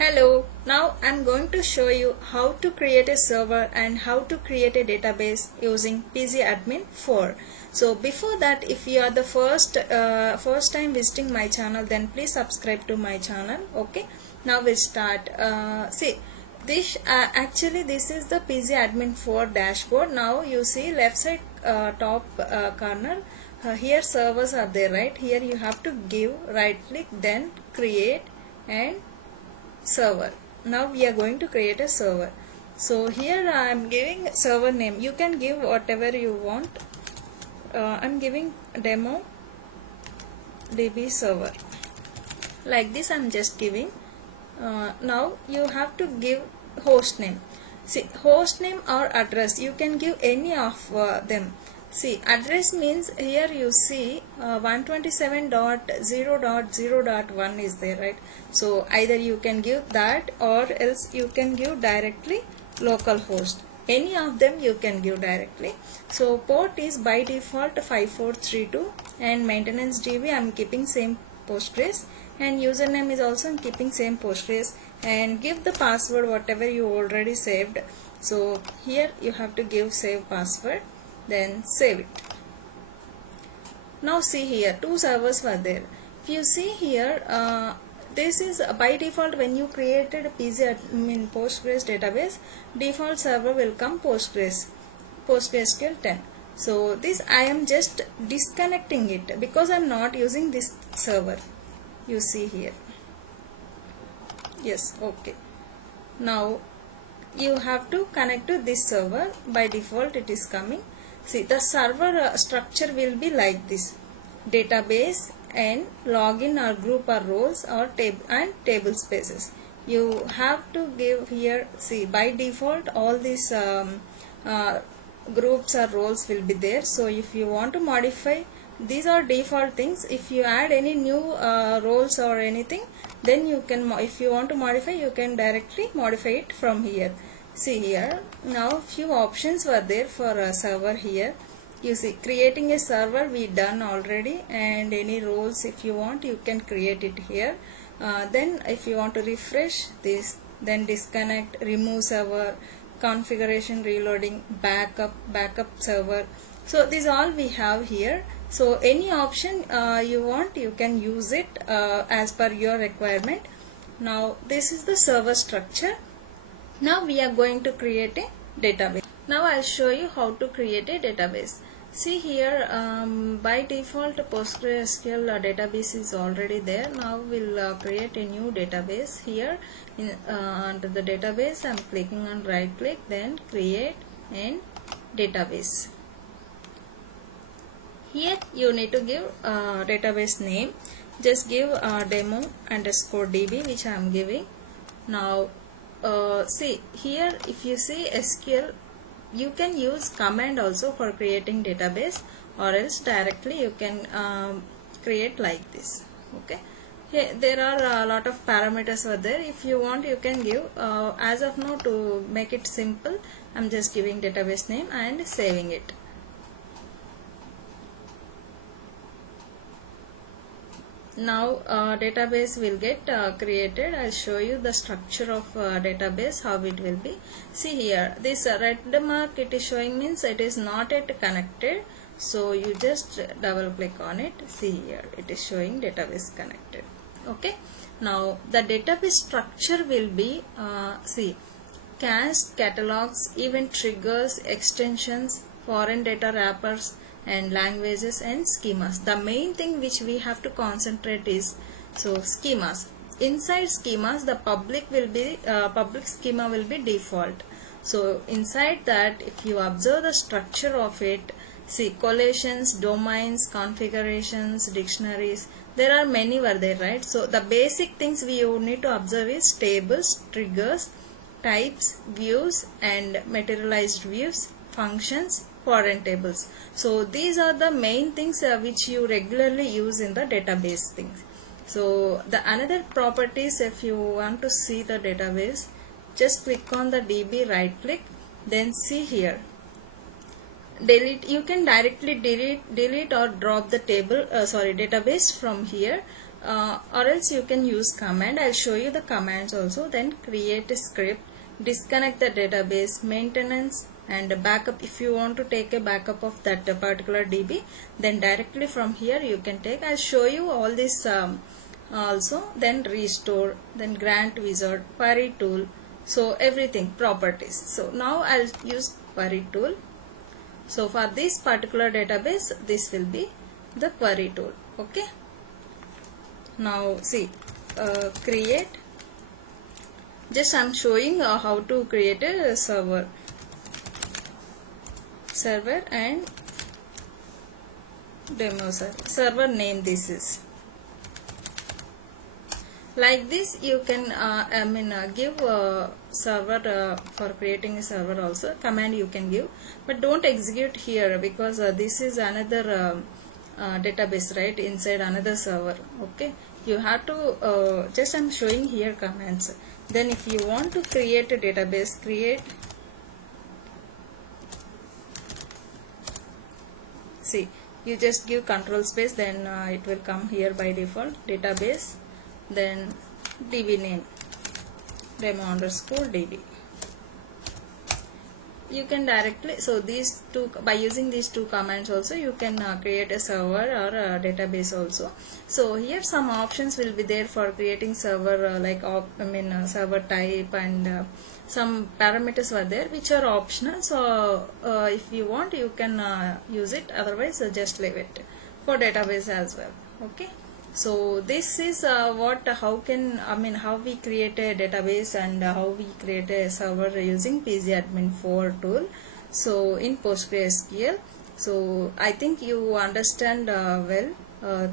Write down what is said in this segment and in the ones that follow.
Hello, now I'm going to show you how to create a server and how to create a database using PGAdmin 4. So before that, if you are the first time visiting my channel, then please subscribe to my channel. Okay, now we'll start. This is the PGAdmin 4 dashboard. Now you see left side top corner. Here servers are there, right? Here you have to give right click, then create and server. Now we are going to create a server. So here I am giving server name. You can give whatever you want. I'm giving demo DB server. Like this I'm just giving. Now you have to give host name. See, host name or address, you can give any of them. See, address means here you see 127.0.0.1 is there, right? So either you can give that or else you can give directly localhost. Any of them you can give directly. So port is by default 5432 and maintenance DB I'm keeping same Postgres, and username is also I'm keeping same Postgres, and give the password whatever you already saved. So here you have to give save password, then save it. Now see here, two servers were there. If you see here, this is by default when you created a PGAdmin Postgres database, default server will come PostgreSQL 10. So this I am just disconnecting it because I am not using this server. You see here. Yes, okay. Now you have to connect to this server. By default it is coming. See, the server structure will be like this: database and login or group or roles or table spaces. You have to give here, see, by default all these groups or roles will be there. So if you want to modify, these are default things. If you add any new roles or anything, then you can, if you want to modify, you can directly modify it from here. See here, now few options were there for a server here. You see, creating a server we done already, and any roles if you want you can create it here. Then if you want to refresh this, then disconnect, remove server, configuration, reloading, backup server. So these all we have here. So any option you want, you can use it as per your requirement. Now this is the server structure. Now we are going to create a database. Now I'll show you how to create a database. See here, by default PostgreSQL database is already there. Now we'll create a new database. Here under the database I'm clicking on right click, then create and database. Here you need to give database name. Just give demo underscore DB, which I am giving. Now see here, if you see SQL, you can use command also for creating database, or else directly you can create like this. Okay, here there are a lot of parameters over there. If you want, you can give. As of now, to make it simple, I'm just giving database name and saving it. Now database will get created. I'll show you the structure of database, how it will be. See here, this red mark it is showing means it is not yet connected. So you just double click on it. See here, it is showing database connected. Okay. Now the database structure will be see, cast, catalogs, event triggers, extensions, foreign data wrappers, and languages and schemas. The main thing which we have to concentrate is schemas. Inside schemas, the public will be public schema will be default. So inside that, if you observe the structure of it, see, collations, domains, configurations, dictionaries, there are many were there, right? So the basic things we need to observe is tables, triggers, types, views and materialized views, functions, foreign tables. So these are the main things which you regularly use in the database things. So the another properties, if you want to see the database, just click on the DB, right click, then see here, delete. You can directly delete or drop the table database from here. or else you can use command. I'll show you the commands also. Then create a script, disconnect the database, maintenance, and backup. If you want to take a backup of that particular DB, then directly from here you can take. I'll show you all this also. Then restore, then grant wizard, query tool, so everything, properties. So now I'll use query tool. So for this particular database, this will be the query tool. Okay. Now see, create. Just I'm showing how to create a server and demo server name. This is like this. You can give server for creating a server also. Command you can give, but don't execute here because this is another database, right, inside another server. Okay, you have to just I'm showing here commands. Then if you want to create a database, create, see, you just give control space, then it will come here by default, database, then DB name, demo underscore DB. You can directly, so these two, by using these two commands also you can create a server or a database also. So here some options will be there for creating server, like server type, and some parameters were there which are optional. So if you want you can use it, otherwise just leave it for database as well. Okay. So this is how we create a database and how we create a server using pgadmin 4 tool. So in PostgreSQL. So I think you understand well.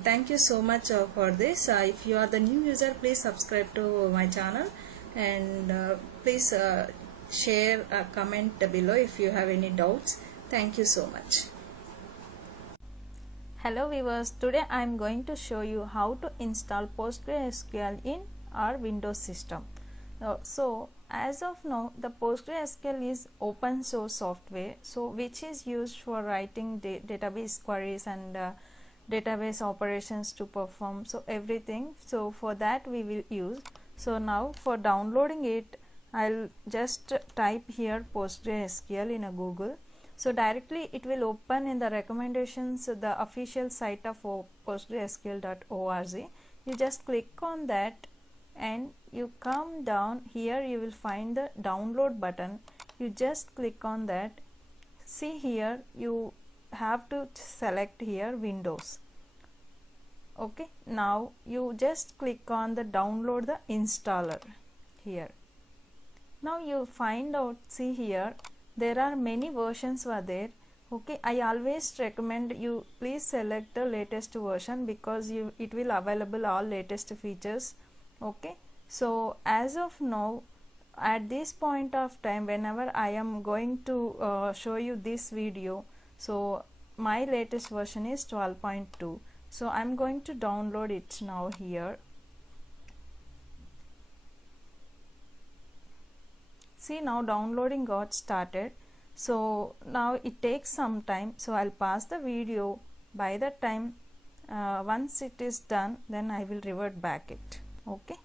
Thank you so much for this. If you are the new user, please subscribe to my channel, and please share a comment below if you have any doubts. Thank you so much. Hello viewers, today I am going to show you how to install PostgreSQL in our Windows system. So as of now, the PostgreSQL is open source software, so which is used for writing database queries and database operations to perform, so everything. So for that we will use. So now for downloading it, I'll just type here PostgreSQL in a Google. So directly it will open in the recommendations the official site of postgresql.org. You just click on that and you come down here, you will find the download button. You just click on that. See here, you have to select here Windows. Okay, now you just click on the download the installer here. Now you find out, see here, there are many versions were there. Okay, I always recommend you please select the latest version because it will available all latest features. Okay, so as of now, at this point of time, whenever I am going to show you this video, so my latest version is 12.2. so I'm going to download it now here. See, now downloading got started. So now it takes some time, so I'll pause the video. By the time once it is done, then I will revert back it. Okay,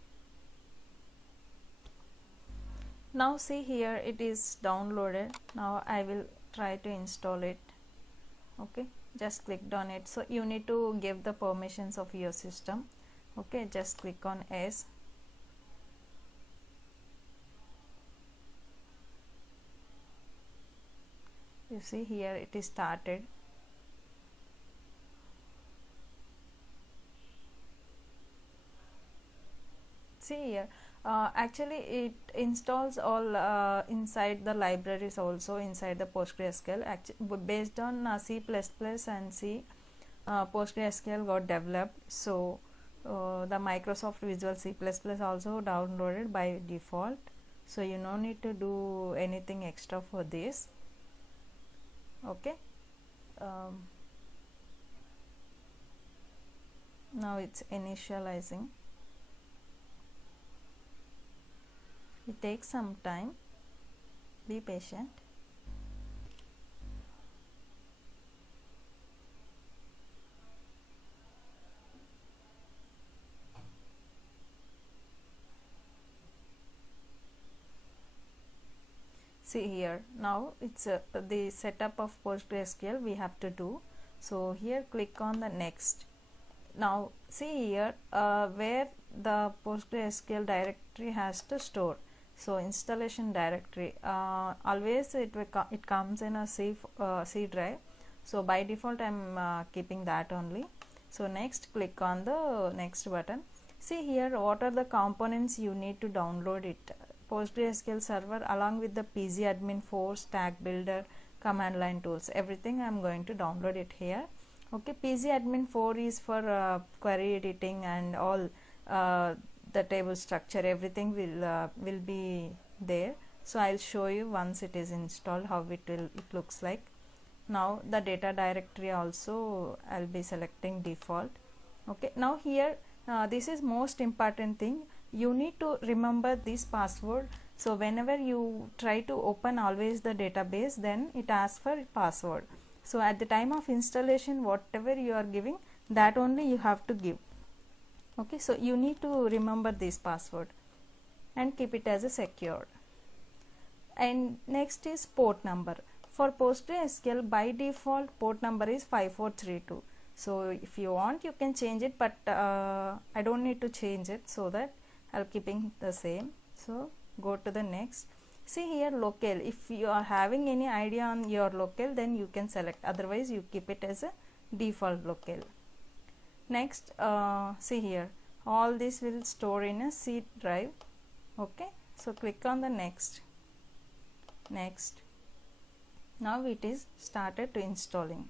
now see here it is downloaded. Now I will try to install it. Okay, just clicked on it. So you need to give the permissions of your system. Okay, just click on yes. You see here it is started. See here, actually it installs all inside the libraries also inside the PostgreSQL. Based on C++ and C, PostgreSQL got developed. So the Microsoft Visual C++ also downloaded by default. So you no need to do anything extra for this. Okay, now it's initializing. It takes some time, be patient. see here, now it's the setup of PostgreSQL we have to do. So here click on the next. Now see here where the PostgreSQL directory has to store. So installation directory, always it comes in a C drive. So by default I'm keeping that only. So next click on the next button. See here what are the components you need to download it. PostgreSQL server along with the pgadmin4, stack builder, command line tools, everything I'm going to download it here. Okay, pgadmin4 is for query editing and all the table structure, everything will be there. So I'll show you once it is installed how it looks like. Now the data directory also I'll be selecting default. Okay, now here this is most important thing, you need to remember this password. So whenever you try to open always the database, then it asks for password. So at the time of installation, whatever you are giving, that only you have to give. Okay, so you need to remember this password and keep it as a secured. And next is port number. For PostgreSQL by default port number is 5432. So if you want you can change it, but I don't need to change it, so that I'll keeping the same. So go to the next. See here locale, if you are having any idea on your locale, then you can select, otherwise you keep it as a default locale. Next see here all this will store in a C drive. Okay, so click on the next. Now it is started to installing.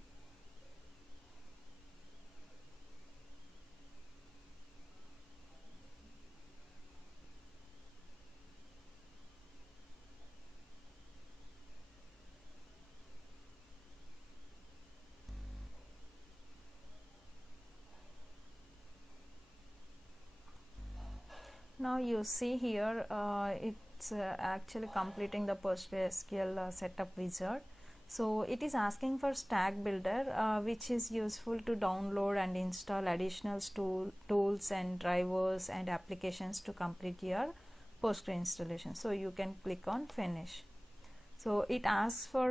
Now you see here it's actually completing the PostgreSQL setup wizard. So it is asking for stack builder, which is useful to download and install additional tools and drivers and applications to complete your Postgre installation. So you can click on finish. So it asks for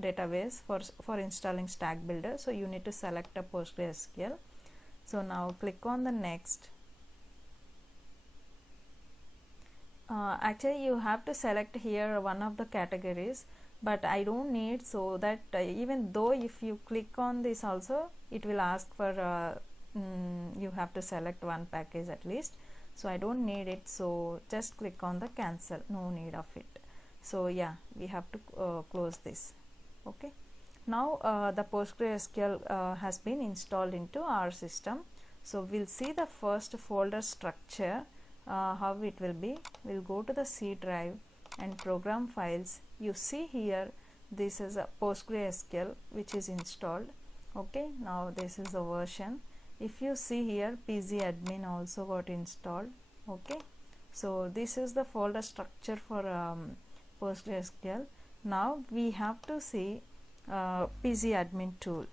database for installing stack builder. So you need to select a PostgreSQL. So now click on the next. Actually you have to select here one of the categories, but I don't need, so that even though if you click on this also it will ask for you have to select one package at least. So I don't need it, so just click on the cancel, no need of it. So yeah, we have to close this. Okay, now the PostgreSQL has been installed into our system. So we'll see the first folder structure, how it will be. We'll go to the C drive and program files. You see here this is a PostgreSQL which is installed. Okay, now this is the version. If you see here pgadmin also got installed. Okay, so this is the folder structure for PostgreSQL. Now we have to see pgadmin tool.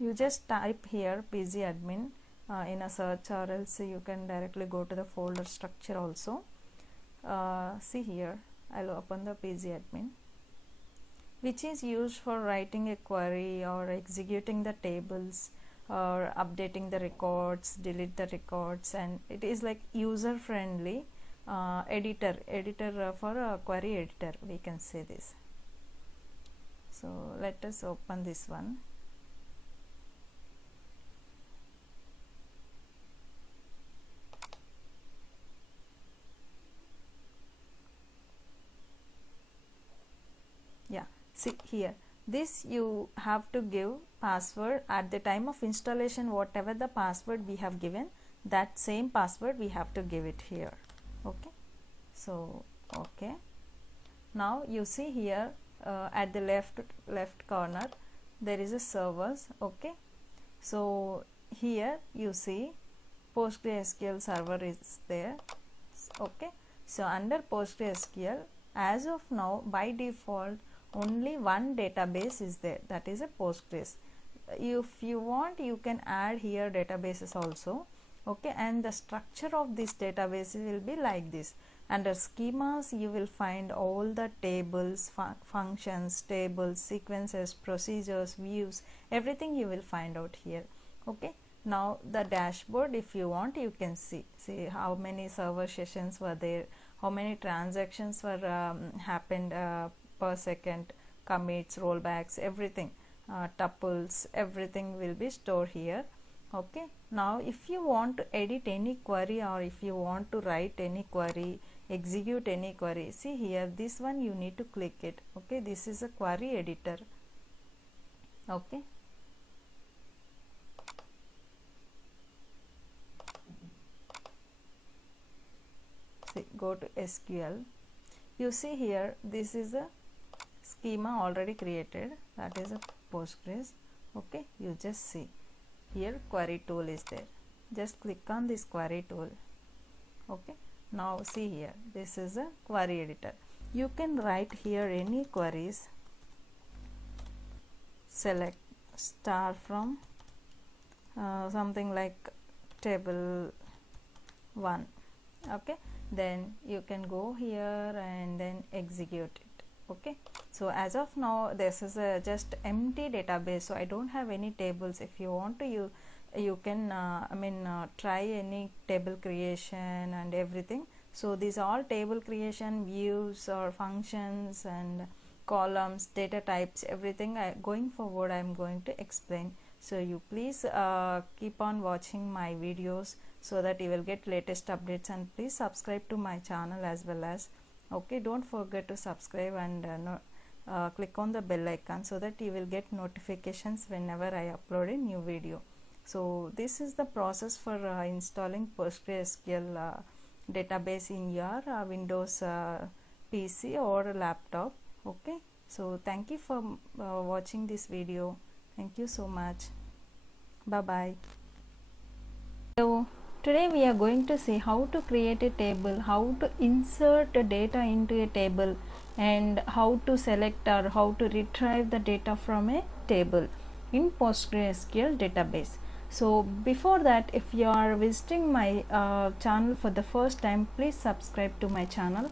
You just type here pgadmin in a search, or else you can directly go to the folder structure also. See here, I'll open the pgadmin, which is used for writing a query or executing the tables or updating the records, delete the records, and it is like user friendly editor for a query editor, we can say this. So let us open this one. Yeah, see here, this you have to give password at the time of installation. Whatever the password we have given, that same password we have to give it here. Okay, so okay, now you see here at the left corner there is a servers. Okay, so here you see PostgreSQL server is there. Okay, so under PostgreSQL, as of now by default only one database is there, that is a Postgres. If you want you can add here databases also. Okay, and the structure of this database will be like this. Under schemas, you will find all the tables, functions, tables, sequences, procedures, views, everything you will find out here. Okay, now the dashboard, if you want, you can see how many server sessions were there, how many transactions were happened per second, commits, rollbacks, everything, tuples, everything will be stored here. Okay, now if you want to edit any query, or if you want to write any query, execute any query, see here, this one you need to click it. Okay, this is a query editor. Okay, see, go to SQL. You see here, this is a schema already created, that is a Postgres. Okay, you just see here query tool is there, just click on this query tool. Okay, now see here, this is a query editor. You can write here any queries. Select star from something like table 1. Okay, then you can go here and then execute it. Okay, so as of now this is a just empty database, so I don't have any tables. If you want to, you can try any table creation and everything. So these all table creation, views or functions and columns, data types, everything going forward I am going to explain. So you please keep on watching my videos so that you will get latest updates, and please subscribe to my channel as well as. Okay, don't forget to subscribe and click on the bell icon so that you will get notifications whenever I upload a new video. So this is the process for installing PostgreSQL database in your Windows PC or laptop. Okay, so thank you for watching this video. Thank you so much. Bye bye. So today we are going to see how to create a table, how to insert data into a table, and how to select or how to retrieve the data from a table in PostgreSQL database. So before that, if you are visiting my channel for the first time, please subscribe to my channel.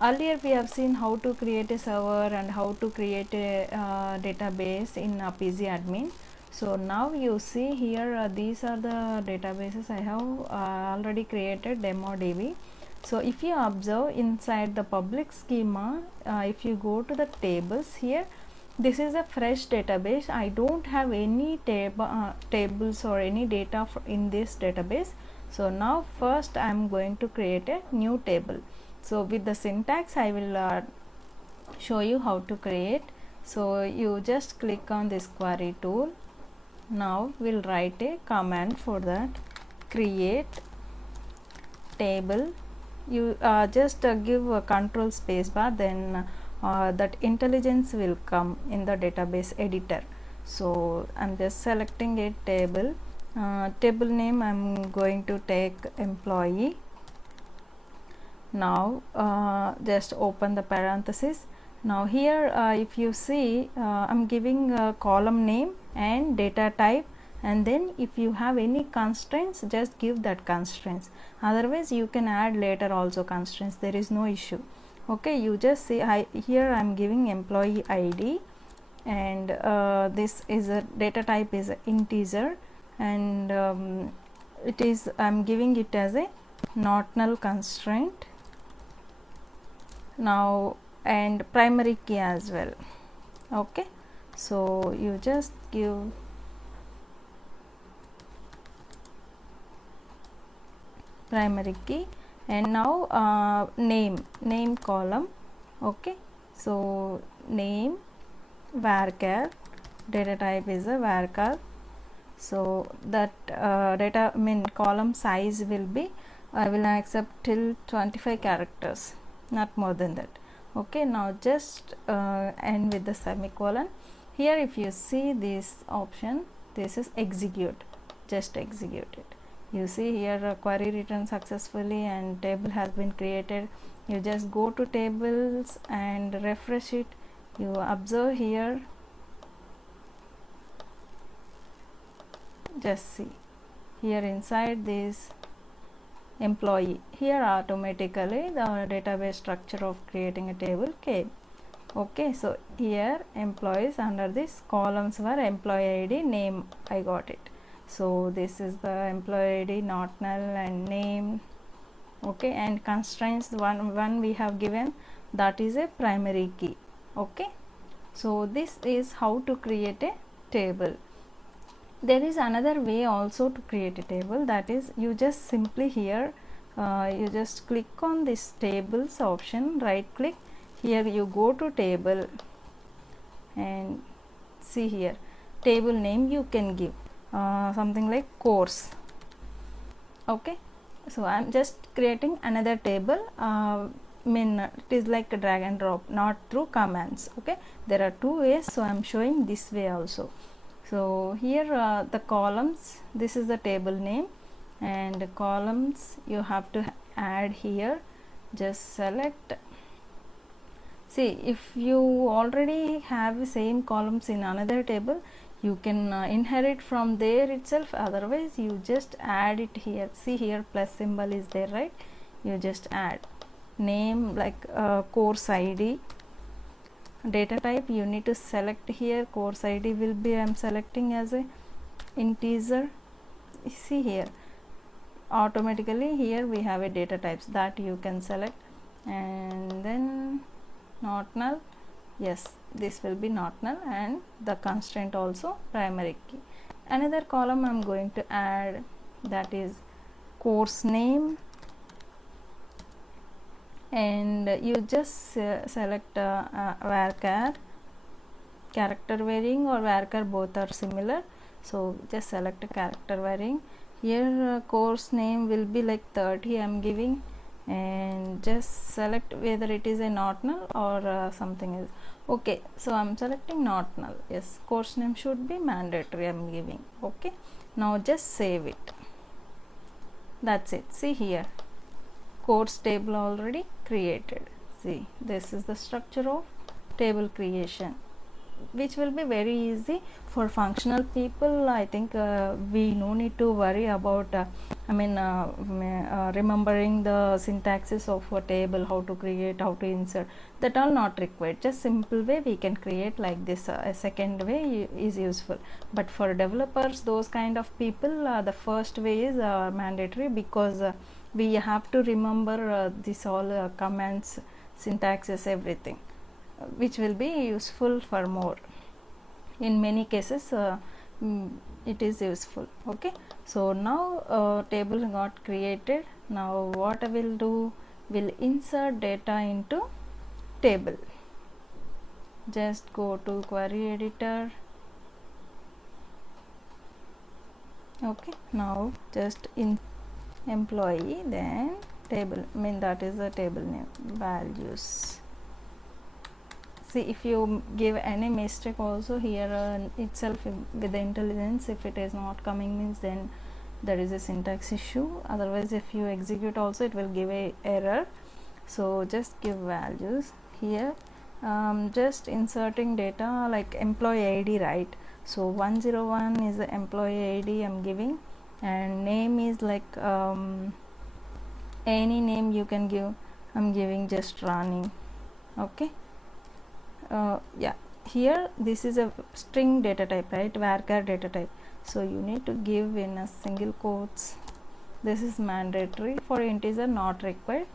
Earlier we have seen how to create a server and how to create a database in pgAdmin. So now you see here, these are the databases I have already created, DemoDB. So if you observe inside the public schema, if you go to the tables here, this is a fresh database. I don't have any tables or any data in this database. So now first I am going to create a new table. So with the syntax I will show you how to create. So you just click on this query tool. Now we'll write a command for that, create table. You just give a control space bar, then that intelligence will come in the database editor. So I'm just selecting a table. Table name I'm going to take employee. Now just open the parenthesis. Now here if you see, I'm giving a column name and data type, and then if you have any constraints, just give that constraints. Otherwise you can add later also constraints, there is no issue. Okay, you just see here I'm giving employee ID, and this is a data type is a integer, and it is I'm giving it as a not null constraint. Now and primary key as well. Okay, so you just give primary key, and now name column. Okay, so name varchar, data type is a varchar. So that data column size will be, I will accept till 25 characters, not more than that. Okay, now just end with the semicolon. Here if you see this option, this is execute, just execute it. You see here a query returned successfully and table has been created. You just go to tables and refresh it. You observe here, just see here inside this employee. Here automatically the database structure of creating a table came. Okay, so here employees, under this columns were employee ID, name, I got it. So this is the employee ID, not null, and name. Okay, and constraints, one we have given, that is a primary key. Okay, so this is how to create a table. There is another way also to create a table, that is you just simply here you just click on this tables option, right click, here you go to table and see here table name you can give something like course. Okay, so I am just creating another table. It is like a drag and drop, not through commands. Okay, there are two ways, so I am showing this way also. So here the columns, this is the table name, and the columns you have to add here. Just select. See, if you already have the same columns in another table, you can inherit from there itself. Otherwise you just add it here. See, here plus symbol is there, right? You just add name, like course ID. Data type you need to select here. Course ID will be, I am selecting as a integer. See here automatically here we have a data types that you can select, and then not null, yes, this will be not null, and the constraint also primary key. Another column I am going to add, that is course name, and you just select varchar, character varying or varchar, both are similar, so just select a character varying. Here course name will be like 30 I am giving, and just select whether it is a not null or something else. Okay, so I am selecting not null. Yes, course name should be mandatory I am giving. Okay, now just save it. That's it. See here, course table already created. See, this is the structure of table creation, which will be very easy for functional people. I think we no need to worry about remembering the syntaxes of a table, how to create, how to insert, that all not required. Just simple way we can create like this. A second way is useful, but for developers, those kind of people, the first way is mandatory, because we have to remember this all commands, syntaxes, everything, which will be useful for more. In many cases it is useful. Okay, so now table got created. Now what I will do, will insert data into table. Just go to query editor. Okay, now just in employee, then table, that is the table name, values. See, if you give any mistake also here itself with the intelligence, if it is not coming, means then there is a syntax issue. Otherwise if you execute also it will give a error. So just give values here. Just inserting data like employee ID, right? So 101 is the employee ID I am giving, and name is like any name you can give. I am giving just Rani. Okay, yeah, here this is a string data type, right? Varchar data type, so you need to give in a single quotes. This is mandatory. For integer not required.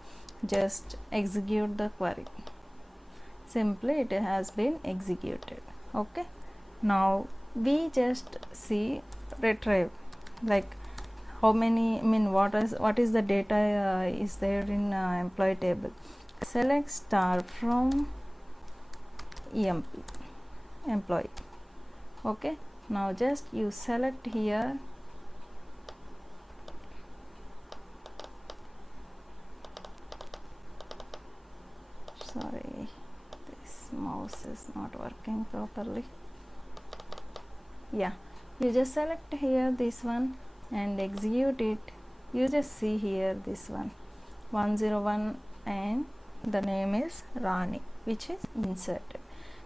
Just execute the query. Simply it has been executed. Okay, now we just see retrieve, like how many, what is the data is there in employee table. Select star from emp employee. Okay, now just you select here, sorry, this mouse is not working properly. Yeah, you just select here this one and execute it. You just see here this one 101, and the name is Rani, which is inserted.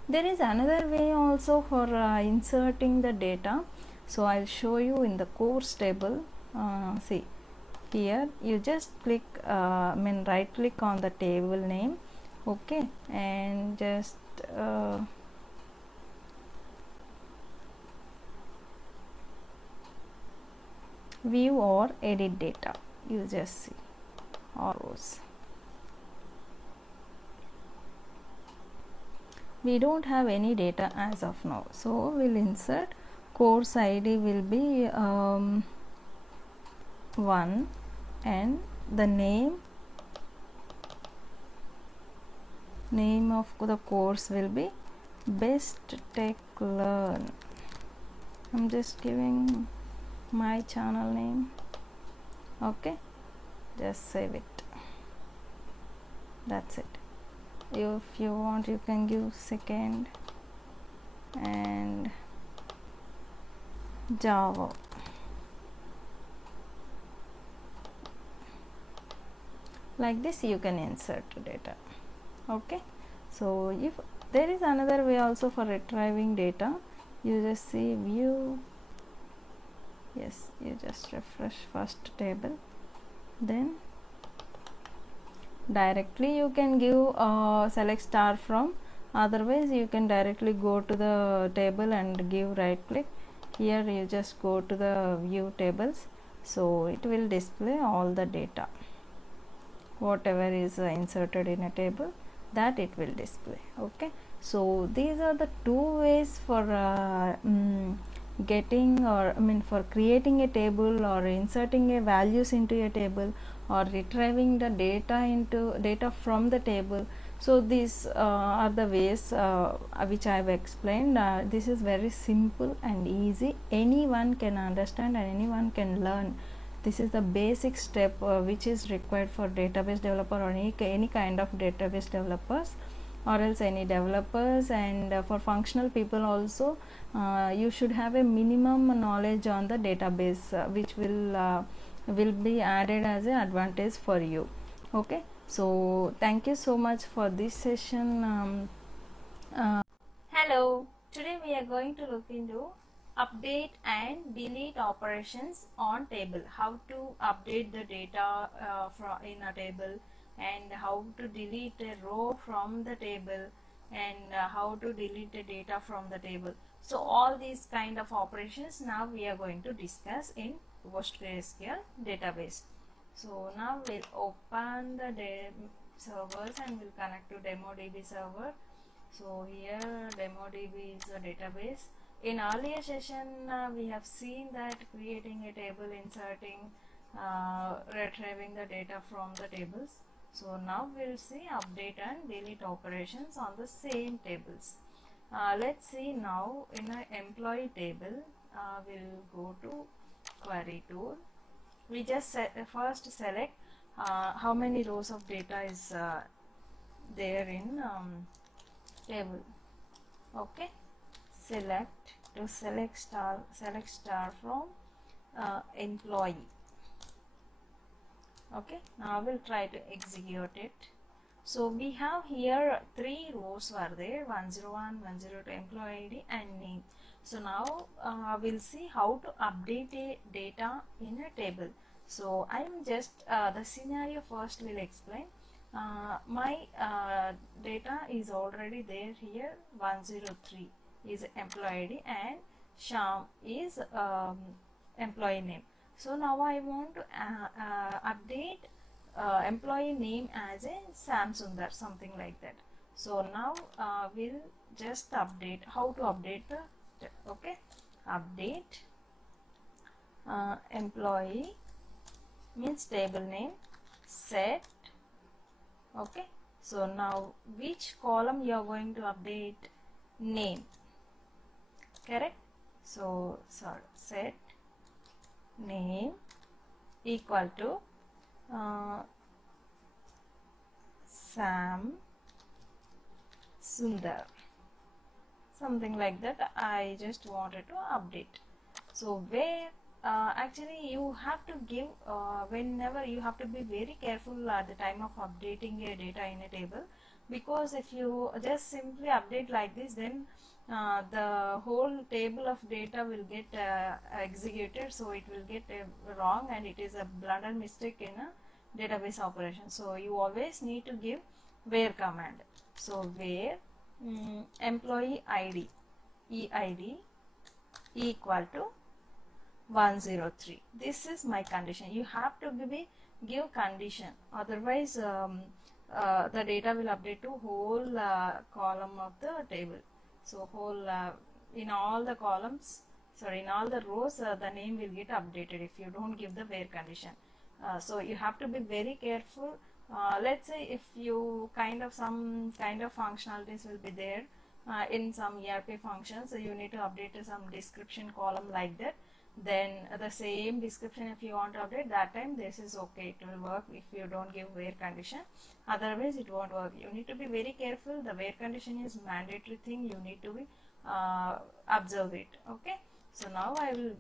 There is another way also for inserting the data, so I'll show you in the course table. See here you just click right click on the table name, okay, and just view or edit data. You just see all rows. We don't have any data as of now, so we'll insert course ID will be 1 and the name of the course will be Best Tech Learn. I'm just giving my channel name, okay, just save it. That's it. If you want, you can give second and Java. Like this you can insert data, okay. So if there is another way also for retrieving data, you just see view, yes, you just refresh first table, then directly you can give select star from, otherwise you can directly go to the table and give right click. Here you just go to the view tables, so it will display all the data, whatever is inserted in a table, that it will display, okay. So these are the two ways for getting, or for creating a table or inserting a values into a table or retrieving the data from the table. So these are the ways which I have explained. This is very simple and easy, anyone can understand and anyone can learn. This is the basic step which is required for database developer or any kind of database developers, or else any developers, and for functional people also. You should have a minimum knowledge on the database, which will be added as an advantage for you, okay. So thank you so much for this session. Hello, today we are going to look into update and delete operations on table, how to update the data in a table, and how to delete a row from the table, and how to delete the data from the table. So all these kind of operations now we are going to discuss in PostgreSQL database. So now we'll open the servers and we'll connect to DemoDB server. So here DemoDB is a database. In earlier session we have seen that creating a table, inserting, retrieving the data from the tables. So now we'll see update and delete operations on the same tables. Let's see now in an employee table. We'll go to query tool. We just first select how many rows of data is there in table, okay. Select star from employee, okay. Now we'll try to execute it. So we have here 3 rows were there, 101, 102, employee ID and name. So now we'll see how to update a data in a table. So I'm just the scenario first will explain. My data is already there here, 103 is employee ID and Sham is employee name. So now I want to update employee name as a Sam Sundar, something like that. So now we'll just update, how to update the, okay, update employee means table name, set, okay. So now which column you are going to update? Name, correct. So sorry, set name equal to Sam Sundar, something like that. I just wanted to update. So where actually you have to give whenever you have to be very careful at the time of updating a data in a table. because if you just simply update like this, then the whole table of data will get executed, so it will get wrong, and it is a blunder mistake in a database operation. So you always need to give where command. So where employee ID EID equal to 103. This is my condition. You have to give condition, otherwise the data will update to whole column of the table. So whole in all the columns, sorry, in all the rows, the name will get updated if you don't give the where condition. So you have to be very careful. Let's say if you some kind of functionalities will be there in some ERP functions, so you need to update some description column like that. Then the same description, if you want to update, that time this is okay, it will work if you don't give where condition, otherwise it won't work. You need to be very careful. The where condition is mandatory thing, you need to be observe it. Okay, so now I will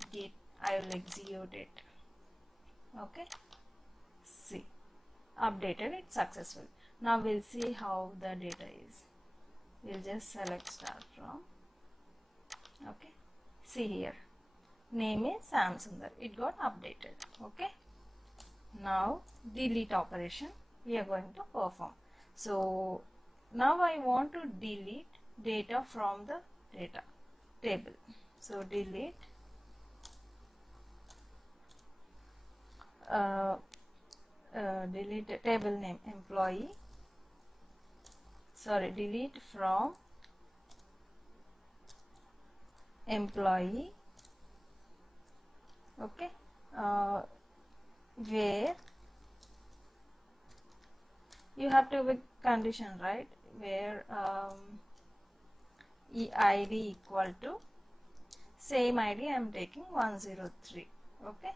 execute it. Okay, see, updated it successfully. Now we'll see how the data is. We'll just select start from. Okay, see here, name is Sam Sundar, it got updated. Okay, now delete operation we are going to perform. So now I want to delete data from the data table. So delete delete the table name employee, sorry, delete from employee. Okay, where you have to with condition, right, where EID equal to same ID I am taking 103. Okay,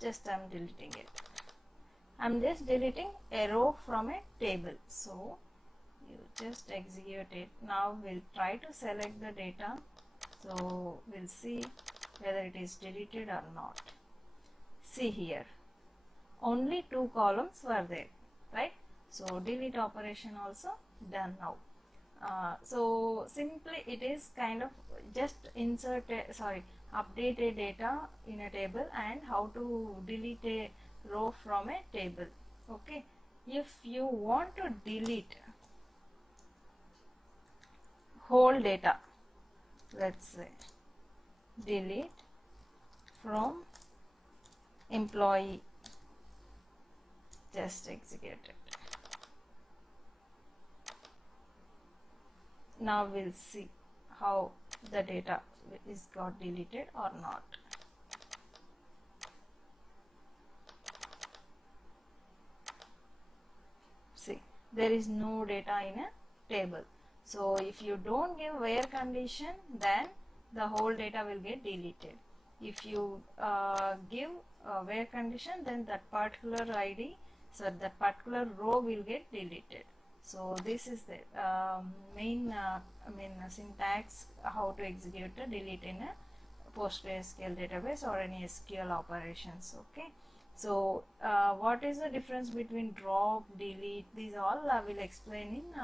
just I am deleting it. I am just deleting a row from a table. So you just execute it. Now we'll try to select the data. So we'll see whether it is deleted or not. See here, only 2 columns were there, right? So delete operation also done now. So simply it is kind of just update a data in a table and how to delete a row from a table. Okay, if you want to delete whole data, let's say delete from employee, just execute it. Now we'll see how the data is got deleted or not. See, there is no data in a table. So if you don't give where condition, then the whole data will get deleted. If you give where condition, then that particular ID, so that particular row will get deleted. So this is the main syntax how to execute a delete in a PostgreSQL database or any SQL operations. Okay, so what is the difference between drop, delete? These all I will explain in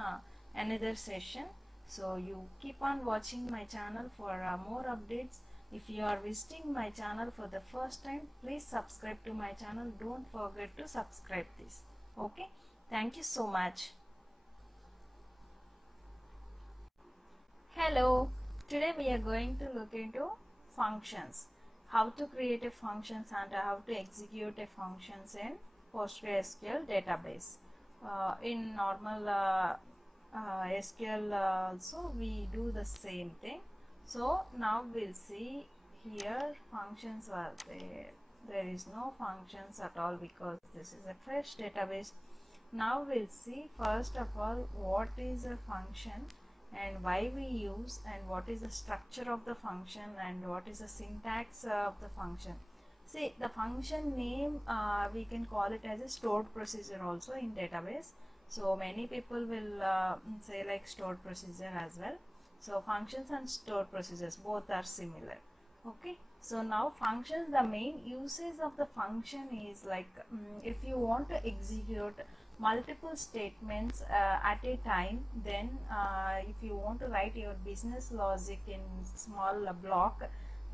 another session. So you keep on watching my channel for more updates. If you are visiting my channel for the first time, please subscribe to my channel. Don't forget to subscribe this. Okay, thank you so much. Hello, today we are going to look into functions, how to create a functions and how to execute a functions in PostgreSQL database. In normal SQL also we do the same thing. So now we'll see here functions are there. There is no functions at all because this is a fresh database. Now we'll see first of all what is a function and why we use, and what is the structure of the function, and what is the syntax of the function. See, the function name we can call it as a stored procedure also in database. So many people will say like stored procedure as well. So functions and stored procedures both are similar. Okay, So now functions, the main usage of the function is like if you want to execute multiple statements at a time, then if you want to write your business logic in small block,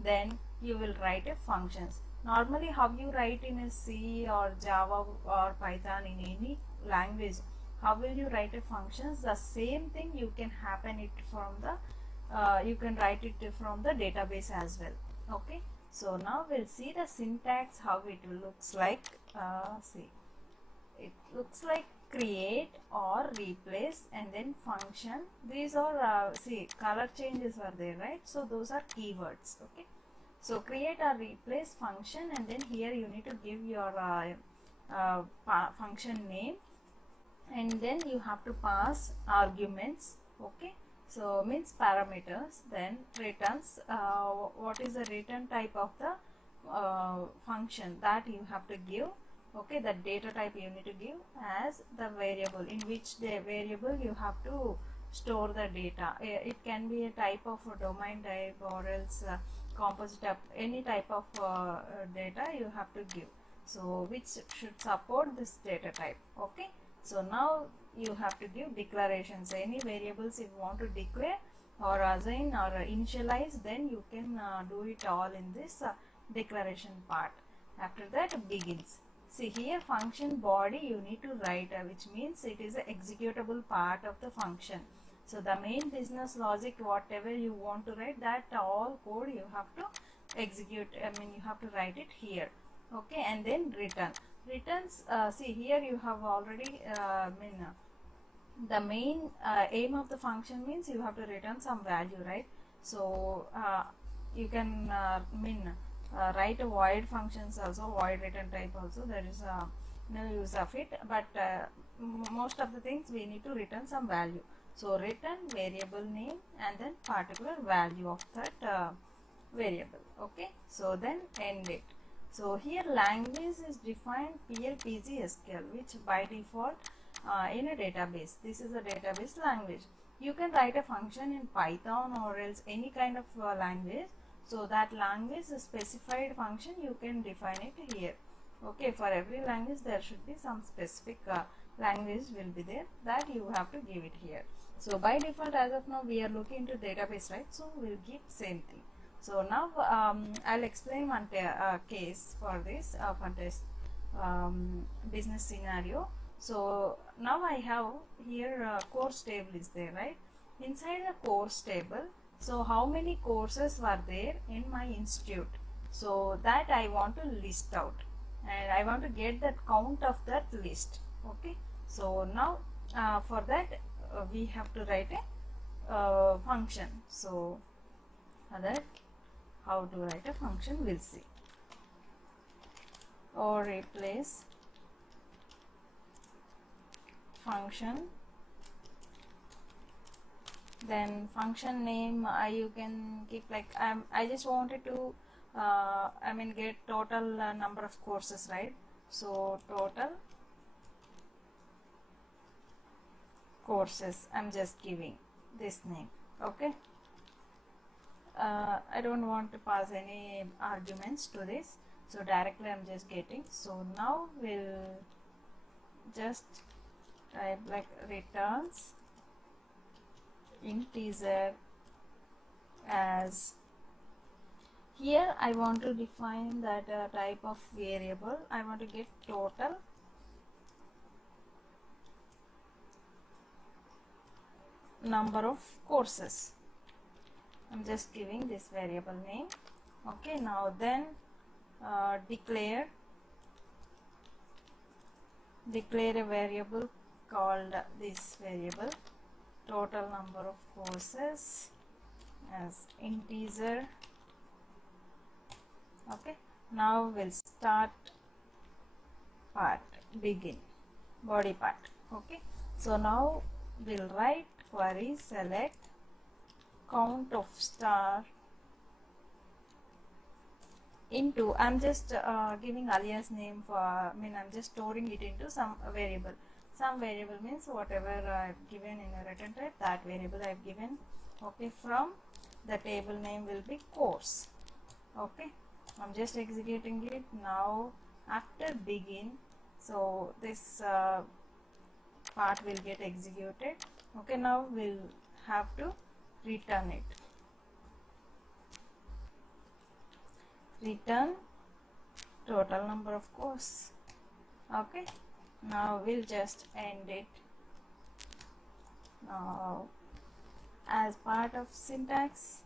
then you will write a functions. Normally how you write in a C or Java or Python, in any language, how will you write a functions? The same thing you can happen it from the you can write it from the database as well. Okay, so now we'll see the syntax, how it looks like. See, it looks like create or replace and then function. These are see, color changes are there, right? So those are keywords. Okay, so create or replace function, and then here you need to give your function name, and then you have to pass arguments. Okay, so means parameters, then returns what is the return type of the function that you have to give. Okay, the data type you need to give as the variable, in which the variable you have to store the data. It can be a type of a domain type, or else composite type, any type of data you have to give, so which should support this data type. Okay, so now you have to give declarations, any variables if you want to declare or assign or initialize, then you can do it all in this declaration part. After that, begins. See here, function body you need to write, which means it is an executable part of the function. So the main business logic, whatever you want to write, that all code you have to execute, you have to write it here. Okay, and then return. Returns, see here you have already the main aim of the function means you have to return some value, right? So you can write a void functions also, void return type also, there is no use of it, but most of the things we need to return some value. So return variable name and then particular value of that variable. Okay, so then end it. So here language is defined PL/PG/SQL, which by default in a database, this is a database language. You can write a function in Python or else any kind of language. So that language specified function you can define it here. Okay, for every language there should be some specific language will be there, that you have to give it here. So by default, as of now we are looking into database, right? So we'll give same thing. So now I'll explain one case for this test business scenario. So now I have here course table is there, right? Inside the course table, so how many courses were there in my institute? So that I want to list out, and I want to get that count of that list. Okay, so now for that we have to write a function. So that how to write a function we'll see. Or replace function, then function name you can keep like I just wanted to get total number of courses, right? So total courses, I'm just giving this name. Okay, I don't want to pass any arguments to this, so directly I'm just getting. So now we'll just type like returns integer as, here I want to define that type of variable. I want to get total number of courses. I'm just giving this variable name. Okay, now then declare a variable called this variable total number of courses as integer. Okay, now we'll start part, begin, body part. Okay, so now we'll write query select count of star into, I'm just giving alias name for, I'm just storing it into some variable. Some variable means whatever I've given in a return type, that variable I've given. Okay, from the table name will be course. Okay, I'm just executing it now. After begin, so this part will get executed. Okay, now we'll have to return it. Return total number of course. Okay, now we'll just end it. Now as part of syntax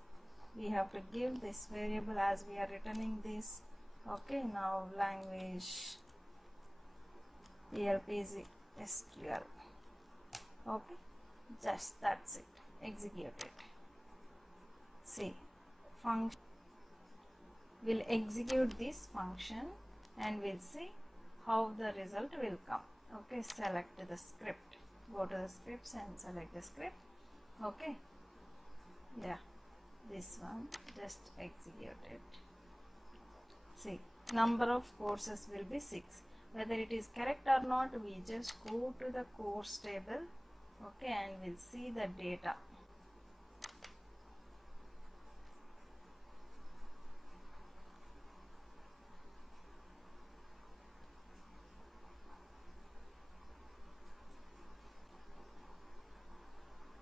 we have to give this variable as we are returning this. Okay, now language ELP is SQL. Okay, just that's it. Execute it. See, function will execute this function and we'll see how the result will come. Okay, select the script. Go to the scripts and select the script. Okay, yeah, this one, just execute it. See, number of courses will be 6. Whether it is correct or not, we just go to the course table. Okay, and we'll see the data.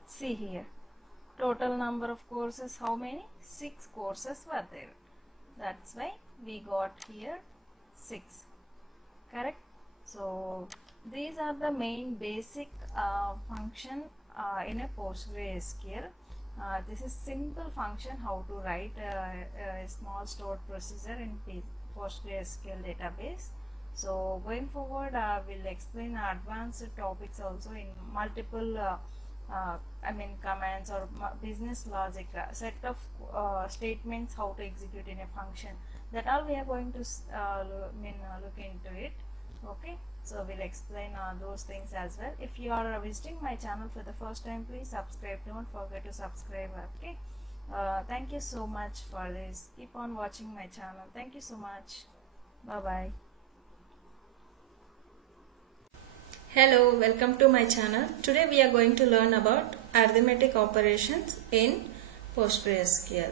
See here, total number of courses, how many? 6 courses were there. That's why we got here 6. Correct? So these are the main basic function in a PostgreSQL. This is simple function how to write a small stored procedure in PostgreSQL database. So going forward, we'll explain advanced topics also in multiple commands or business logic, set of statements how to execute in a function. That all we are going to look into it. Okay, so we'll explain those things as well. If you are visiting my channel for the first time, please subscribe. Don't forget to subscribe. Okay, thank you so much for this. Keep on watching my channel. Thank you so much. Bye bye. Hello, welcome to my channel. Today we are going to learn about arithmetic operations in PostgreSQL.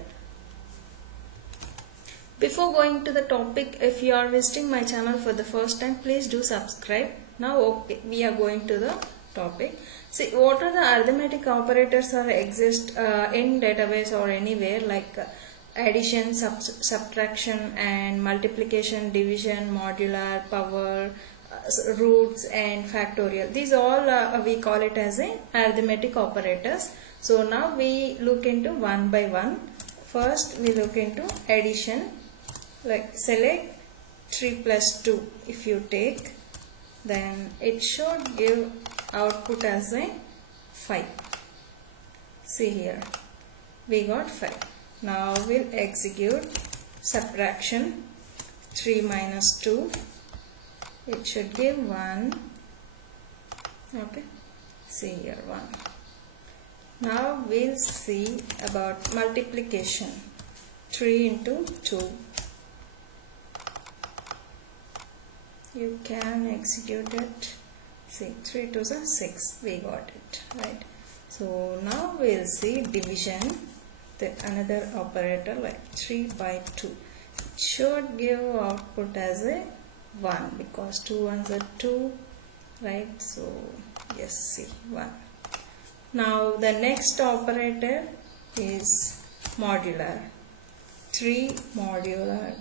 Before going to the topic, if you are visiting my channel for the first time, please do subscribe. Now okay, we are going to the topic. See, what are the arithmetic operators that exist in database or anywhere, like addition, subtraction and multiplication, division, modular, power, roots and factorial. These all we call it as a arithmetic operators. So now we look into one by one. First we look into addition, like select 3 plus 2. If you take, then it should give output as a 5. See here, we got 5. Now we'll execute subtraction. 3 minus 2, it should give 1. Okay, see here 1. Now we'll see about multiplication. 3 into 2. You can execute it. See, 3 to the 6. We got it, right? So now we'll see division. Another operator like 3 by 2. It should give output as a 1 because 2 ones are 2, right? So yes, see 1. Now the next operator is modular. 3 modular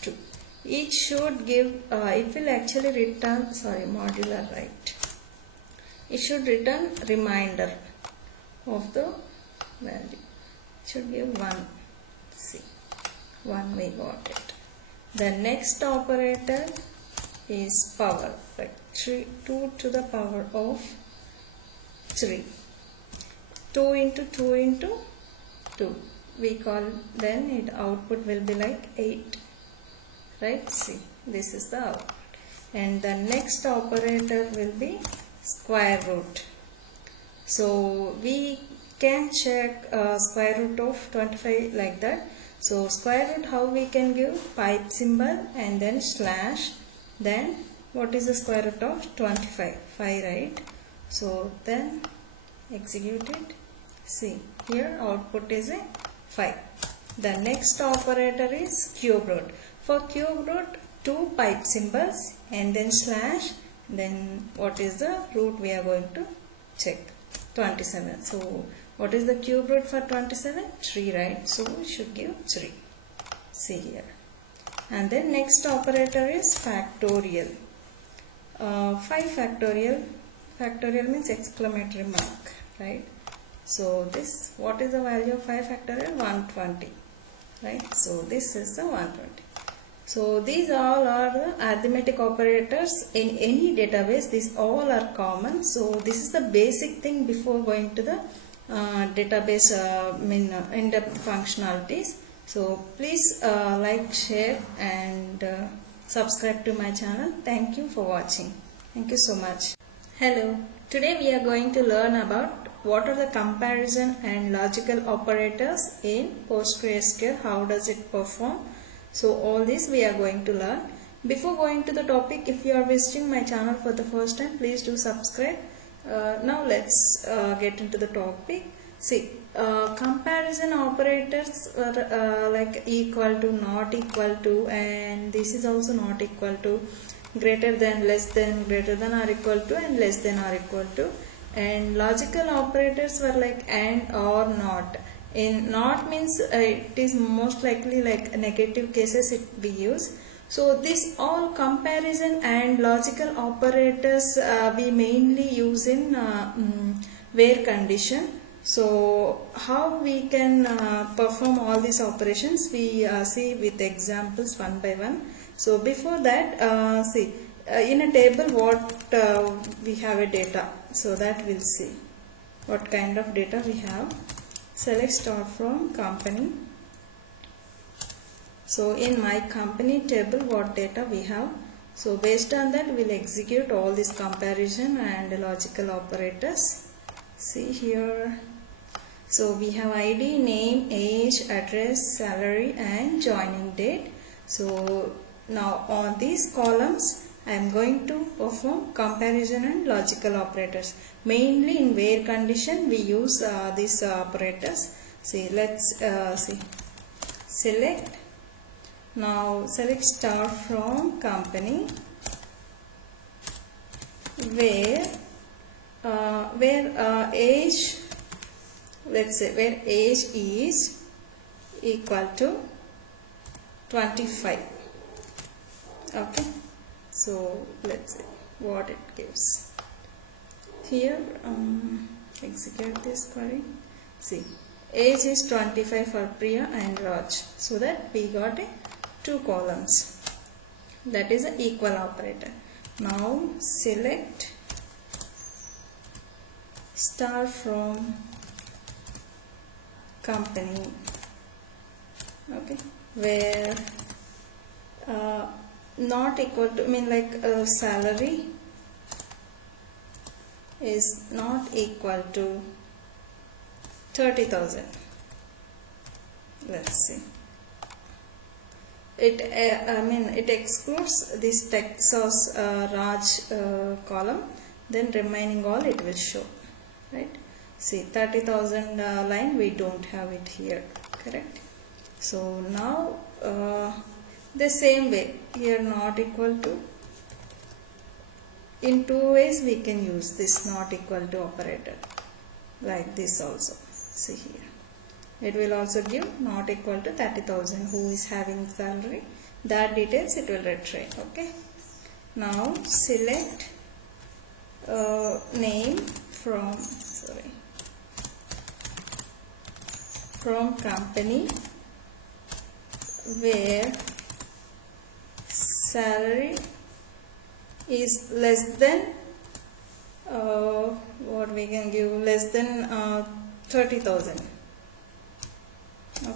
2. It should give, it will actually return, modular, right? It should return remainder of the value. It should give 1. See, 1, we got it. The next operator is power, like 2 to the power of 3. 2 into 2 into 2. We call, then it output will be like 8. Right? See, this is the output. And the next operator will be square root. So we can check square root of 25 like that. So square root, how we can give? Pipe symbol and then slash. Then what is the square root of 25? 5, right? So then execute it. See, here output is a 5. The next operator is cube root. For cube root, 2 pipe symbols and then slash, then what is the root we are going to check? 27. So what is the cube root for 27? 3, right? So we should give 3. See here. And then next operator is factorial. 5 factorial. Factorial means exclamatory mark, right? So this, what is the value of 5 factorial? 120, right? So this is the 120. So these all are the arithmetic operators in any database. These all are common. So this is the basic thing before going to the database in-depth functionalities. So please like, share and subscribe to my channel. Thank you for watching. Thank you so much. Hello. Today we are going to learn about what are the comparison and logical operators in PostgreSQL. How does it perform? So all this we are going to learn. Before going to the topic, if you are visiting my channel for the first time, please do subscribe. Now let's get into the topic. See, comparison operators are like equal to, not equal to, and this is also not equal to, greater than, less than, greater than or equal to, and less than or equal to. And logical operators were like and or not. In not means it is most likely like negative cases it we use. So this all comparison and logical operators we mainly use in where condition. So how we can perform all these operations, we see with examples one by one. So before that, see in a table what we have a data, so that we'll see what kind of data we have. Select star from company. So in my company table what data we have. So based on that we'll execute all these comparison and logical operators. See here. So we have ID, name, age, address, salary and joining date. So now on these columns I am going to perform comparison and logical operators. Mainly in where condition we use these operators. See, let's see. Select. Now select star from company where age, let's say where age is equal to 25. Okay. So let's see what it gives. Here execute this query. See, age is 25 for Priya and Raj. So that we got 2 columns. That is an equal operator. Now select star from company. Okay, where not equal to, salary is not equal to 30,000. Let's see. It excludes this Texas Raj column, then remaining all it will show, right? See, 30,000 line we don't have it here, correct? So now the same way here not equal to, in 2 ways we can use this not equal to operator, like this also. See here, it will also give not equal to 30,000 who is having salary, that details it will retrieve. Okay, now select name from company where salary is less than what we can give, less than 30,000.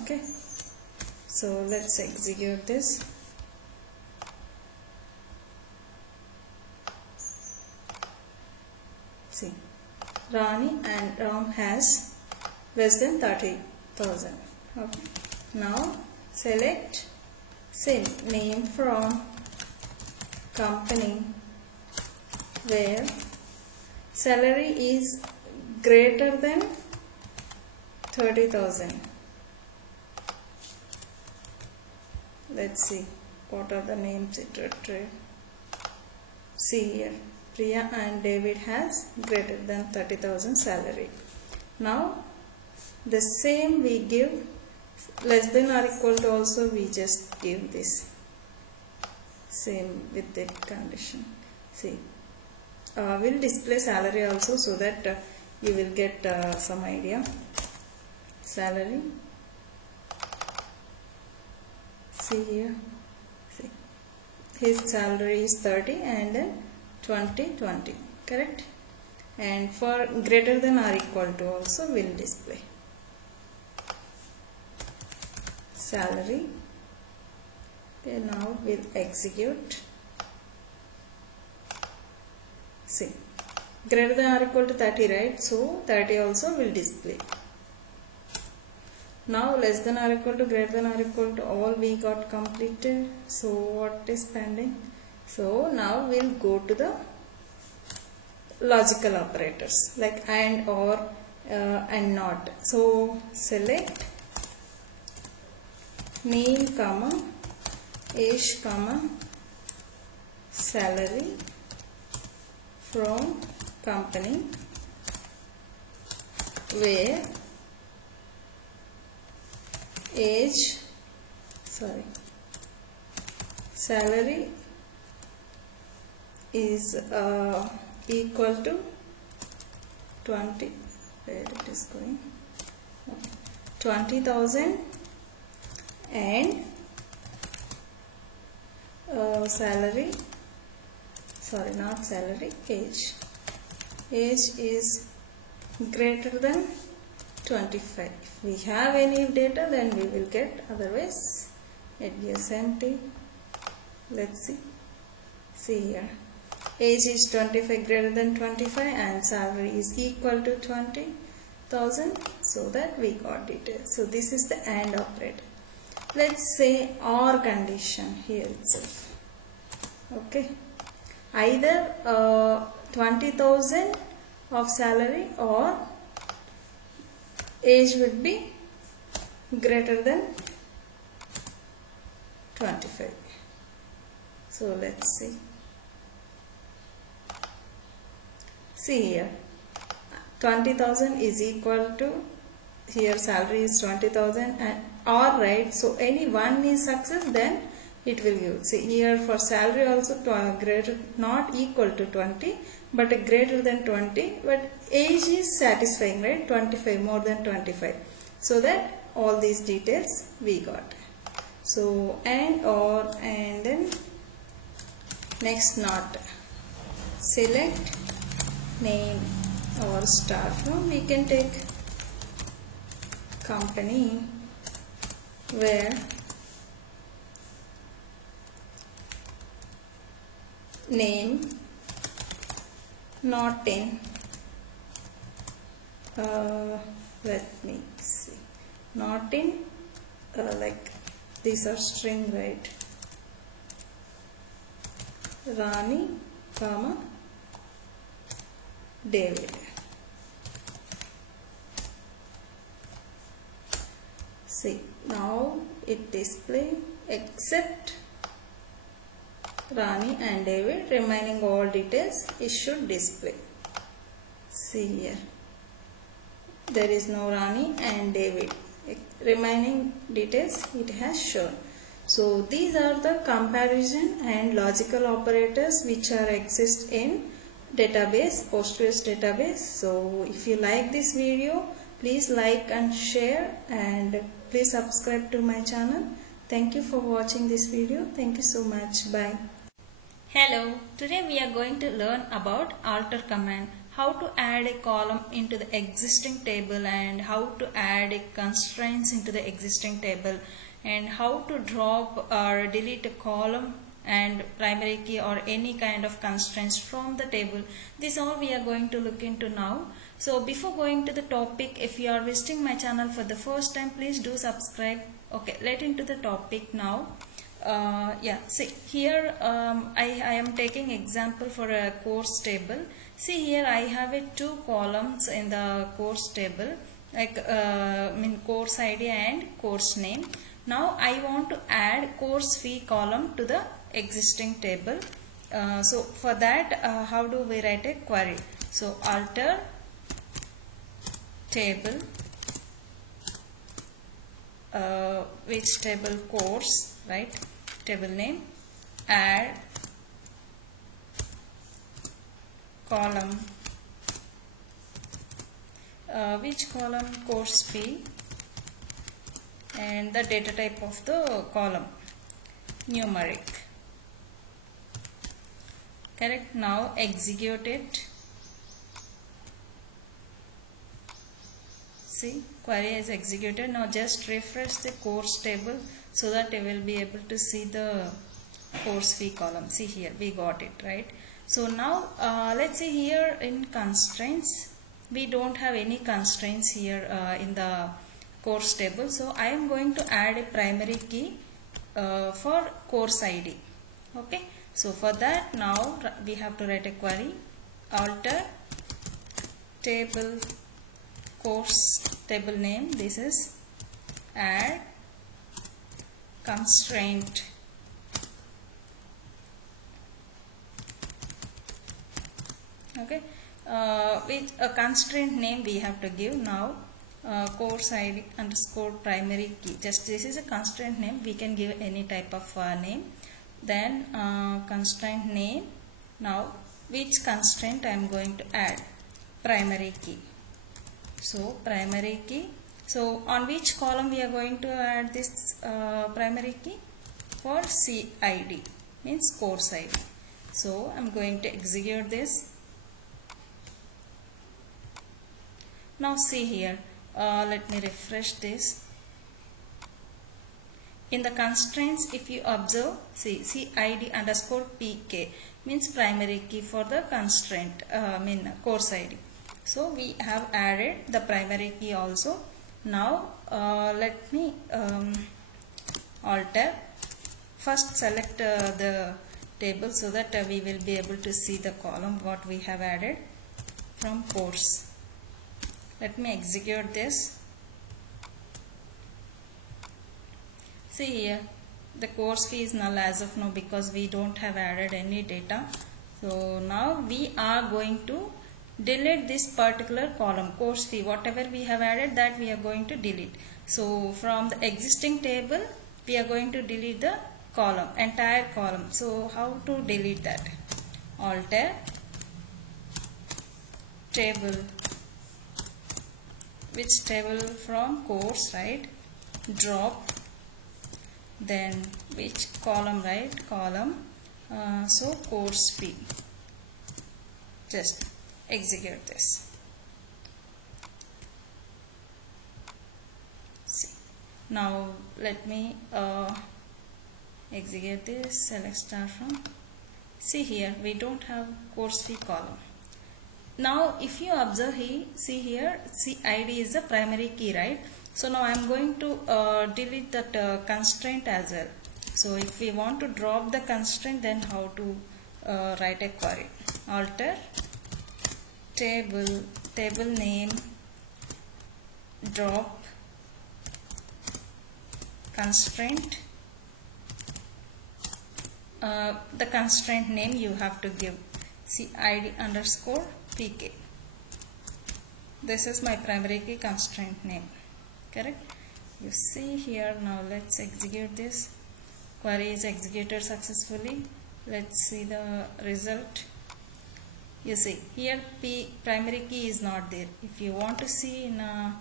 Okay, so let's execute this. See, Rani and Ram has less than 30,000. Okay, now select name from company where salary is greater than 30,000. let's see what are the names it retrieved. See here, Priya and David has greater than 30,000 salary. Now the same we give, less than or equal to also we just give this same with the condition. See, we'll display salary also so that you will get some idea. Salary, see here, see, his salary is 30 and then 20, correct? And for greater than or equal to also will display salary. Okay, now we'll execute. See, greater than or equal to 30, right? So 30 also will display. Now less than or equal to, greater than or equal to, all we got completed. So what is pending? So now we'll go to the logical operators like and, or, and not. So select name comma age comma salary from company where age, salary is equal to 20, where it is going, 20,000 and salary, not salary, age is greater than 25. If we have any data then we will get, otherwise it gives empty. Let's see here, age is 25 greater than 25 and salary is equal to 20,000, so that we got details. So this is the AND operator. Let's say OR condition here itself. Okay, either 20,000 of salary or age would be greater than 25. So let's see. See here, 20,000 is equal to, here salary is 20,000 and or, right? So any one is success, then it will give. See here for salary also greater, not equal to 20 but greater than 20, but age is satisfying, right? 25, more than 25. So that all these details we got. So and, or, and then next not. Select name or start from, we can take company where name not in, let me see, not in, like these are string, right? Rani comma David. See, now it display except Rani and David, remaining all details it should display. See here, there is no Rani and David, remaining details it has shown. So these are the comparison and logical operators which are exist in database, Postgres database. So if you like this video, please like and share, and please subscribe to my channel. Thank you for watching this video. Thank you so much. Bye. Hello, today we are going to learn about alter command, how to add a column into the existing table and how to add a constraints into the existing table, and how to drop or delete a column and primary key or any kind of constraints from the table. This all we are going to look into now. So before going to the topic, if you are visiting my channel for the first time, please do subscribe. Okay, let into the topic now. See here I am taking example for a course table. See here I have two columns in the course table, like course ID and course name. Now I want to add course fee column to the existing table. So for that, how do we write a query? So alter table, which table? Course, right? Table name, add column, which column? Course fee, and the data type of the column, numeric. Correct. Now execute it. See, query is executed. Now just refresh the course table so that you will be able to see the course fee column. See here, we got it, right? So now let's see here in constraints. We don't have any constraints here in the course table. So I am going to add a primary key for course ID. Okay. So for that, now we have to write a query, alter table course table name. This is add constraint. Okay, with a constraint name we have to give now. Course ID underscore primary key. Just this is a constraint name. We can give any type of name. Then constraint name. Now which constraint I am going to add? Primary key. So primary key. So on which column we are going to add this primary key? For CID, means course ID. So I am going to execute this. Now see here. Let me refresh this. In the constraints, if you observe, see CID underscore PK means primary key for the constraint, course ID. So we have added the primary key also. Now let me alter. First select the table so that we will be able to see the column what we have added from course. Let me execute this. See here, the course fee is null as of now because we don't have added any data. So now we are going to delete this particular column, course fee. Whatever we have added, that we are going to delete. So from the existing table, we are going to delete the column, entire column. So how to delete that? Alter table. Which table? From course, right? Drop. Then which column, right? Column. So course fee. Just execute this. See. Now let me execute this. Select star from. See here, we don't have course fee column. Now if you observe here, see here, CID is the primary key, right? So now I am going to delete that constraint as well. So if we want to drop the constraint, then how to write a query? Alter table name, drop constraint. The constraint name you have to give CID underscore PK. This is my primary key constraint name. Correct? You see here. Now let's execute this. Query is executed successfully. Let's see the result. You see here primary key is not there. If you want to see in a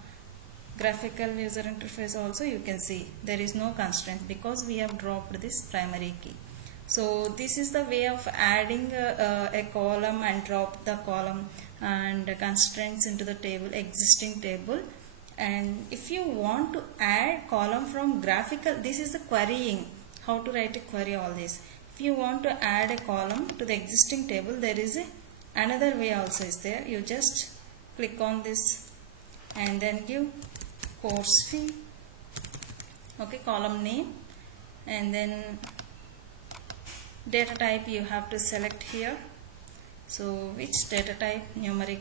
graphical user interface also, you can see there is no constraint because we have dropped this primary key. So this is the way of adding a column and drop the column and constraints into the table, existing table. And if you want to add column from graphical, this is the querying, how to write a query, all this. If you want to add a column to the existing table, there is another way also is there. You just click on this and then give course fee, okay, column name, and then data type you have to select here. So which data type? Numeric.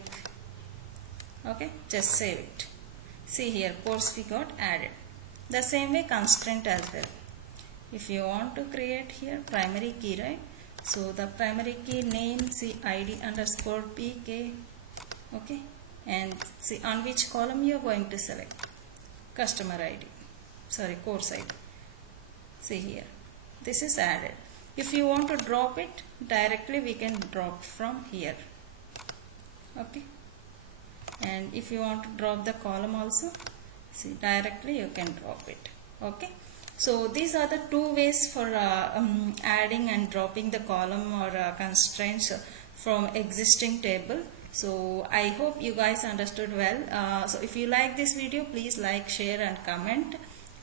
Okay, just save it. See here, course fee got added. The same way constraint as well. If you want to create here primary key, right? So the primary key name, see id underscore pk, okay, and see on which column you are going to select. Customer id, sorry, course id. See here, this is added. If you want to drop it directly, we can drop from here, okay. And if you want to drop the column also, see directly you can drop it, okay. So these are the two ways for adding and dropping the column or constraints from existing table. So I hope you guys understood well. So if you like this video, please like, share and comment.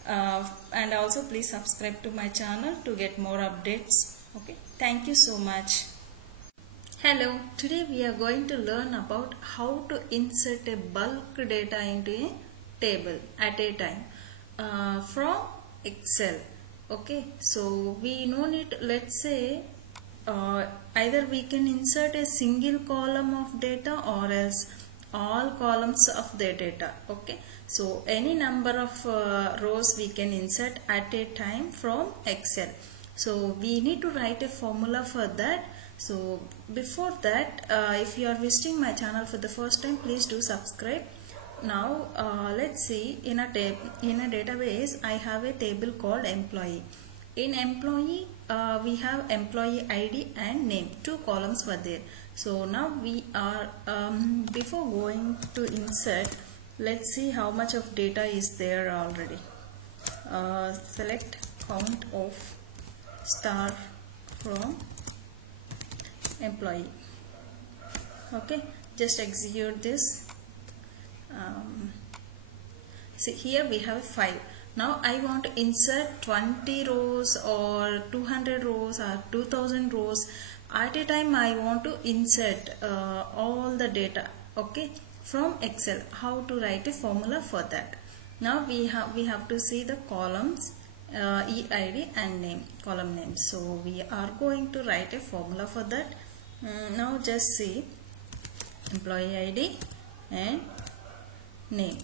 And also please subscribe to my channel to get more updates. Okay, thank you so much. Hello, today we are going to learn about how to insert a bulk data into a table at a time from Excel. Okay, so we no need, let's say either we can insert a single column of data or else all columns of the data. Okay, so any number of rows we can insert at a time from Excel. So we need to write a formula for that. So before that, if you are visiting my channel for the first time, please do subscribe. Now let's see, in a database I have a table called employee. In employee we have employee ID and name, two columns were there. So now we are before going to insert, let's see how much of data is there already. Select count of star from employee. Okay, just execute this. See here we have 5. Now I want to insert 20 rows or 200 rows or 2000 rows at a time. I want to insert all the data, okay, from Excel. How to write a formula for that? Now we have to see the columns, EID and name, column name. So we are going to write a formula for that. Now just see employee ID and name.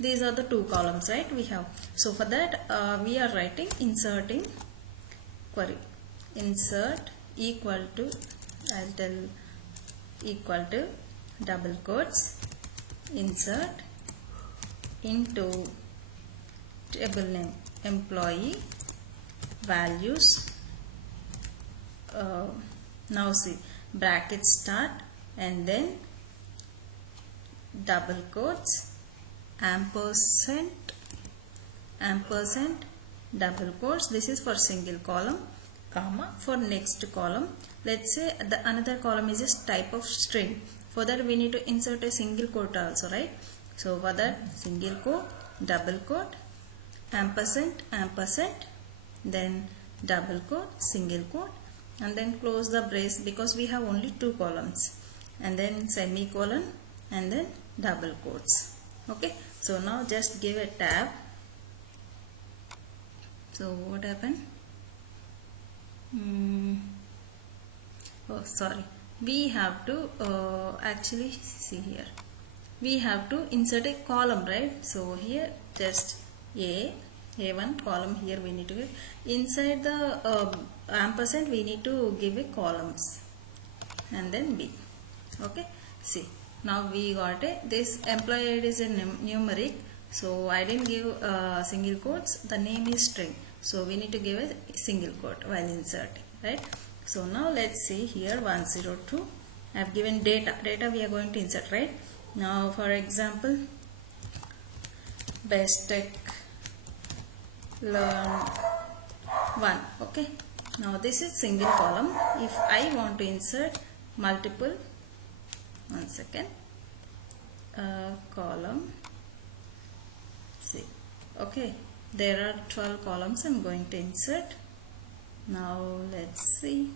These are the two columns, right? We have. So for that we are writing inserting query. Insert equal to, I'll tell equal to double quotes, insert into table name employee values. Now see, bracket start and then double quotes, ampersand, double quotes. This is for single column, comma, for next column. Let's say the another column is just type of string. For that we need to insert a single quote also, right? So for that, single quote, double quote, ampersand, then double quote, single quote, and then close the brace because we have only two columns, and then semicolon and then double quotes. Okay, so now just give a tab. So what happened? Oh sorry, we have to actually see here, we have to insert a column, right? So here just A1 column, here we need to give inside the ampersand, we need to give a columns and then B. Okay, see, now we got this employee ID is a numeric, so I didn't give single quotes, the name is string, so we need to give a single quote while inserting, right? So now let's see here 102, I have given data we are going to insert, right? Now for example, best tech learn 1. Okay, now this is single column. If I want to insert multiple, one second, column, see, okay, there are 12 columns I'm going to insert. Now let's see,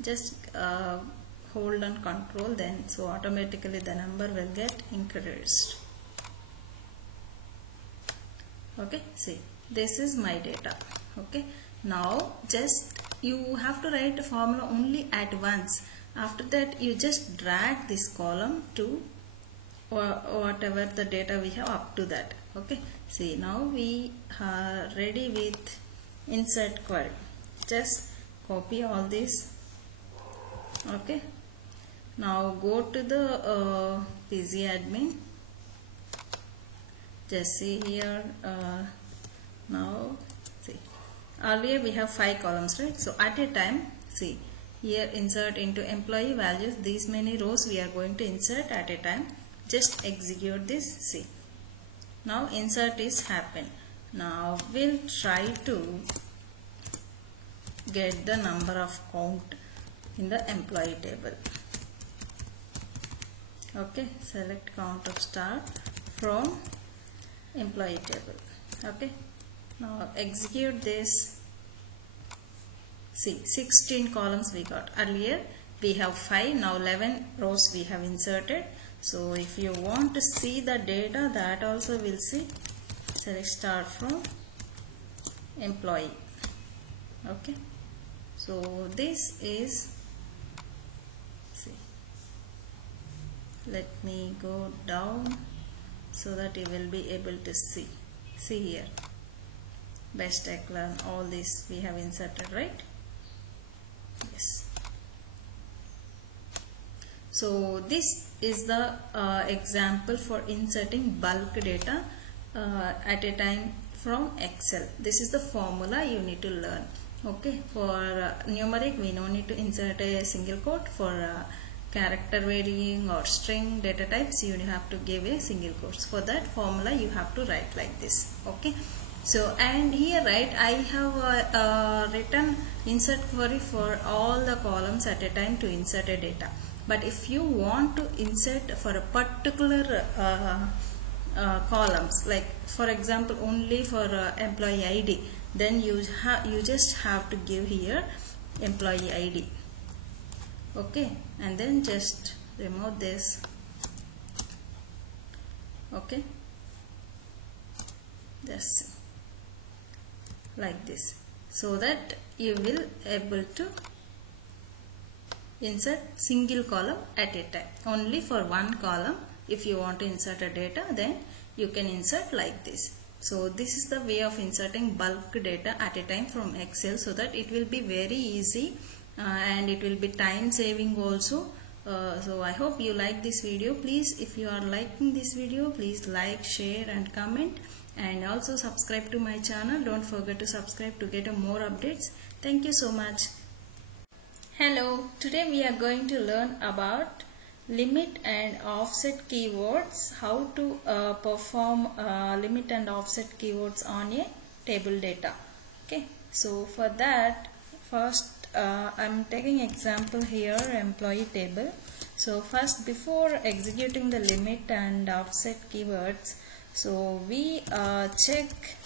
just hold on control, then so automatically the number will get increased. Okay, see, this is my data. Okay, now just you have to write a formula only at once. After that you just drag this column to whatever the data we have up to that. Okay, see, now we are ready with insert query. Just copy all this. Okay, now go to the PC admin. Just see here. Now see, earlier we have 5 columns, right? So at a time, see here, insert into employee values, these many rows we are going to insert at a time. Just execute this. See, now insert is happened. Now we'll try to get the number of count in the employee table. Okay, select count of star from employee table. Okay, now execute this. See, 16 columns we got. Earlier we have 5, now 11 rows we have inserted. So if you want to see the data, that also will see. Select star from employee. Okay, so this is, see, let me go down so that you will be able to see. See here, best tech learn, all this we have inserted, right? Yes. So this is the example for inserting bulk data at a time from Excel. This is the formula you need to learn. Okay, for numeric we no need to insert a single quote. For character varying or string data types, you have to give a single quotes. For that formula you have to write like this. Okay, so and here, right, I have written insert query for all the columns at a time to insert a data. But if you want to insert for a particular columns, like for example only for employee ID, then you just have to give here employee ID. Okay, and then just remove this. Okay, just like this, so that you will able to insert single column at a time. Only for one column, if you want to insert a data, then you can insert like this. So this is the way of inserting bulk data at a time from Excel, so that it will be very easy and it will be time saving also. So I hope you like this video. Please, if you are liking this video, please like, share and comment, and also subscribe to my channel. Don't forget to subscribe to get more updates. Thank you so much. Hello, today we are going to learn about limit and offset keywords, how to perform limit and offset keywords on a table data. Okay, so for that, first I'm taking example here, employee table. So first, before executing the limit and offset keywords, so we check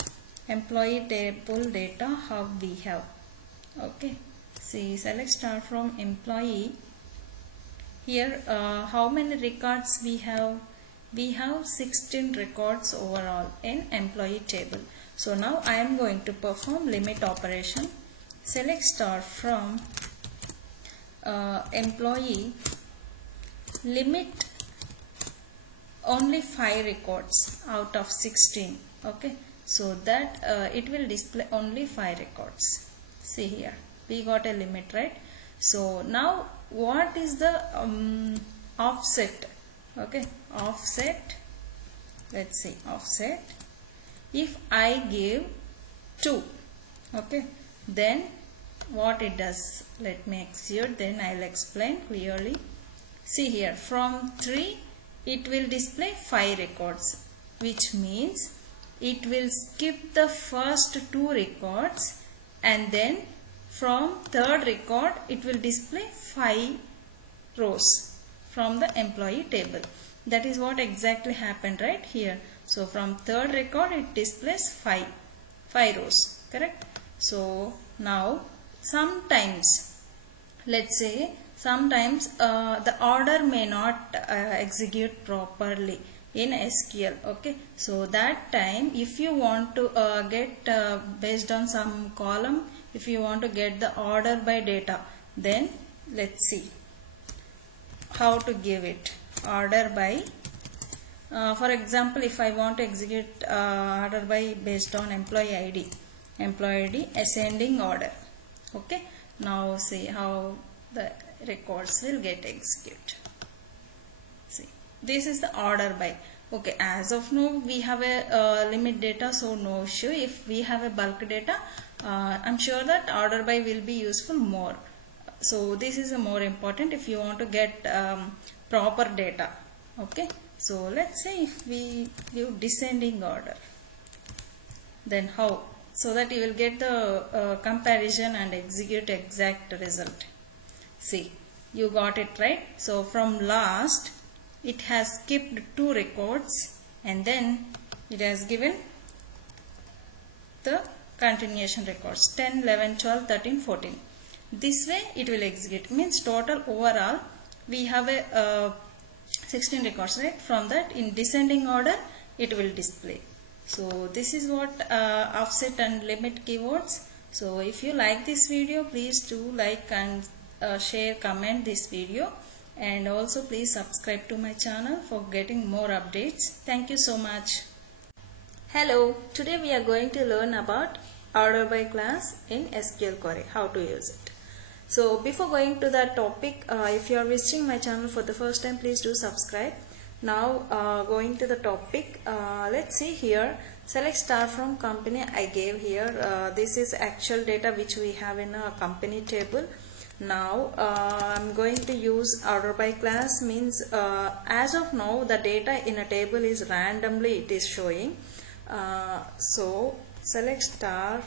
employee table data how we have. Okay, see, select star from employee. Here how many records we have? We have 16 records overall in employee table. So now I am going to perform limit operation. Select star from employee, limit only 5 records out of 16. Okay, so that it will display only 5 records. See here, we got a limit, right? So now what is the offset? Okay, offset, let's see, offset, if I give 2, okay, then what it does, let me execute, then I'll explain clearly. See here, from 3 it will display 5 records, which means it will skip the first 2 records, and then from third record it will display 5 rows from the employee table. That is what exactly happened right here. So from third record it displays 5 rows, correct? So now sometimes, let's say sometimes the order may not execute properly in SQL. Okay, so that time if you want to get based on some column, if you want to get the order by data, then let's see how to give it. Order by For example, if I want to execute order by based on employee ID ascending order. Okay, now see how the records will get executed. See, this is the order by. Okay, as of now we have a limit data, so no issue. If we have a bulk data, I'm sure that order by will be useful more. So this is a more important if you want to get proper data. Okay, so let's say if we give descending order, then how? So that you will get the comparison and execute exact result. See, you got it right. So from last it has skipped 2 records and then it has given the continuation records 10, 11, 12, 13, 14. This way it will execute, means total overall we have a 16 records, right? From that in descending order it will display. So this is what offset and limit keywords. So if you like this video, please do like and share, comment this video, and also please subscribe to my channel for getting more updates. Thank you so much. Hello, today we are going to learn about order by class in SQL query, how to use it. So before going to that topic, if you are visiting my channel for the first time, please do subscribe. Now going to the topic, let's see here, select star from company I gave here. This is actual data which we have in a company table. Now I'm going to use order by class, means as of now the data in a table is randomly it is showing. So select star,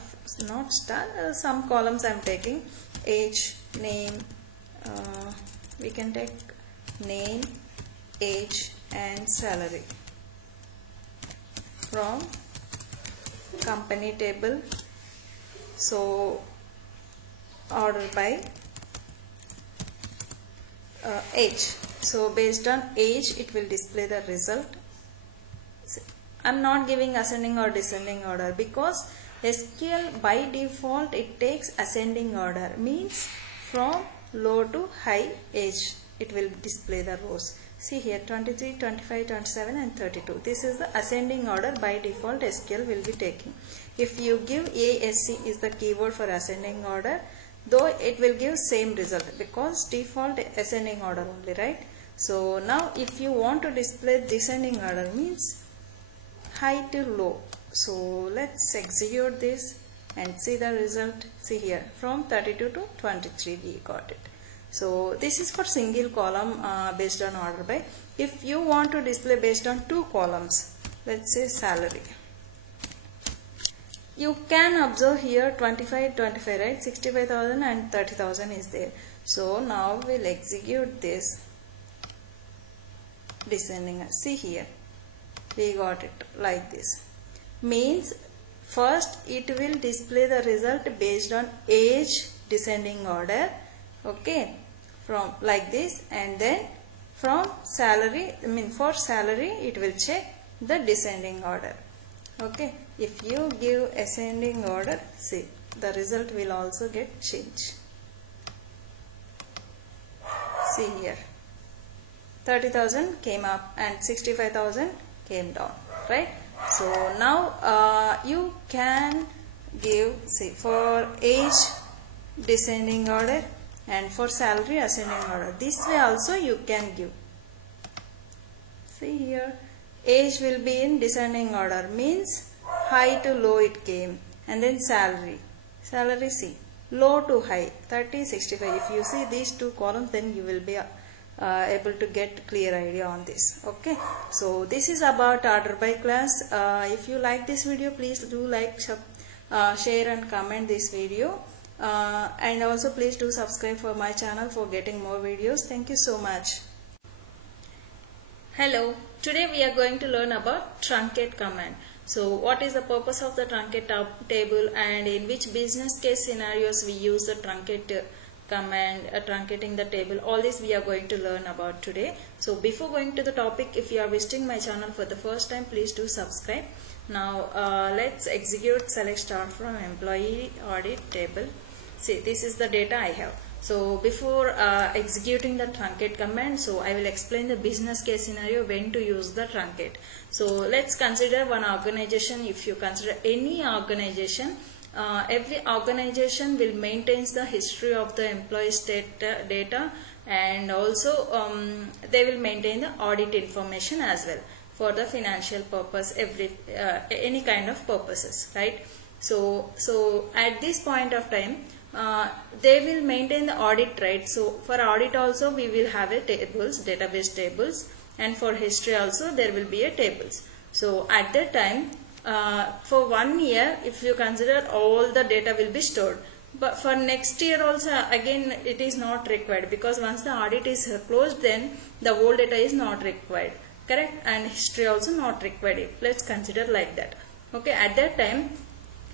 not star, some columns I'm taking, age, name, we can take name, age and salary from company table. So order by age. So based on age it will display the result. I'm not giving ascending or descending order because SQL by default it takes ascending order, means from low to high age it will display the rows. See here 23, 25, 27 and 32. This is the ascending order by default SQL will be taking. If you give ASC is the keyword for ascending order, though it will give same result because default ascending order only, right? So now if you want to display descending order, means high to low. So let's execute this and see the result. See here from 32 to 23 we got it. So this is for single column based on order by. If you want to display based on 2 columns, let's say salary, you can observe here 25, right? 65,000 and 30,000 is there. So now we'll execute this descending. See here, we got it like this. Means first it will display the result based on age descending order. Okay, from like this, and then from salary, I mean for salary it will check the descending order. Okay, if you give ascending order, see the result will also get changed. See here 30,000 came up and 65,000 came down, right? So now you can give, say for age descending order and for salary ascending order. This way also you can give. See here, age will be in descending order, means high to low it came, and then salary see low to high 30, 65. If you see these 2 columns, then you will be able to get clear idea on this. Okay, so this is about order by class. If you like this video, please do like, share and comment this video, and also please do subscribe for my channel for getting more videos. Thank you so much. Hello, today we are going to learn about truncate command. So what is the purpose of the truncate table, and in which business case scenarios we use the truncate command, truncating the table. All this we are going to learn about today. So before going to the topic, if you are visiting my channel for the first time, please do subscribe. Now let's execute select star from employee audit table. See, this is the data I have. So before executing the truncate command, so I will explain the business case scenario when to use the truncate. So let's consider one organization. If you consider any organization, every organization will maintain the history of the employees data, and also they will maintain the audit information as well for the financial purpose, any kind of purposes, right? So at this point of time, they will maintain the audit, right? So for audit also we will have a database tables, and for history also there will be a tables. So at that time, for 1 year, if you consider, all the data will be stored. But for next year also, again it is not required, because once the audit is closed, then the whole data is not required, correct? And history also not required. Let's consider like that. Okay, at that time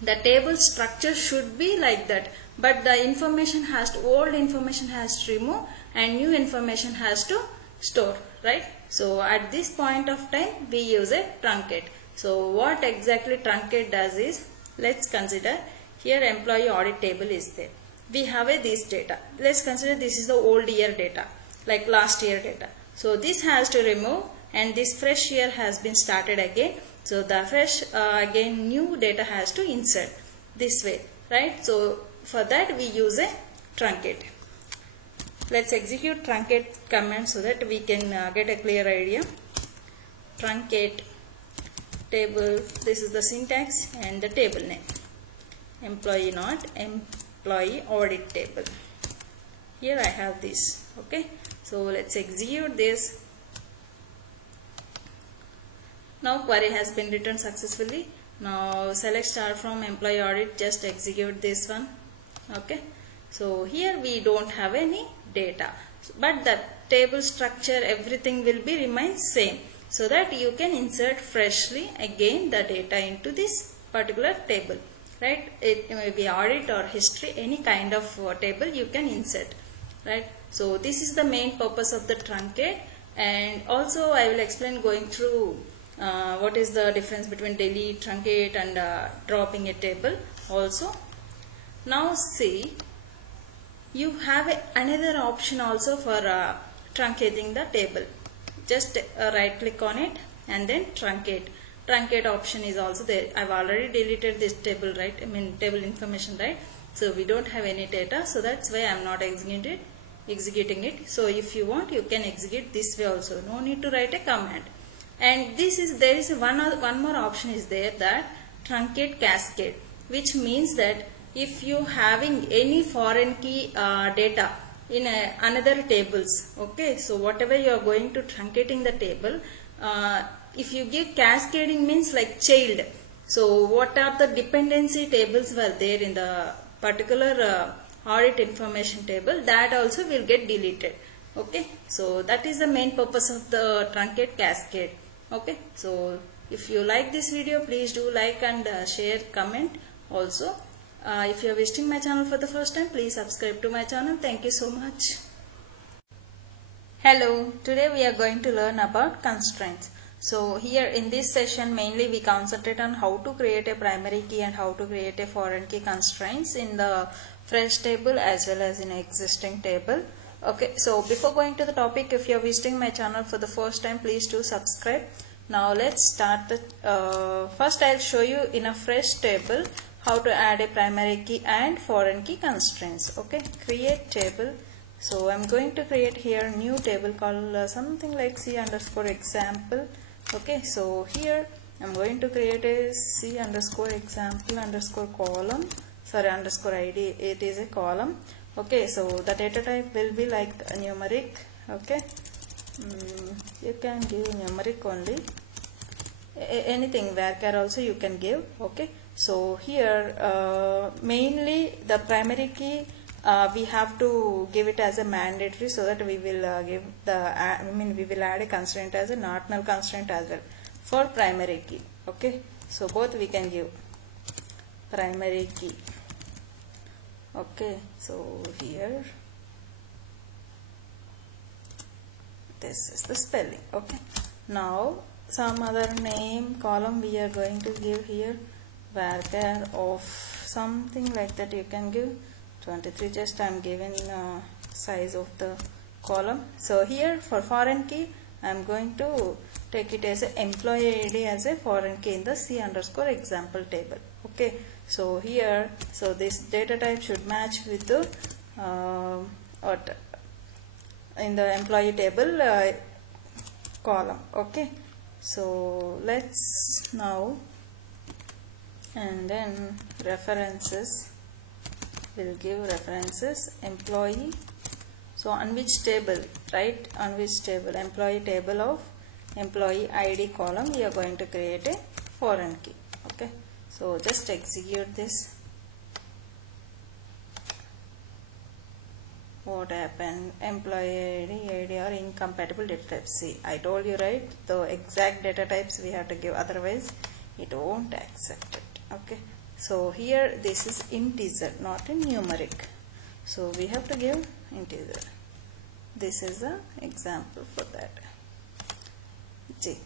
the table structure should be like that, but the information has to, old information has to remove and new information has to store, right? So at this point of time we use a truncate. So what exactly truncate does is, let's consider here employee audit table is there. We have this data. Let's consider this is the old year data, like last year data. So this has to remove, and this fresh year has been started again. So the fresh again new data has to insert this way, right? So for that we use a truncate. Let's execute truncate command so that we can get a clear idea. Truncate table, this is the syntax and the table name. Employee, not employee audit table. Here I have this. Okay, so let's execute this. Now query has been written successfully. Now select star from employee audit, just execute this one. Okay, so here we don't have any data, but the table structure, everything will be remain same, so that you can insert freshly again the data into this particular table, right? It may be audit or history, any kind of table you can insert, right? So this is the main purpose of the truncate, and also I will explain going through what is the difference between delete, truncate and dropping a table also. Now see, you have another option also for truncating the table. Just right click on it and then truncate. Truncate option is also there. I've already deleted this table, right? I mean table information, right? So we don't have any data, so that's why I'm not executing it. So if you want, you can execute this way also. No need to write a command. And there is one more option is there, that truncate cascade, which means that if you having any foreign key data in another tables, okay, so whatever you are going to truncating the table, if you give cascading means like child. So what are the dependency tables were there in the particular audit information table, that also will get deleted. Okay, so that is the main purpose of the truncate cascade. Okay, so if you like this video, please do like and share, comment also. If you are visiting my channel for the first time, please subscribe to my channel. Thank you so much. Hello, today we are going to learn about constraints. So here in this session mainly we concentrate on how to create a primary key and how to create a foreign key constraints in the fresh table as well as in existing table. Okay, so before going to the topic, if you are visiting my channel for the first time, please do subscribe. Now let's start the first I'll show you in a fresh table how to add a primary key and foreign key constraints. Okay, create table. So I'm going to create here new table called something like C_example. Okay, so here I'm going to create a C_example_ column, sorry, _id, it is a column. Okay, so the data type will be like numeric. Okay, you can give numeric only, anything, varchar also you can give. Okay, so here mainly the primary key we have to give it as a mandatory, so that we will give the we will add a constraint as a not null constraint as well for primary key. Okay, so both we can give primary key. Okay, so here this is the spelling. Okay, now some other name column we are going to give here, varchar of something like that you can give 23. Just I am given size of the column. So here for foreign key I am going to take it as a employee ID as a foreign key in the C underscore example table. Okay, so here, so this data type should match with the what in the employee table column. Okay, so let's now, and then references, will give references employee. So on which table, right, on which table, employee table of employee ID column we are going to create a foreign key. Okay, so just execute this. What happened? Employee ID are incompatible data types. See, I told you, right, the exact data types we have to give, otherwise it won't accept it. Okay, so here this is integer, not a numeric, so we have to give integer. This is an example for that.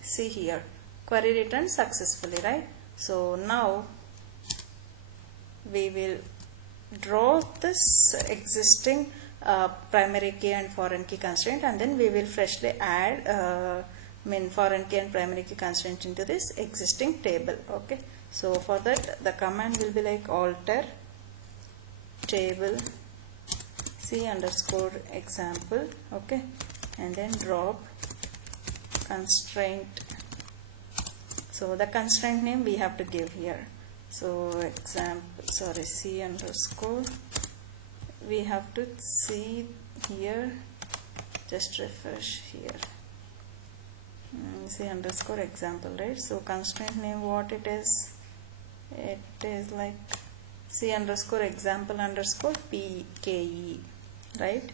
See here, query returned successfully, right? So now we will drop this existing primary key and foreign key constraint, and then we will freshly add foreign key and primary key constraint into this existing table. Okay, so for that the command will be like alter table C underscore example. Okay, and then drop constraint. So the constraint name we have to give here. So example, sorry, C underscore, we have to see here, just refresh here, C underscore example, right? So constraint name, what it is like C underscore example underscore PKE, right?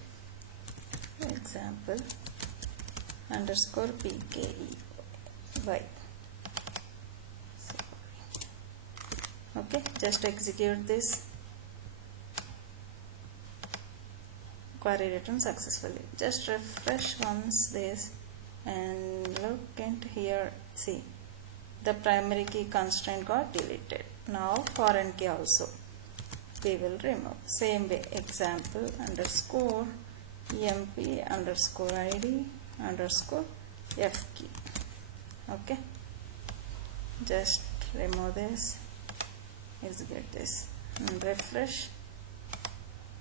Example underscore PKE y. Okay, just execute this. Query returned successfully. Just refresh once this and look into here. See, the primary key constraint got deleted. Now foreign key also we will remove. Same way, example underscore emp underscore id underscore f key. Okay, just remove this, execute this and refresh.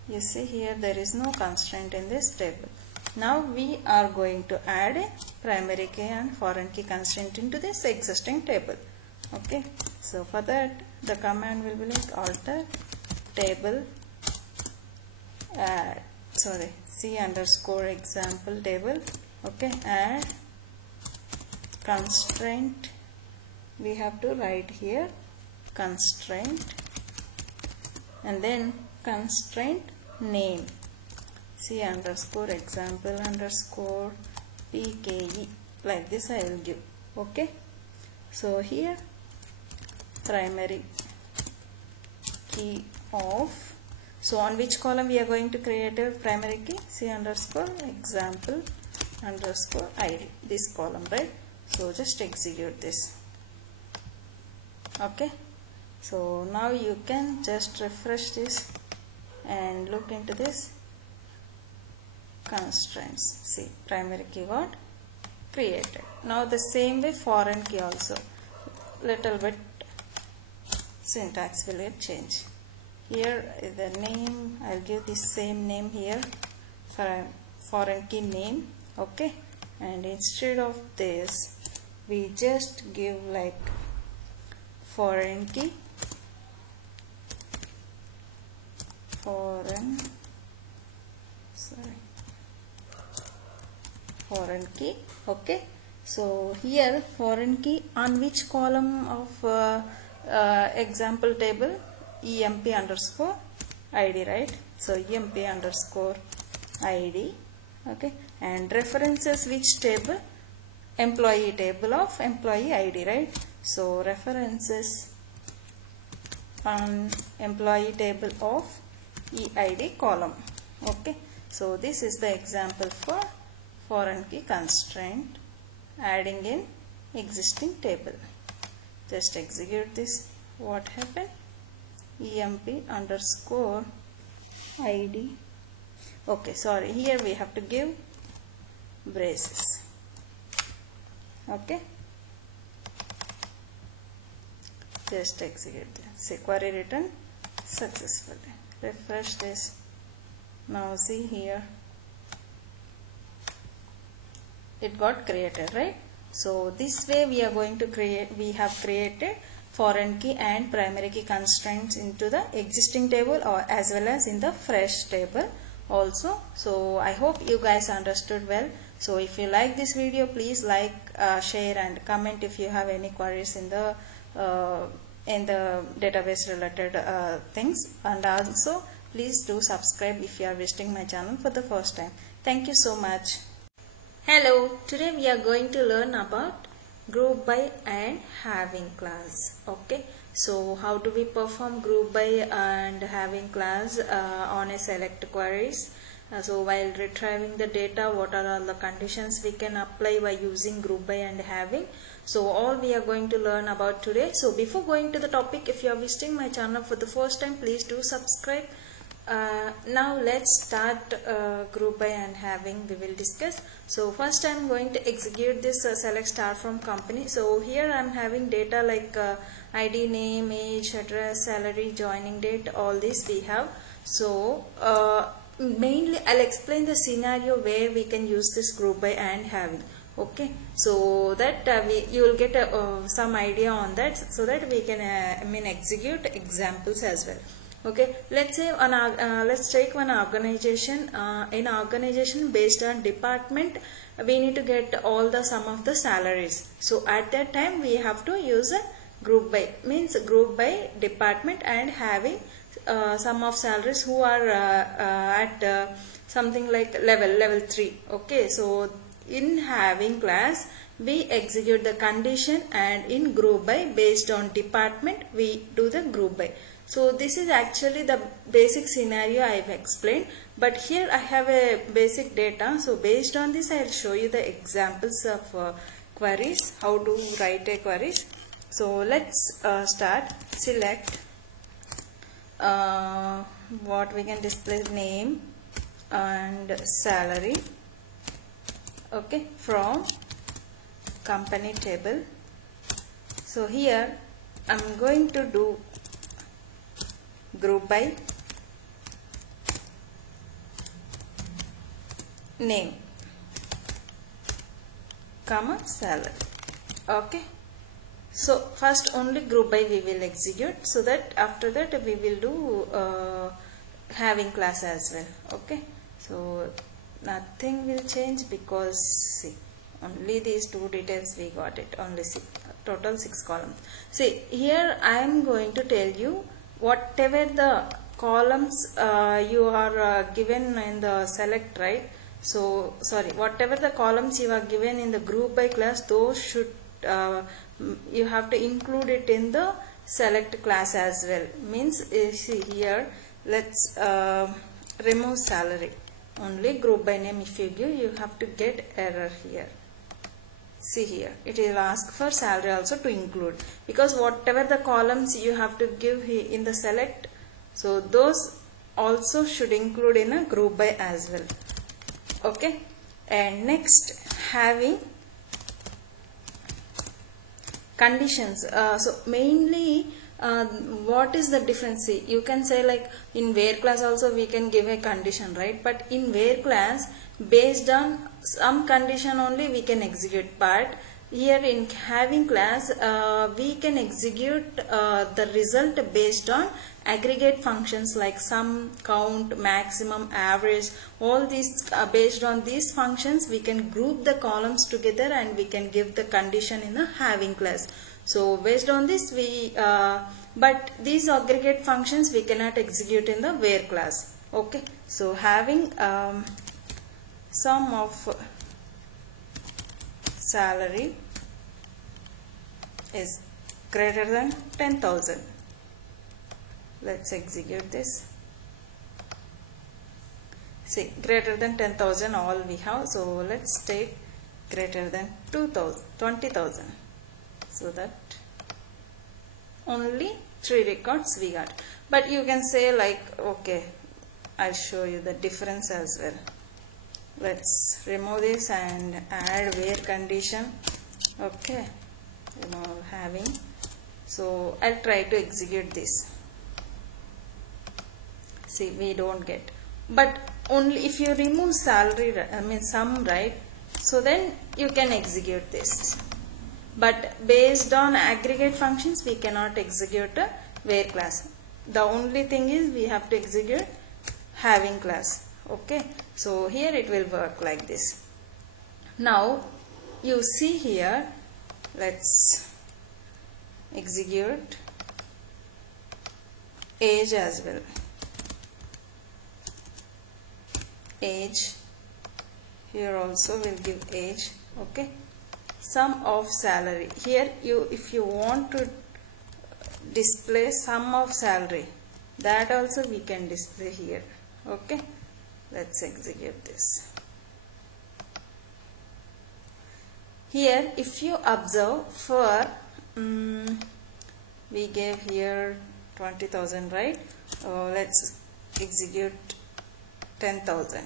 You see here there is no constraint in this table. Now we are going to add a primary key and foreign key constraint into this existing table. Okay, so for that the command will be like alter table C underscore example table. Okay, add constraint. We have to write here constraint and then constraint name C underscore example underscore PKE, like this I will give. Okay, so here primary key of, so on which column we are going to create a primary key? C underscore example underscore ID, this column, right? So just execute this. Okay, so now you can just refresh this and look into this constraints. See, primary key got created. Now the same way foreign key also, little bit syntax will get changed. Here the name, I'll give the same name here for foreign key name. Okay, and instead of this we just give like foreign key, foreign key. Okay, so here foreign key on which column of example table? emp underscore id, right? So emp underscore id. Okay, and references which table? Employee table of employee id, right? So references on employee table of EID column. Okay, so this is the example for foreign key constraint adding in existing table. Just execute this. What happened? emp underscore ID. Okay, sorry, here we have to give braces. Okay, just execute that. Say query written successfully. Refresh this. Now see here, it got created, right? So this way we are going to create, we have created foreign key and primary key constraints into the existing table or as well as in the fresh table also. So I hope you guys understood well. So if you like this video, please like, share and comment if you have any queries in the database related things, and also please do subscribe if you are visiting my channel for the first time. Thank you so much. Hello, today we are going to learn about group by and having class. Okay, so how do we perform group by and having class on a select queries? So while retrieving the data, what are all the conditions we can apply by using group by and having? So all we are going to learn about today. So before going to the topic, if you are visiting my channel for the first time, please do subscribe. Now let's start group by and having, we will discuss. So first I am going to execute this select star from company. So here I am having data like ID, name, age, address, salary, joining date, all this we have. So mainly I'll explain the scenario where we can use this group by and having. Okay, so that you will get some idea on that, so that we can execute examples as well. Okay, let's say let's take one organization. In organization based on department, we need to get all the sum of the salaries. So at that time we have to use a group by, means group by department and having sum of salaries who are at something like level 3. Okay, so in having class we execute the condition, and in group by based on department we do the group by. So this is actually the basic scenario I have explained, but here I have a basic data. So based on this I will show you the examples of queries, how to write a queries. So let's start. Select what we can display, name and salary. Okay, from company table. So here I am going to do group by name, comma salary. Okay, so first only group by we will execute, so that after that we will do having class as well. Okay, so nothing will change because see, only these two details we got it, only total 6 columns. See, here I am going to tell you whatever the columns you are given in the select, right? So sorry, whatever the columns you are given in the group by class, those should you have to include it in the select class as well. Means see here, let's remove salary. Only group by name if you give, you have to get error here. See here, it will ask for salary also to include, because whatever the columns you have to give in the select, so those also should include in a group by as well. Okay, and next having conditions. So mainly what is the difference? See, you can say like in where class also we can give a condition, right? But in where class based on some condition only we can execute, but here in having class we can execute the result based on aggregate functions like sum, count, maximum, average. All these based on these functions we can group the columns together and we can give the condition in the having class. So based on this we but these aggregate functions we cannot execute in the where class. Okay, so having sum of salary is greater than 10,000. Let's execute this. See, greater than 10,000 all we have, so let's take greater than 20,000, so that only 3 records we got. But you can say like, okay, I'll show you the difference as well. Let's remove this and add where condition. Okay, remove having. So I'll try to execute this. See, we don't get, but only if you remove salary, sum, right? So then you can execute this. But based on aggregate functions, we cannot execute a where class. The only thing is we have to execute having class. Okay, so here it will work like this. Now you see here, let's execute age as well. Age, here also will give age. Okay, sum of salary. Here if you want to display sum of salary, that also we can display here. Okay, let's execute this. Here if you observe, for we gave here 20,000, right? Let's execute 10,000,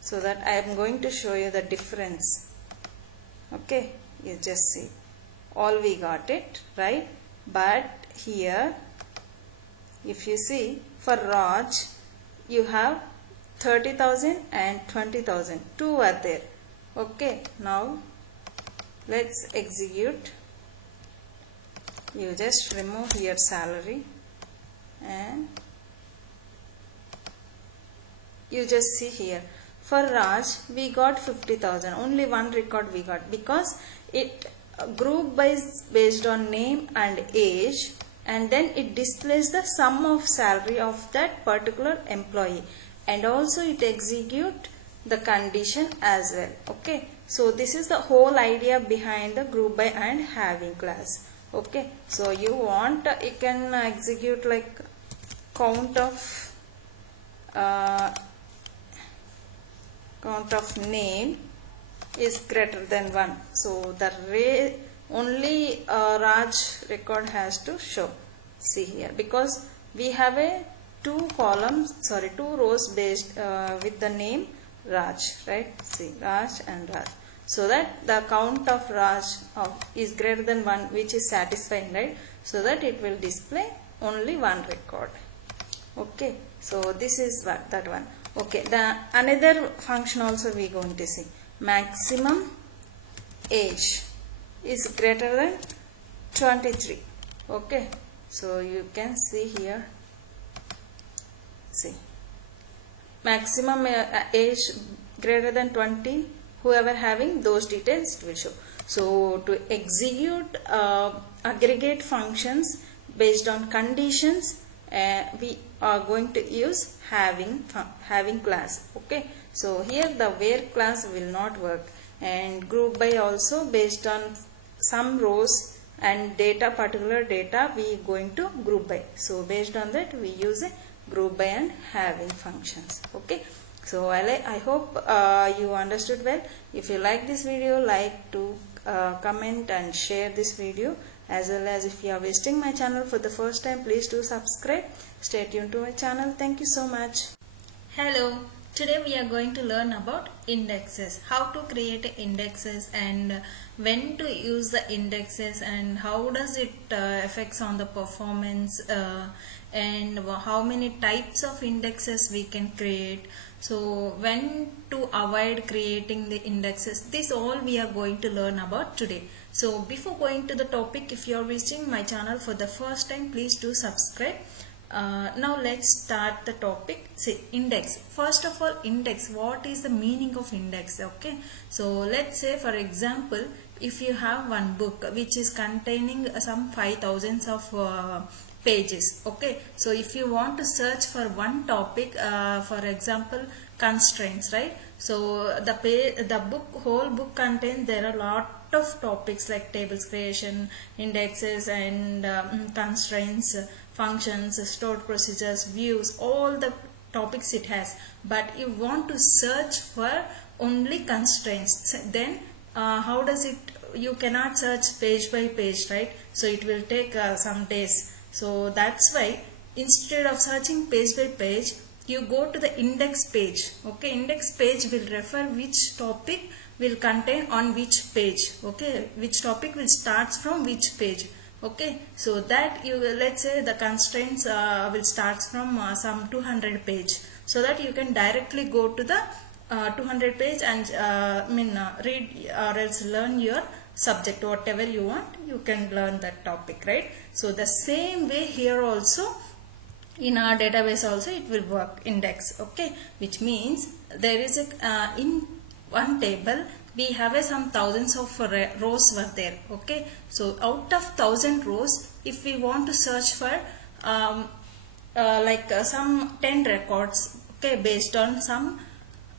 so that I am going to show you the difference. Okay, you just see, all we got it, right? But here if you see, for Raj you have 30,000 and 20,000, two are there. Okay, now let's execute. You just remove here salary and you just see here, for Raj we got 50,000, only one record we got, because it group based on name and age, and then it displays the sum of salary of that particular employee, and also it execute the condition as well. Okay, so this is the whole idea behind the group by and having class. Okay, so you want, you can execute like count of name is greater than 1. So the only Raj record has to show. See here, because we have a two rows based with the name Raj, right? See, Raj and Raj. So that the count of Raj is greater than 1, which is satisfying, right? So that it will display only one record. Okay, so this is that one. Okay, the another function also we going to see. Maximum age is greater than 23. Okay, so you can see here. See, maximum age greater than 20. Whoever having those details, it will show. So to execute aggregate functions based on conditions, we are going to use having class. Okay, so here the where class will not work, and group by also based on some rows and particular data we going to group by. So based on that we use a group by and having functions. Okay, so I hope you understood well. If you like this video, like to comment and share this video, as well as if you are visiting my channel for the first time, please do subscribe. Stay tuned to my channel. Thank you so much. Hello, today we are going to learn about indexes, how to create indexes and when to use the indexes, and how does it affects on the performance, and how many types of indexes we can create. So when to avoid creating the indexes, this all we are going to learn about today. So before going to the topic, if you are visiting my channel for the first time, please do subscribe. Now let's start the topic. See, index. First of all, index. What is the meaning of index? Okay, so let's say for example, if you have one book which is containing some 5,000 of pages. Okay, so if you want to search for one topic, for example constraints, right? So the whole book contains, there are a lot of topics like tables creation, indexes, and constraints, functions, stored procedures, views, all the topics it has. But you want to search for only constraints, then how does it, you cannot search page by page, right? So it will take some days. So that's why instead of searching page by page, you go to the index page. Okay, index page will refer which topic will contain on which page. Okay, which topic will starts from which page. Okay, so that you let's say the constraints will starts from some 200 page, so that you can directly go to the 200 page and read or else learn your subject, whatever you want, you can learn that topic, right? So the same way here also, in our database also it will work, index. Okay, which means there is a in one table we have some thousands of rows were there. Okay, so out of 1000 rows, if we want to search for some 10 records, okay, based on some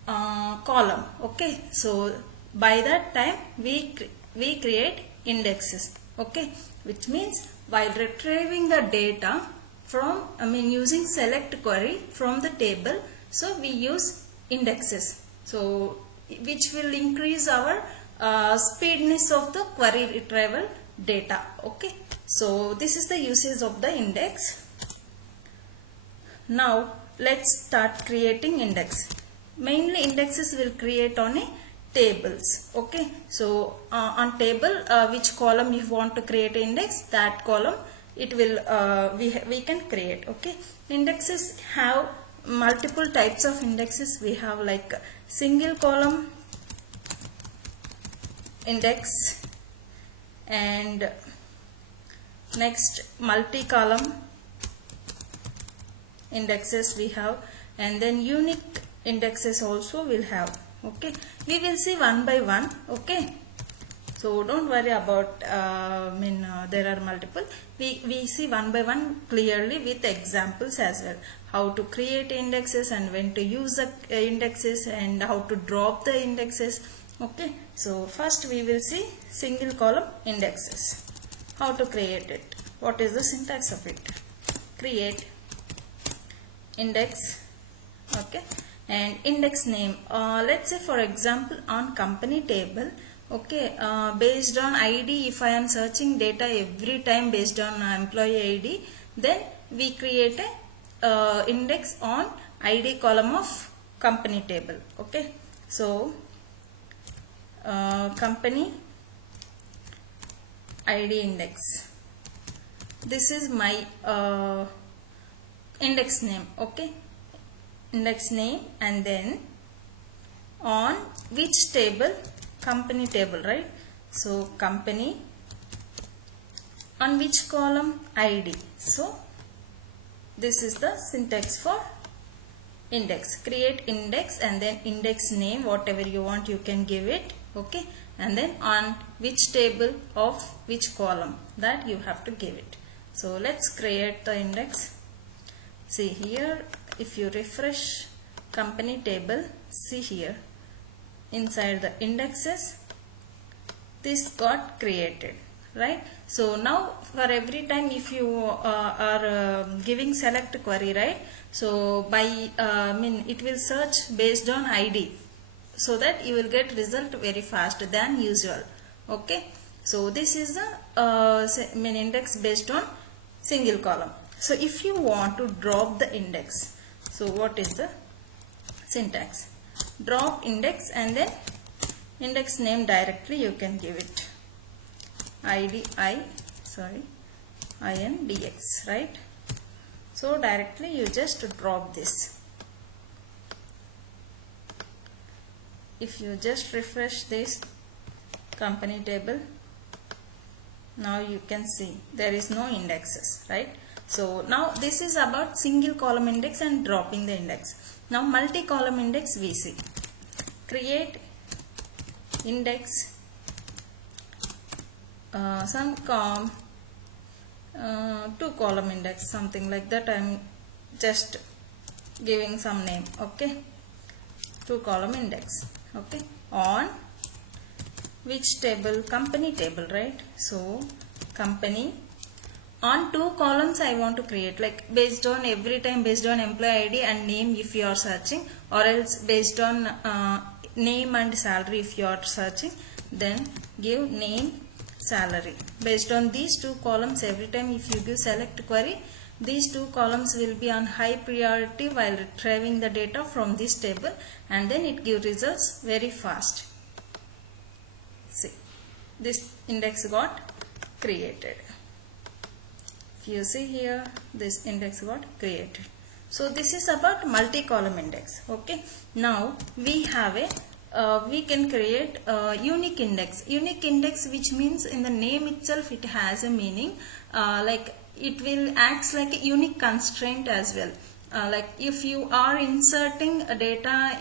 column. Okay, so by that time we create indexes. Okay, which means while retrieving the data from using select query from the table, so we use indexes, so which will increase our speedness of the query retrieval data. Okay, so this is the usage of the index. Now let's start creating index. Mainly indexes will create on a tables. Okay, so on table which column you want to create index, that column it will we can create. Okay, indexes have multiple types of indexes. We have like single column index, and next multi-column indexes we have, and then unique indexes also will have. Okay, we will see one by one. Okay, so don't worry about there are multiple. We see one by one clearly with examples as well, how to create indexes and when to use the indexes and how to drop the indexes. Okay, so first we will see single column indexes, how to create it, what is the syntax of it. Create index. Okay, and index name, let's say for example on company table. Okay, based on ID, if I am searching data every time based on employee ID, then we create a index on ID column of company table. Okay, so company ID index, this is my index name. Okay, index name, and then on which table, company table, right? So company, on which column, ID. So this is the syntax for index. Create index and then index name, whatever you want you can give it. Okay, and then on which table of which column, that you have to give it. So let's create the index. See here, if you refresh company table, see here inside the indexes, this got created, right? So now for every time if you are giving select query, right? So by it will search based on ID, so that you will get result very fast than usual. Okay, so this is the index based on single column. So if you want to drop the index, so what is the syntax? Drop index and then index name directly you can give it. INDX, right? So directly you just drop this. If you just refresh this company table, now you can see there is no indexes, right? So now this is about single column index and dropping the index. Now multi-column index we see. Create index, two column index, something like that. I am just giving some name. Okay, two column index. Okay, on which table? Company table, right? So company, on two columns I want to create, like based on every time based on employee ID and name if you are searching, or else based on name and salary if you are searching, then give name, salary. Based on these two columns, every time if you give select query, these two columns will be on high priority while retrieving the data from this table, and then it gives results very fast. See, this index got created. If you see here, this index got created. So this is about multi-column index. Okay. Now we have a we can create a unique index. Unique index, which means in the name itself it has a meaning. Like it will acts like a unique constraint as well. Like if you are inserting a data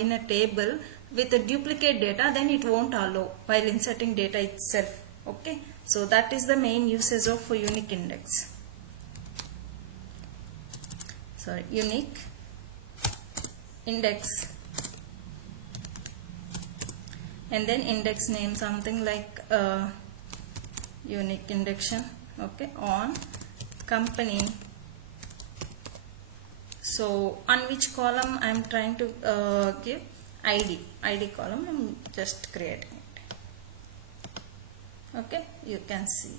in a table with a duplicate data, then it won't allow while inserting data itself. Okay. So that is the main usage of a unique index. Sorry, unique index, and then index name something like unique index. Okay, on company. So on which column I am trying to give ID column. I am just creating it. Okay, you can see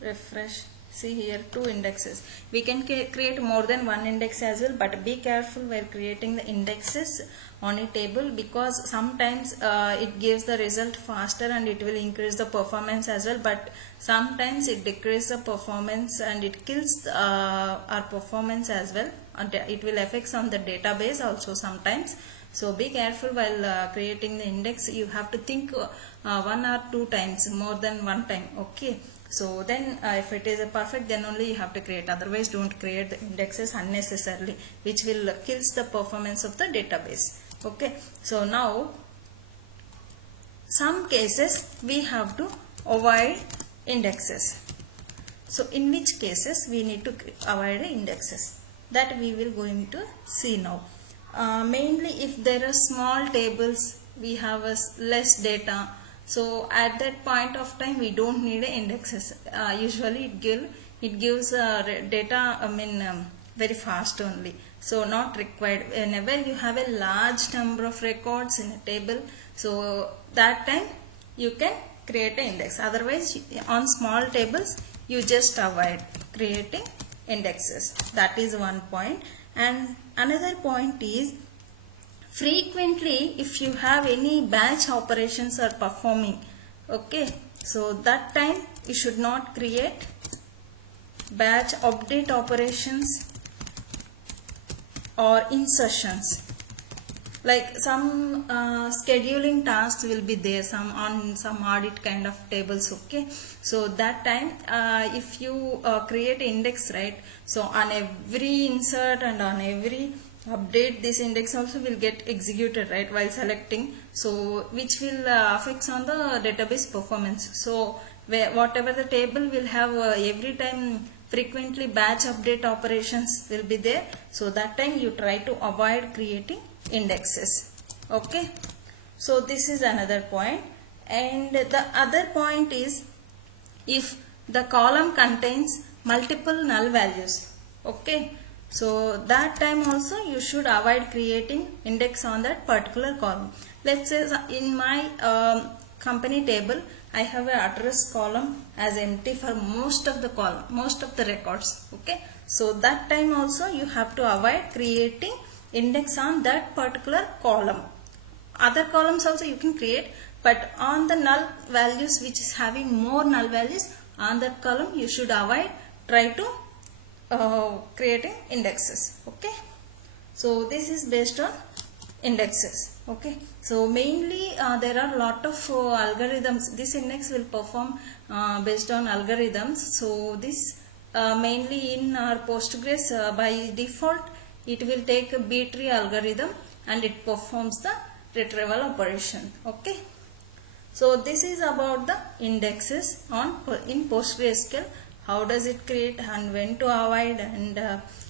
here. Refresh. See here, 2 indexes. We can create more than one index as well, but be careful while creating the indexes on a table, because sometimes it gives the result faster and it will increase the performance as well, but sometimes it decreases the performance and it kills our performance as well, and it will affect on the database also sometimes. So be careful while creating the index. You have to think 1 or 2 times, more than one time. Okay. So then if it is a perfect, then only you have to create. Otherwise don't create the indexes unnecessarily, which will kills the performance of the database. Okay. So now some cases we have to avoid indexes. So in which cases we need to avoid indexes, that we will going to see now. Mainly if there are small tables, we have less data. So at that point of time we don't need indexes. Usually it gives data very fast only. So not required. Whenever you have a large number of records in a table, so that time you can create an index. Otherwise on small tables you just avoid creating indexes. That is one point. And another point is, frequently if you have any batch operations are performing, okay, so that time you should not create batch update operations or insertions. Like some scheduling tasks will be there, some on some audit kind of tables. Okay, so that time if you create index, right, so on every insert and on every update, this index also will get executed, right, while selecting, so which will affects on the database performance. So whatever the table will have every time frequently batch update operations will be there. So that time you try to avoid creating indexes. Okay, so this is another point. And the other point is, if the column contains multiple null values, okay, so that time also you should avoid creating index on that particular column. Let's say in my company table I have an address column as empty for most of the column, most of the records. Okay, so that time also you have to avoid creating index on that particular column. Other columns also you can create, but on the null values which is having more null values, on that column you should avoid try to creating indexes. Okay, so this is based on indexes. Okay, so mainly there are lot of algorithms. This index will perform based on algorithms. So this mainly in our Postgres by default it will take a B-tree algorithm and it performs the retrieval operation. Okay, so this is about the indexes on in PostgreSQL. How does it create and when to avoid, and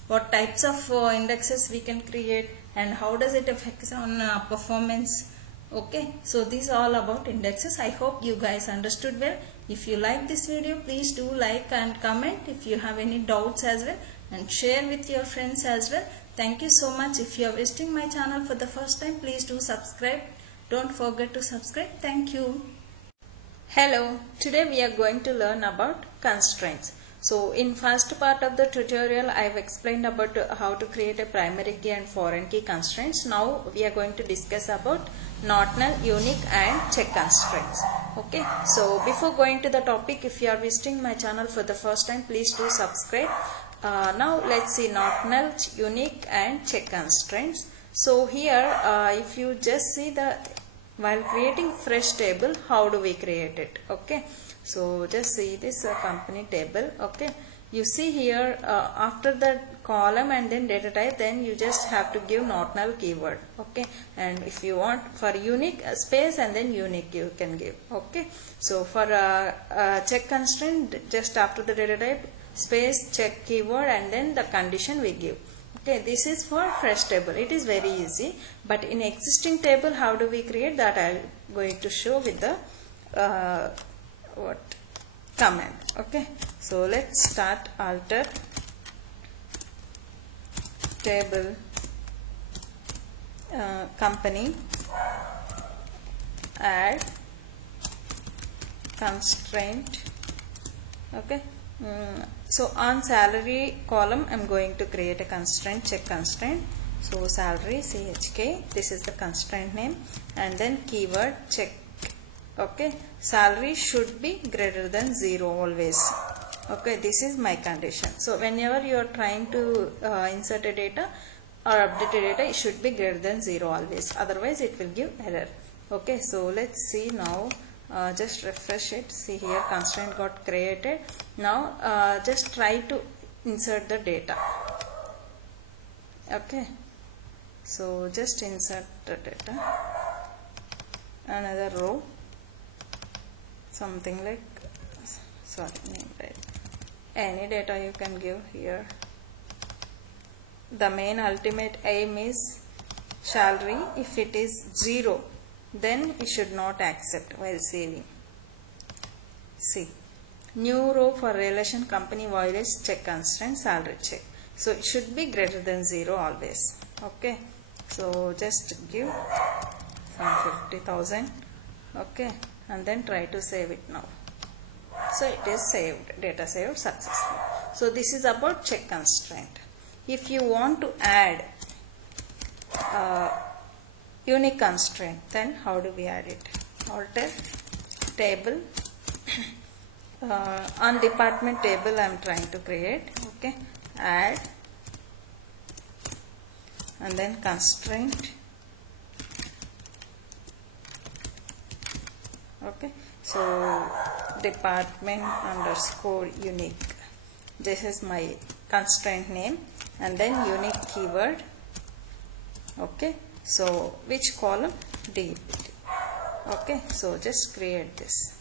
what types of indexes we can create, and how does it affect on performance. Okay, so these are all about indexes. I hope you guys understood well. If you like this video, please do like and comment if you have any doubts as well, and share with your friends as well. Thank you so much. If you are visiting my channel for the first time, please do subscribe. Don't forget to subscribe. Thank you. Hello, today we are going to learn about constraints. So in first part of the tutorial I have explained about how to create a primary key and foreign key constraints. Now we are going to discuss about not null, unique and check constraints. Okay, so before going to the topic, if you are visiting my channel for the first time, please do subscribe. Now let's see not null, unique and check constraints. So here if you just see the while creating fresh table, how do we create it? Okay, so just see this company table. Okay, you see here after the column and then data type, then you just have to give not null keyword. Okay, and if you want for unique space and then unique you can give. Okay, so for check constraint, just after the data type space check keyword and then the condition we give. Okay, this is for fresh table. It is very easy, but in existing table how do we create that? I am going to show with the command. Okay, so let's start alter table company, add constraint. Okay, so on salary column I'm going to create a constraint, check constraint. So salary chk, this is the constraint name, and then keyword check. Okay, salary should be greater than 0 always. Okay, this is my condition. So whenever you are trying to insert a data or update a data, it should be greater than 0 always, otherwise it will give error. Okay, so let's see now. Just refresh it. See here constraint got created. Now just try to insert the data. Okay, so just insert the data, another row, something like, sorry, name right, any data you can give here. The main ultimate aim is salary. If it is 0, then it should not accept while saving. See, new row for relation company violates check constraint salary check. So it should be greater than 0 always. Okay, so just give some 50,000. Okay, and then try to save it now. So it is saved, data saved successfully. So this is about check constraint. If you want to add unique constraint, then how do we add it? Alter table on department table I am trying to create. Okay, add and then constraint. Okay, so department underscore unique, this is my constraint name, and then unique keyword. Okay, so which column? D. Okay, so just create this.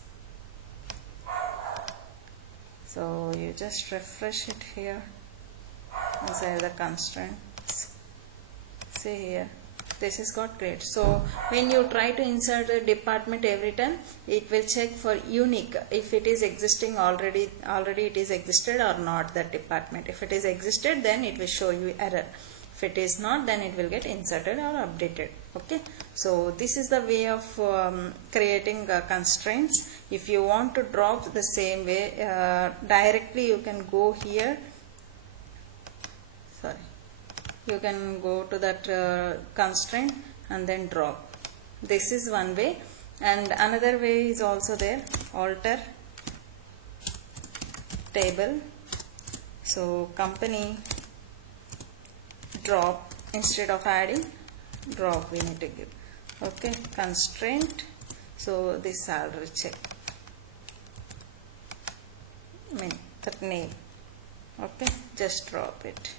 So you just refresh it here inside the constraints. See here, this is got created. So when you try to insert a department every time, it will check for unique if it is existing already it is existed or not, that department. If it is existed, then it will show you error. If it is not, then it will get inserted or updated. Okay, so this is the way of creating constraints. If you want to drop the same way directly, you can go here. Sorry, you can go to that constraint and then drop. This is one way, and another way is also there. Alter table, so company drop, instead of adding drop we need to give. Okay, constraint, so this salary check, that name. Okay, just drop it.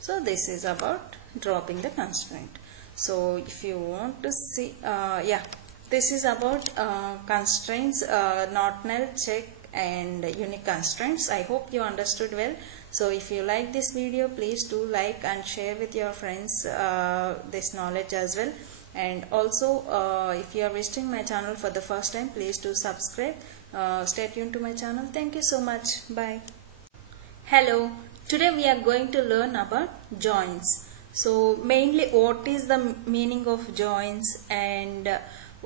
So this is about dropping the constraint. So if you want to see, this is about constraints, not null, check and unique constraints. I hope you understood well. So if you like this video, please do like and share with your friends this knowledge as well. And also if you are visiting my channel for the first time, please do subscribe. Stay tuned to my channel. Thank you so much. Bye. Hello. Today we are going to learn about joins. So mainly what is the meaning of joins and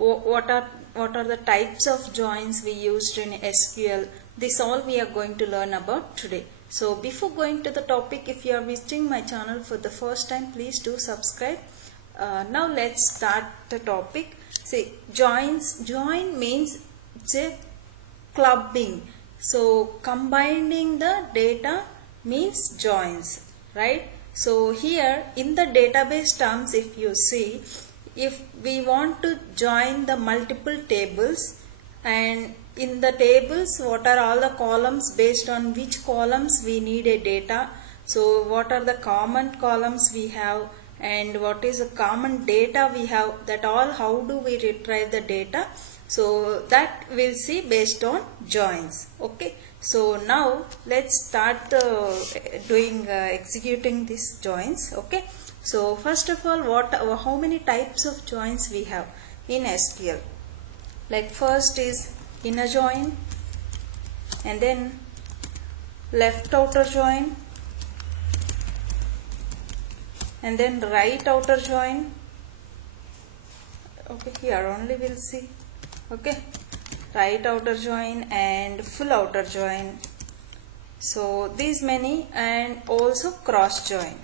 what are the types of joins we used in SQL. This all we are going to learn about today. So before going to the topic, if you are visiting my channel for the first time, please do subscribe. Now let's start the topic. See, joins. Join means it's a clubbing. So combining the data means joins, right? So here in the database terms, if you see, if we want to join the multiple tables, and in the tables what are all the columns, based on which columns we need a data, so what are the common columns we have and what is the common data we have, that all how do we retrieve the data, so that we'll see based on joins. Okay, so now let's start executing these joins. Okay, so first of all, how many types of joins we have in SQL? Like first is inner join, and then left outer join, and then right outer join. Okay, here only we'll see. Okay, right outer join and full outer join. So these many, and also cross join.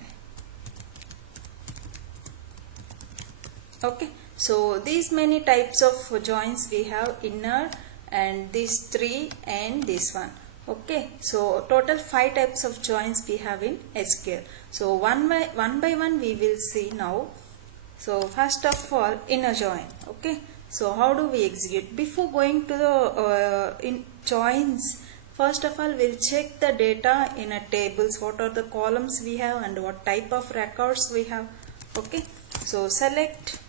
Okay, so these many types of joins we have, inner and these three and this one. Okay, so total 5 types of joins we have in SQL. So one by one we will see now. So first of all, inner join. Okay, so how do we execute? Before going to the in joins, first of all we'll check the data in a tables, what are the columns we have and what type of records we have. Okay, so select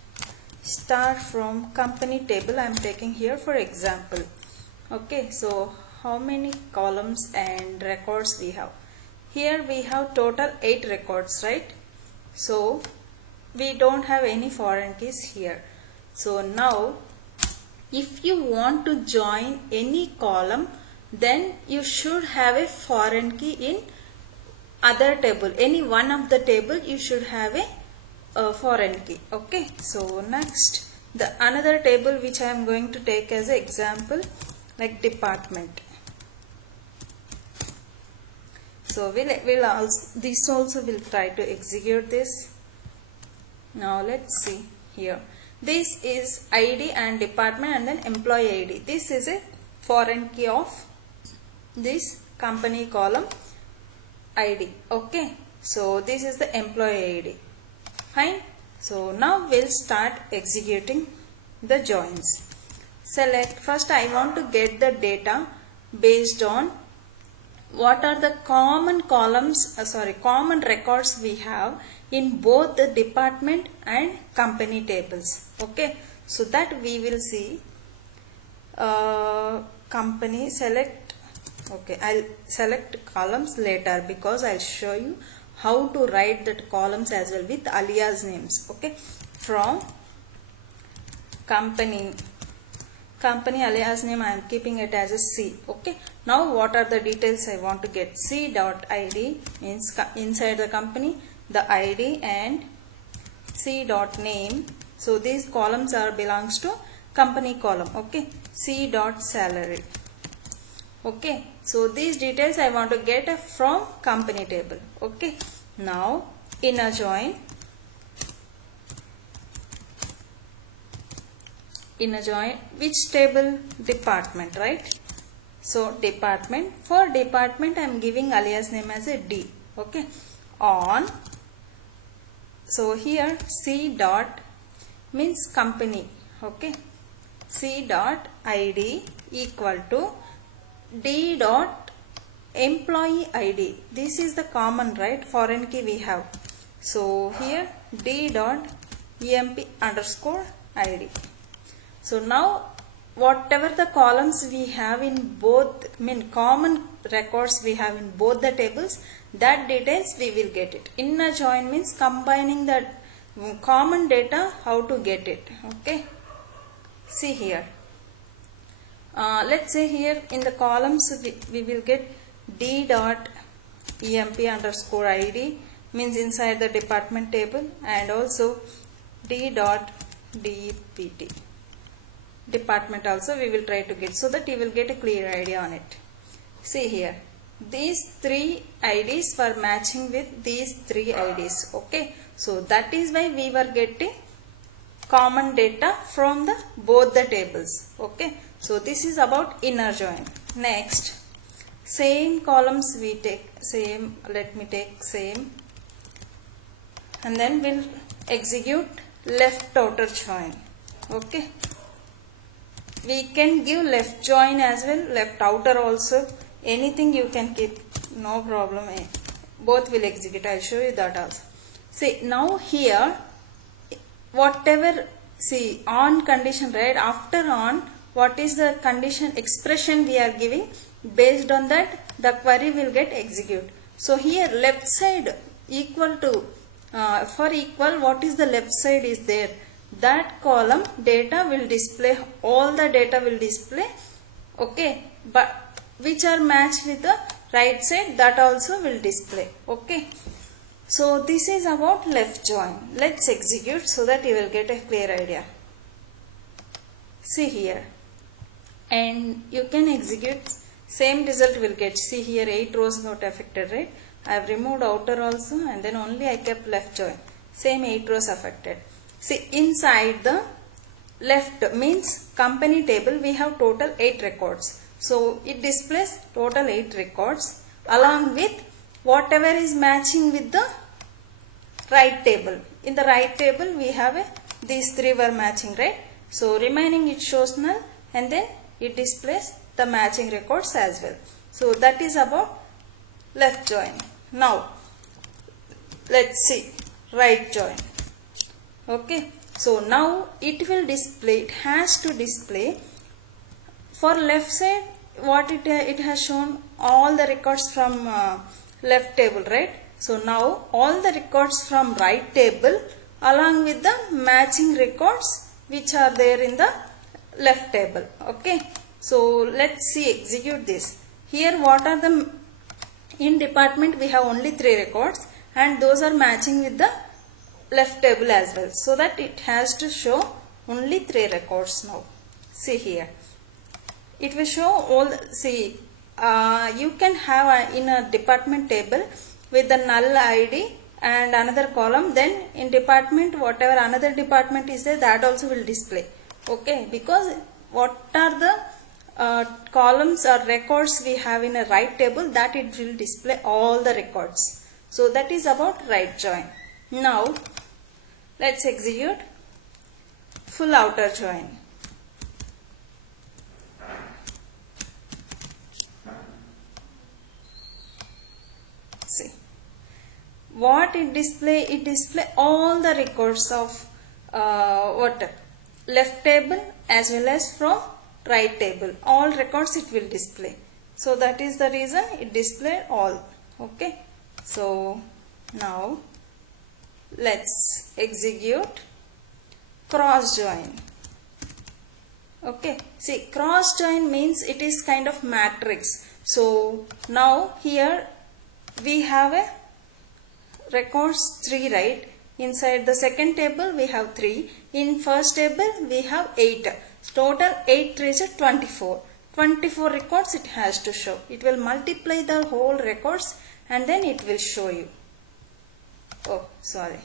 start from company table. I am taking here for example. Okay, so how many columns and records we have? Here we have total 8 records, right? So we don't have any foreign keys here. So now if you want to join any column, then you should have a foreign key in other table. Any one of the table you should have a foreign key. Okay, so next the another table which I am going to take as an example, like department. So this also will try to execute this. Now let's see here. This is ID and department and then employee ID. This is a foreign key of this company column ID. Okay, so this is the employee ID. Fine. So now we'll start executing the joins. Select, first I want to get the data based on what are the common columns, common records we have in both the department and company tables. Okay, so that we will see. Company select. Okay, I'll select columns later because I'll show you how to write that columns as well with alias names. Okay, from company alias name I am keeping it as a C. Okay, now what are the details I want to get? C.id means inside the company the ID and C.name. So these columns belongs to company column. Okay, C.salary. Okay, so these details I want to get from company table. Okay, now inner join. Inner join which table? Department, right? So department, for department I am giving alias name as a D. Okay, on. So here C dot means company. Okay, C dot ID equal to D dot employee ID. This is the common, right? Foreign key we have. So here D dot emp underscore ID. So now whatever the columns we have in both, common records we have in both the tables, that details we will get it. Inner join means combining the common data, how to get it. Okay, see here. Let's say here in the columns we will get D dot emp underscore ID means inside the department table, and also D dot DPT. department also we will try to get, so that you will get a clear idea on it. See here, these 3 IDs were matching with these 3 IDs. Okay, so that is why we were getting common data from the both the tables. Okay, so this is about inner join. Next, same columns we take, same, let me take same, and then we'll execute left outer join. Okay, we can give left join as well, left outer also, anything you can keep, no problem, both will execute. I'll show you that also. See, now here whatever, see, on condition, right, after on, what is the condition expression we are giving, based on that the query will get executed. So here left side equal to, for equal, what is the left side is there, that column data will display, all the data will display. Okay, but which are matched with the right side, that also will display. Okay, so this is about left join. Let's execute so that you will get a clear idea. See here, and you can execute, same result will get. See here, 8 rows not affected, right? I have removed outer also, and then only I kept left join. Same 8 rows affected. See, inside the left means company table, we have total 8 records. So it displays total 8 records along with whatever is matching with the right table. In the right table we have these 3 were matching, right? So remaining it shows null, and then it displays the matching records as well. So that is about left join. Now let's see right join. Okay, so now it will display, it has to display for left side what it has shown, all the records from left table, right? So now all the records from right table along with the matching records which are there in the left table. Okay, so let's see, execute this. Here what are the, in department we have only 3 records, and those are matching with the left table as well, so that it has to show only 3 records now. See here, it will show all the, see, you can have in a department table with the null ID and another column, then in department whatever another department is there, that also will display. Okay, because what are the columns or records we have in a right table, that it will display all the records. So that is about right join. Now let's execute full outer join. See what it display, it display all the records of what left table as well as from right table, all records it will display. So that is the reason it displayed all. Okay, so now let's execute cross join. Okay, see, cross join means it is kind of matrix. So now here we have a records 3, right? Inside the second table we have 3, in first table we have 8. Total 8 is 24. 24 records it has to show. It will multiply the whole records and then it will show you. Oh, sorry.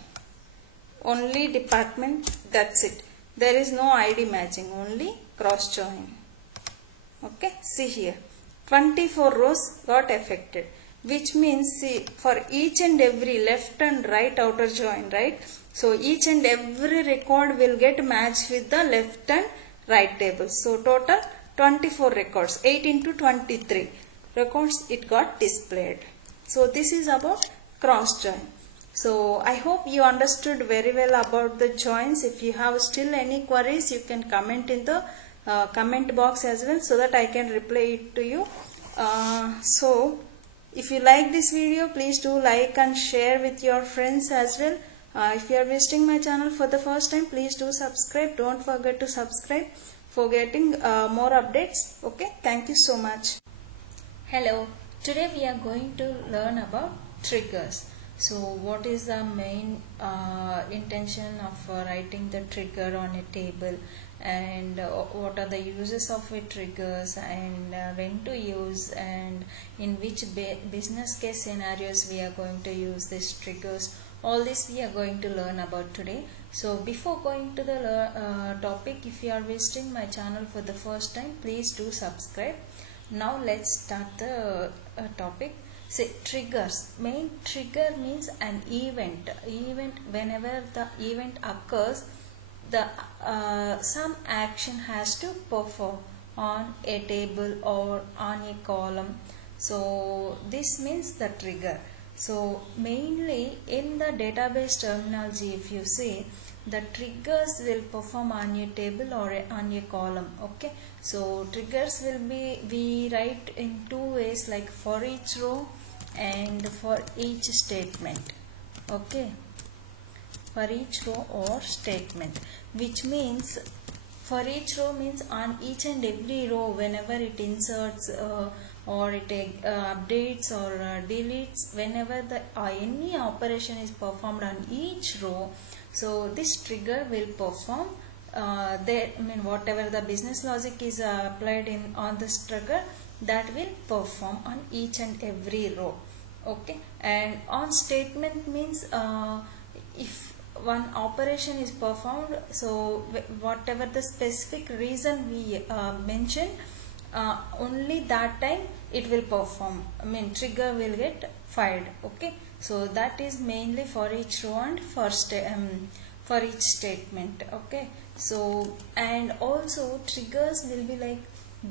Only department, that's it. There is no ID matching, only cross join. Okay, see here. 24 rows got affected, which means, see, for each and every left and right outer join, right? So each and every record will get matched with the left and right table. So total 24 records, 8 into 23 records it got displayed. So this is about cross join. So I hope you understood very well about the joins. If you have still any queries, you can comment in the comment box as well, so that I can reply it to you. So if you like this video, please do like and share with your friends as well. If you are visiting my channel for the first time, please do subscribe. Don't forget to subscribe for getting more updates. Okay, thank you so much. Hello, today we are going to learn about triggers. So what is the main intention of writing the trigger on a table, and what are the uses of a triggers, and when to use, and in which business case scenarios we are going to use these triggers. All this we are going to learn about today. So before going to the topic, if you are visiting my channel for the first time, please do subscribe. Now let's start the topic. Say triggers. Main trigger means an event. Whenever the event occurs, the some action has to perform on a table or on a column. So this means the trigger. So mainly in the database terminology, if you see, the triggers will perform on a table or on a column. Okay, so triggers will be, we write in two ways, like for each row and for each statement. Okay, for each row or statement, which means for each row means on each and every row, whenever it inserts or it updates or deletes, whenever the any operation is performed on each row, so this trigger will perform. Whatever the business logic is applied on this trigger, that will perform on each and every row. Okay, and on statement means if one operation is performed, so whatever the specific reason we mention, only that time it will perform. Trigger will get fired. Okay, so that is mainly for each row and for each statement. Okay, so and also triggers will be like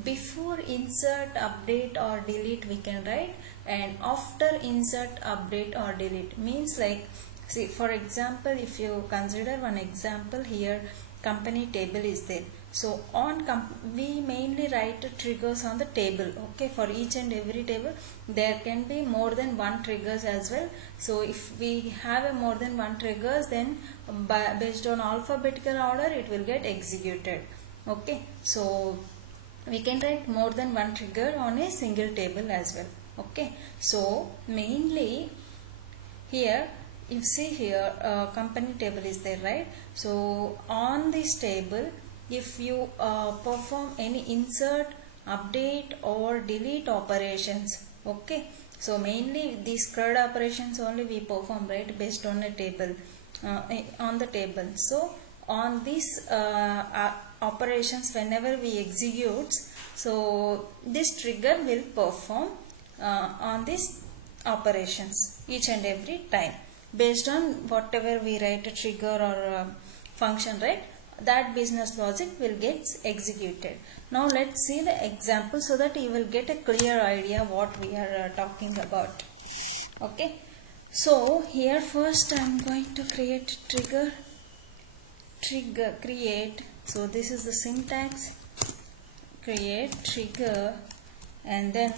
before insert, update or delete we can write, and after insert, update or delete means like, see, for example, if you consider one example here, company table is there. So on we mainly write triggers on the table. Okay, for each and every table there can be more than one triggers as well. So if we have more than one triggers, then based on alphabetical order it will get executed. Okay, so we can write more than one trigger on a single table as well. Okay, so mainly here, you see here company table is there, right? So on this table, if you perform any insert, update or delete operations, okay, so mainly these CRUD operations only we perform, right, based on a table, on the table. So on these operations, whenever we execute, so this trigger will perform on these operations each and every time, based on whatever we write a trigger or function, right, that business logic will get executed. Now let's see the example so that you will get a clear idea what we are talking about. Okay, so here first I am going to create trigger, create. So this is the syntax, create trigger, and then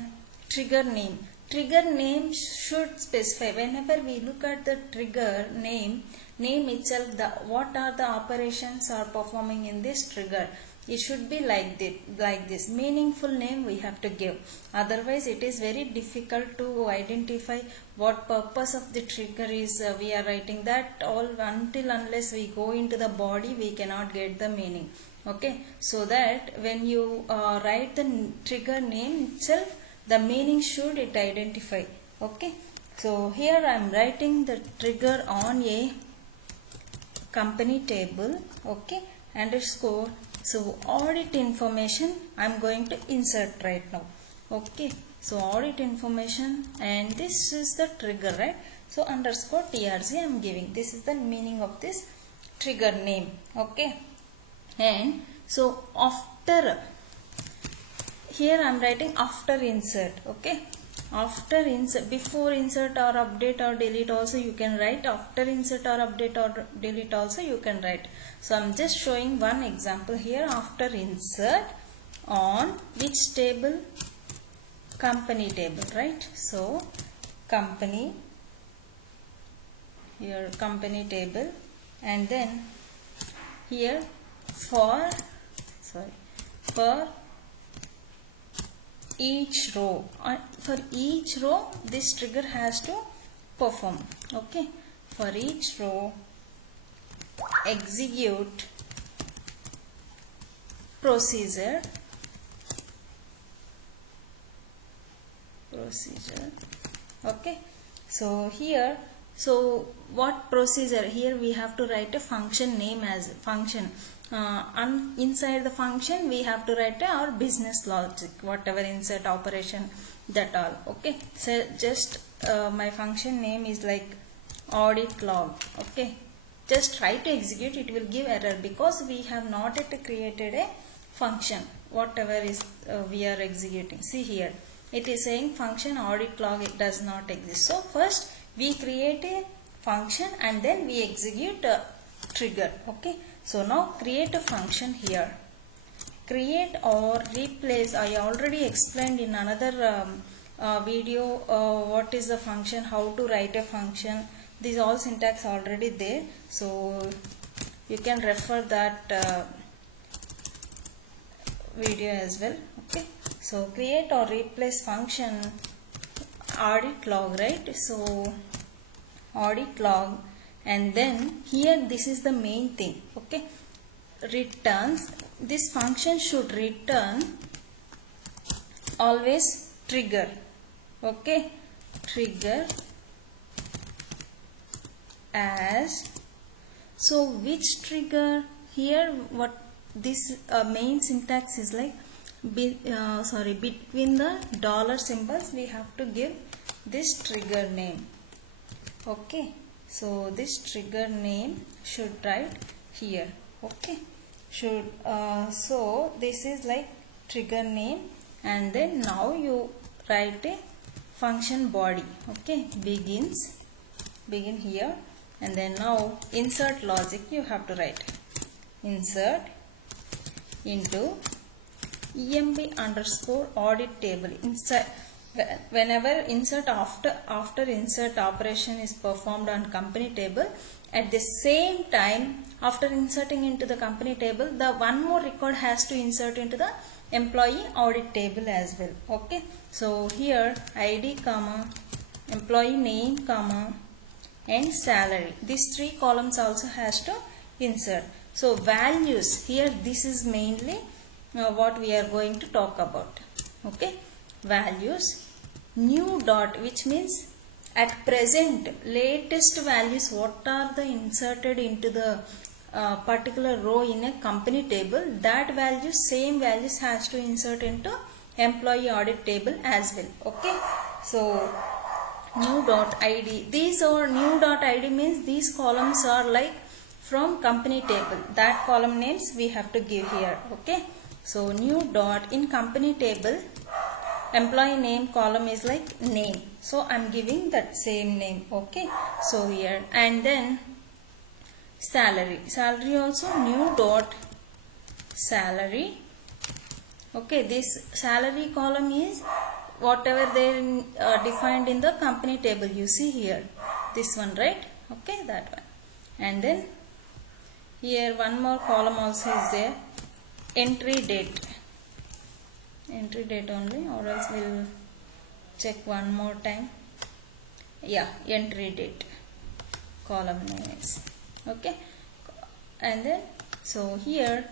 trigger name. Trigger name should specify, whenever we look at the trigger name itself, what are the operations are performing in this trigger. It should be like this. Meaningful name we have to give. Otherwise it is very difficult to identify what purpose of the trigger is we are writing. That all unless we go into the body, we cannot get the meaning. Okay, so that when you write the trigger name itself, the meaning should it identify. Okay, so here I am writing the trigger on a company table. Okay, underscore. So audit information I am going to insert right now. Okay, so audit information, and this is the trigger, right? So underscore trg I am giving. This is the meaning of this trigger name. Okay, and so after, here I am writing after insert. Okay, after insert, before insert or update or delete also you can write, after insert or update or delete also you can write. So I am just showing one example here. After insert, on which table? Company table, right? So company, here company table, and then here for each row, for each row this trigger has to perform. Okay, for each row execute procedure. Okay, so here, so what procedure? Here we have to write a function name as function. Inside the function we have to write our business logic, whatever insert operation, that all. Okay, so just my function name is like audit log. Okay, just try to execute, it will give error because we have not yet created a function, whatever is we are executing. See here, it is saying function audit log, it does not exist. So first we create a function and then we execute a trigger. Okay, so now create a function here. Create or replace, I already explained in another video what is the function, how to write a function. These all syntax already there, so you can refer that video as well. Okay, so create or replace function audit log, right? So audit log, and then here this is the main thing. Okay, returns, this function should return always trigger. Okay, trigger as, so which trigger here, what this main syntax is like, between the dollar symbols we have to give this trigger name. Okay, so this trigger name should write here. Okay, should so this is like trigger name, and then now you write a function body. Okay, begin here, and then now insert logic you have to write insert into emb underscore audit table. Insert, whenever insert after insert operation is performed on company table, at the same time after inserting into the company table, the one more record has to insert into the employee audit table as well. Okay, so here id comma employee name comma and salary, these three columns also has to insert. So values, here this is mainly what we are going to talk about. Okay, values, new dot, which means at present latest values, what are the inserted into the particular row in a company table, that value, same values has to insert into employee audit table as well. Okay, so new dot id, these are new dot id means these columns are like from company table, that column names we have to give here. Okay, so new dot, in company table employee name column is like name, so I'm giving that same name. Okay, so here, and then salary also new dot salary. Okay, this salary column is whatever they defined in the company table, you see here, this one, right? Okay, that one. And then here one more column also is there, entry date only, or else we'll check one more time. Yeah, entry date column name is. Okay, and then so here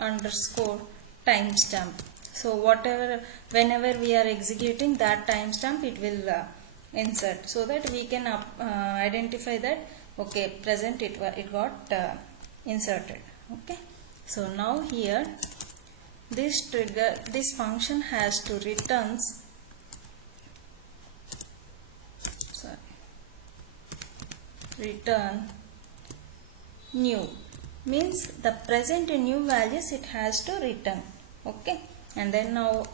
underscore timestamp, so whatever, whenever we are executing that timestamp it will insert, so that we can identify that okay, present it got inserted. Okay, so now here this trigger, this function has to returns return new, means the present new values it has to return. Okay, and then now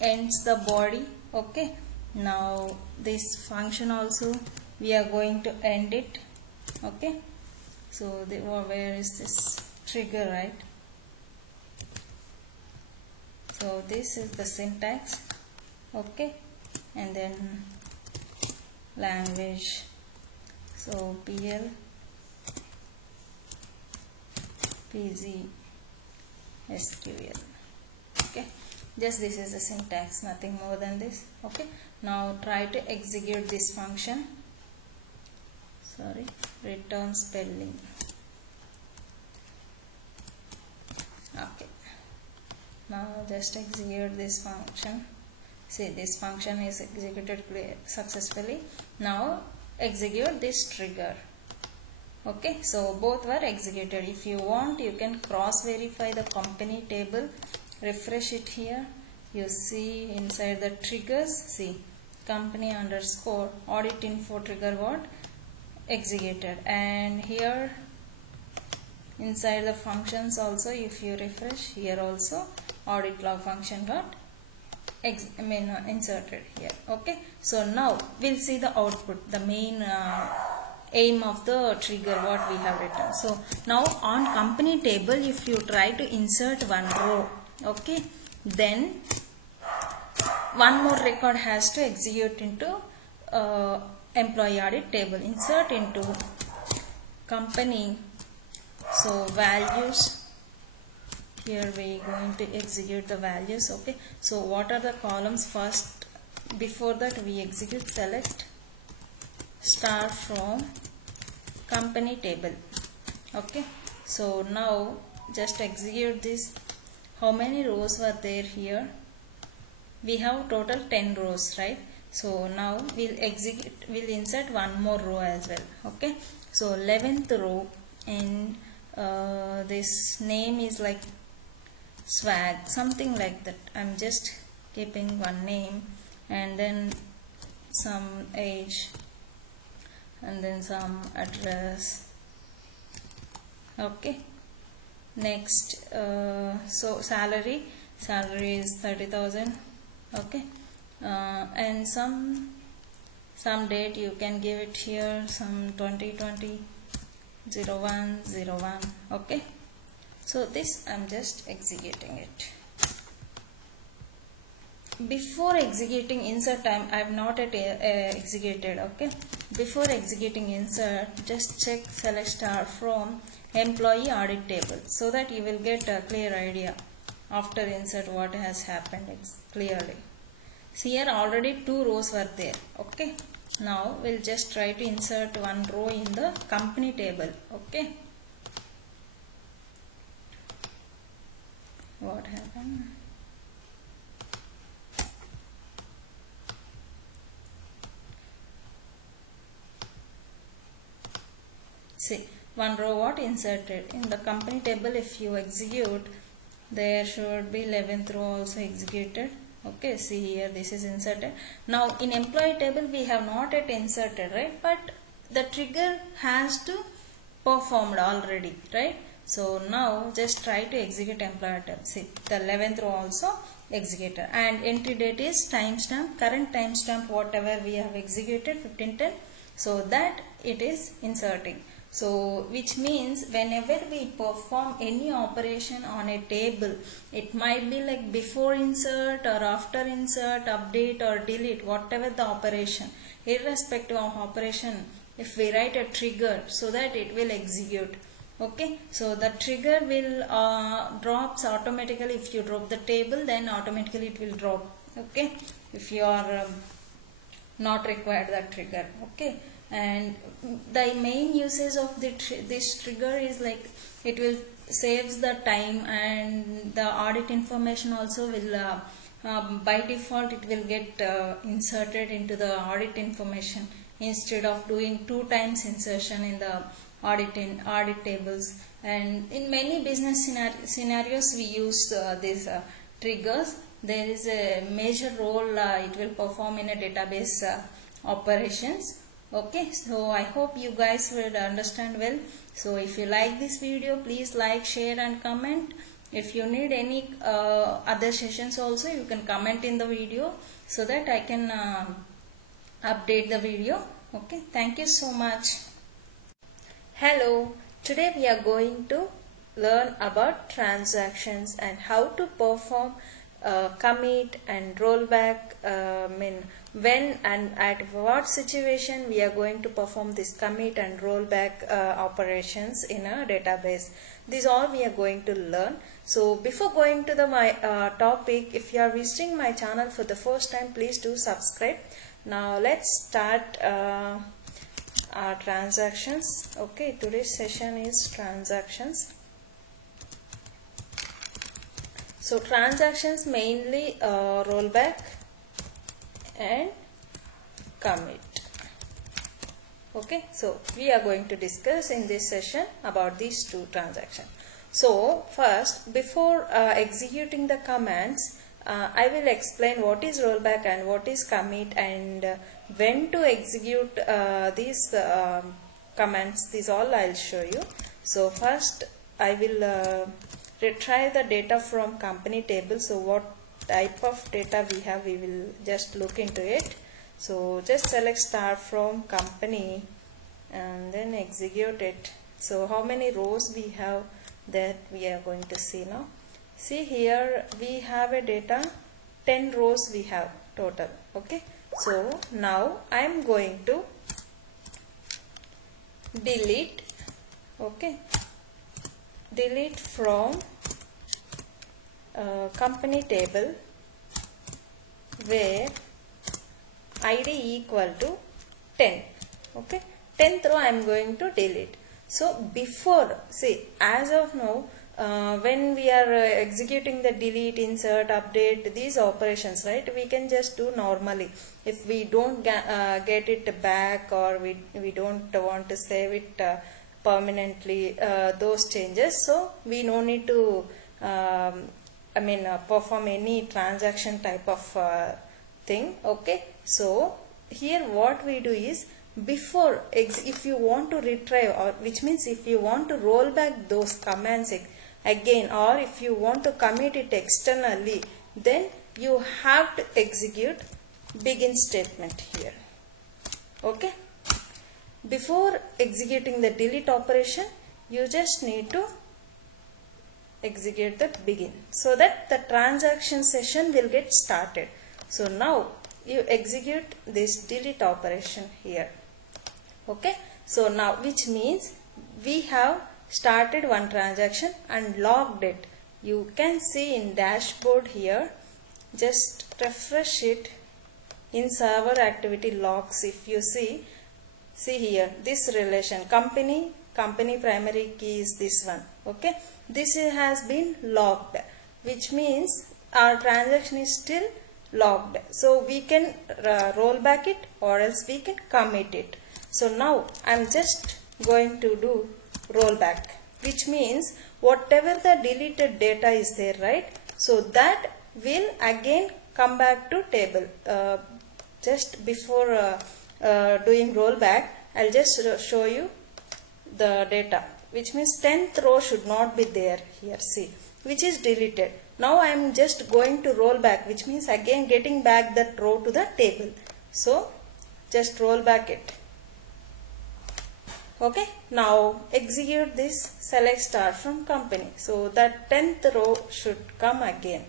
ends the body. Okay, now this function also we are going to end it. Okay, so where is this trigger, right? So this is the syntax. Okay, and then language, so PL PG SQL. Okay, just this is the syntax, nothing more than this. Okay, now try to execute this function. Sorry, return spelling. Okay, now just execute this function. See, this function is executed successfully. Now execute this trigger. Okay, so both were executed. If you want, you can cross verify the company table, refresh it here. You see inside the triggers, see company underscore audit info trigger got executed, and here inside the functions also, if you refresh here also audit log function got inserted here. Okay, so now we'll see the output, the main aim of the trigger what we have written. So now on company table, if you try to insert one row, okay, then one more record has to execute into employee audit table. Insert into company, so values, here we are going to execute the values. Okay, so what are the columns first? Before that we execute select star from company table. Okay, so now just execute this. How many rows were there here? We have total 10 rows, right? So now we'll insert one more row as well. Okay, so 11th row, and this name is like swag, something like that. I'm just keeping one name, and then some age, and then some address. Okay, next so salary is 30,000. Okay, and some date you can give it here, some 2020 0101. Okay, so this I'm just executing it. Before executing insert time, I have not yet executed. Okay, before executing insert, just check select star from employee audit table, so that you will get a clear idea after insert what has happened clearly. See, here already 2 rows were there. Okay, now we'll just try to insert one row in the company table. Okay, what happened? See, one row what inserted in the company table. If you execute, there should be 11th row also executed. Okay, see here, this is inserted. Now in employee table we have not yet inserted, right? But the trigger has to performed already, right? So now just try to execute employee table. See, the 11th row also executed, and entry date is timestamp, current timestamp whatever we have executed 1510, so that it is inserting. So which means whenever we perform any operation on a table, it might be like before insert or after insert, update or delete, whatever the operation, irrespective of operation, if we write a trigger, so that it will execute. Okay, so the trigger will drops automatically. If you drop the table, then automatically it will drop. Okay, if you are not required that trigger. Okay, and the main usage of this trigger is like it will saves the time, and the audit information also will by default it will get inserted into the audit information, instead of doing 2 times insertion in the audit tables. And in many business scenarios we use these triggers. There is a major role it will perform in a database operations. Okay, so I hope you guys will understand well. So if you like this video, please like, share and comment. If you need any other sessions also, you can comment in the video, so that I can update the video. Okay, thank you so much. Hello, today we are going to learn about transactions and how to perform commit and rollback, when and at what situation we are going to perform this commit and rollback operations in a database. These all we are going to learn. So before going to the my topic, if you are visiting my channel for the first time, please do subscribe. Now let's start are transactions. Okay, today's session is transactions. So transactions mainly rollback and commit. Okay, so we are going to discuss in this session about these two transactions. So first, before executing the commands, I will explain what is rollback and what is commit, and when to execute these commands. These all I will show you. So first I will retrieve the data from company table. So what type of data we have, we will just look into it. So just select star from company and then execute it. So how many rows we have, that we are going to see now. See here we have a data 10 rows we have total. Okay, so now I am going to delete. Okay, delete from company table where id equal to 10. Okay, 10th row I am going to delete. So before, see, as of now, when we are executing the delete, insert, update, these operations, right, we can just do normally. If we don't get it back, or we don't want to save it permanently, those changes, so we no need to perform any transaction type of thing. Okay, so here what we do is, before if you want to retrieve, or which means if you want to roll back those commands again, or if you want to commit it externally, then you have to execute begin statement here. Okay, before executing the delete operation, you just need to execute the begin, so that the transaction session will get started. So now you execute this delete operation here. Okay, so now, which means we have started one transaction and logged it. You can see in dashboard here, just refresh it in server activity logs. If you see here this relation company primary key is this one. Okay, this has been logged, which means our transaction is still logged. So we can roll back it, or else we can commit it. So now I am just going to do rollback, which means whatever the deleted data is there, right, so that will again come back to table. Just before doing rollback, I'll just show you the data, which means 10th row should not be there here, see, which is deleted. Now I am just going to roll back, which means again getting back that row to the table. So just roll back it. Okay, now execute this select star from company. So that 10th row should come again.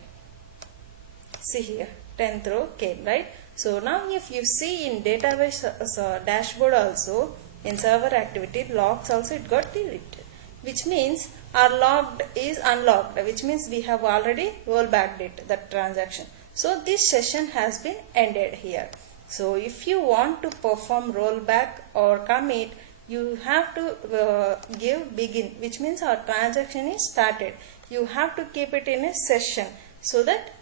See here, 10th row came, right? So now if you see in database dashboard also, in server activity logs also, it got deleted, which means our logged is unlocked, which means we have already rollbacked it, that transaction. So this session has been ended here. So if you want to perform rollback or commit, you have to give begin, which means our transaction is started. You have to keep it in a session, so that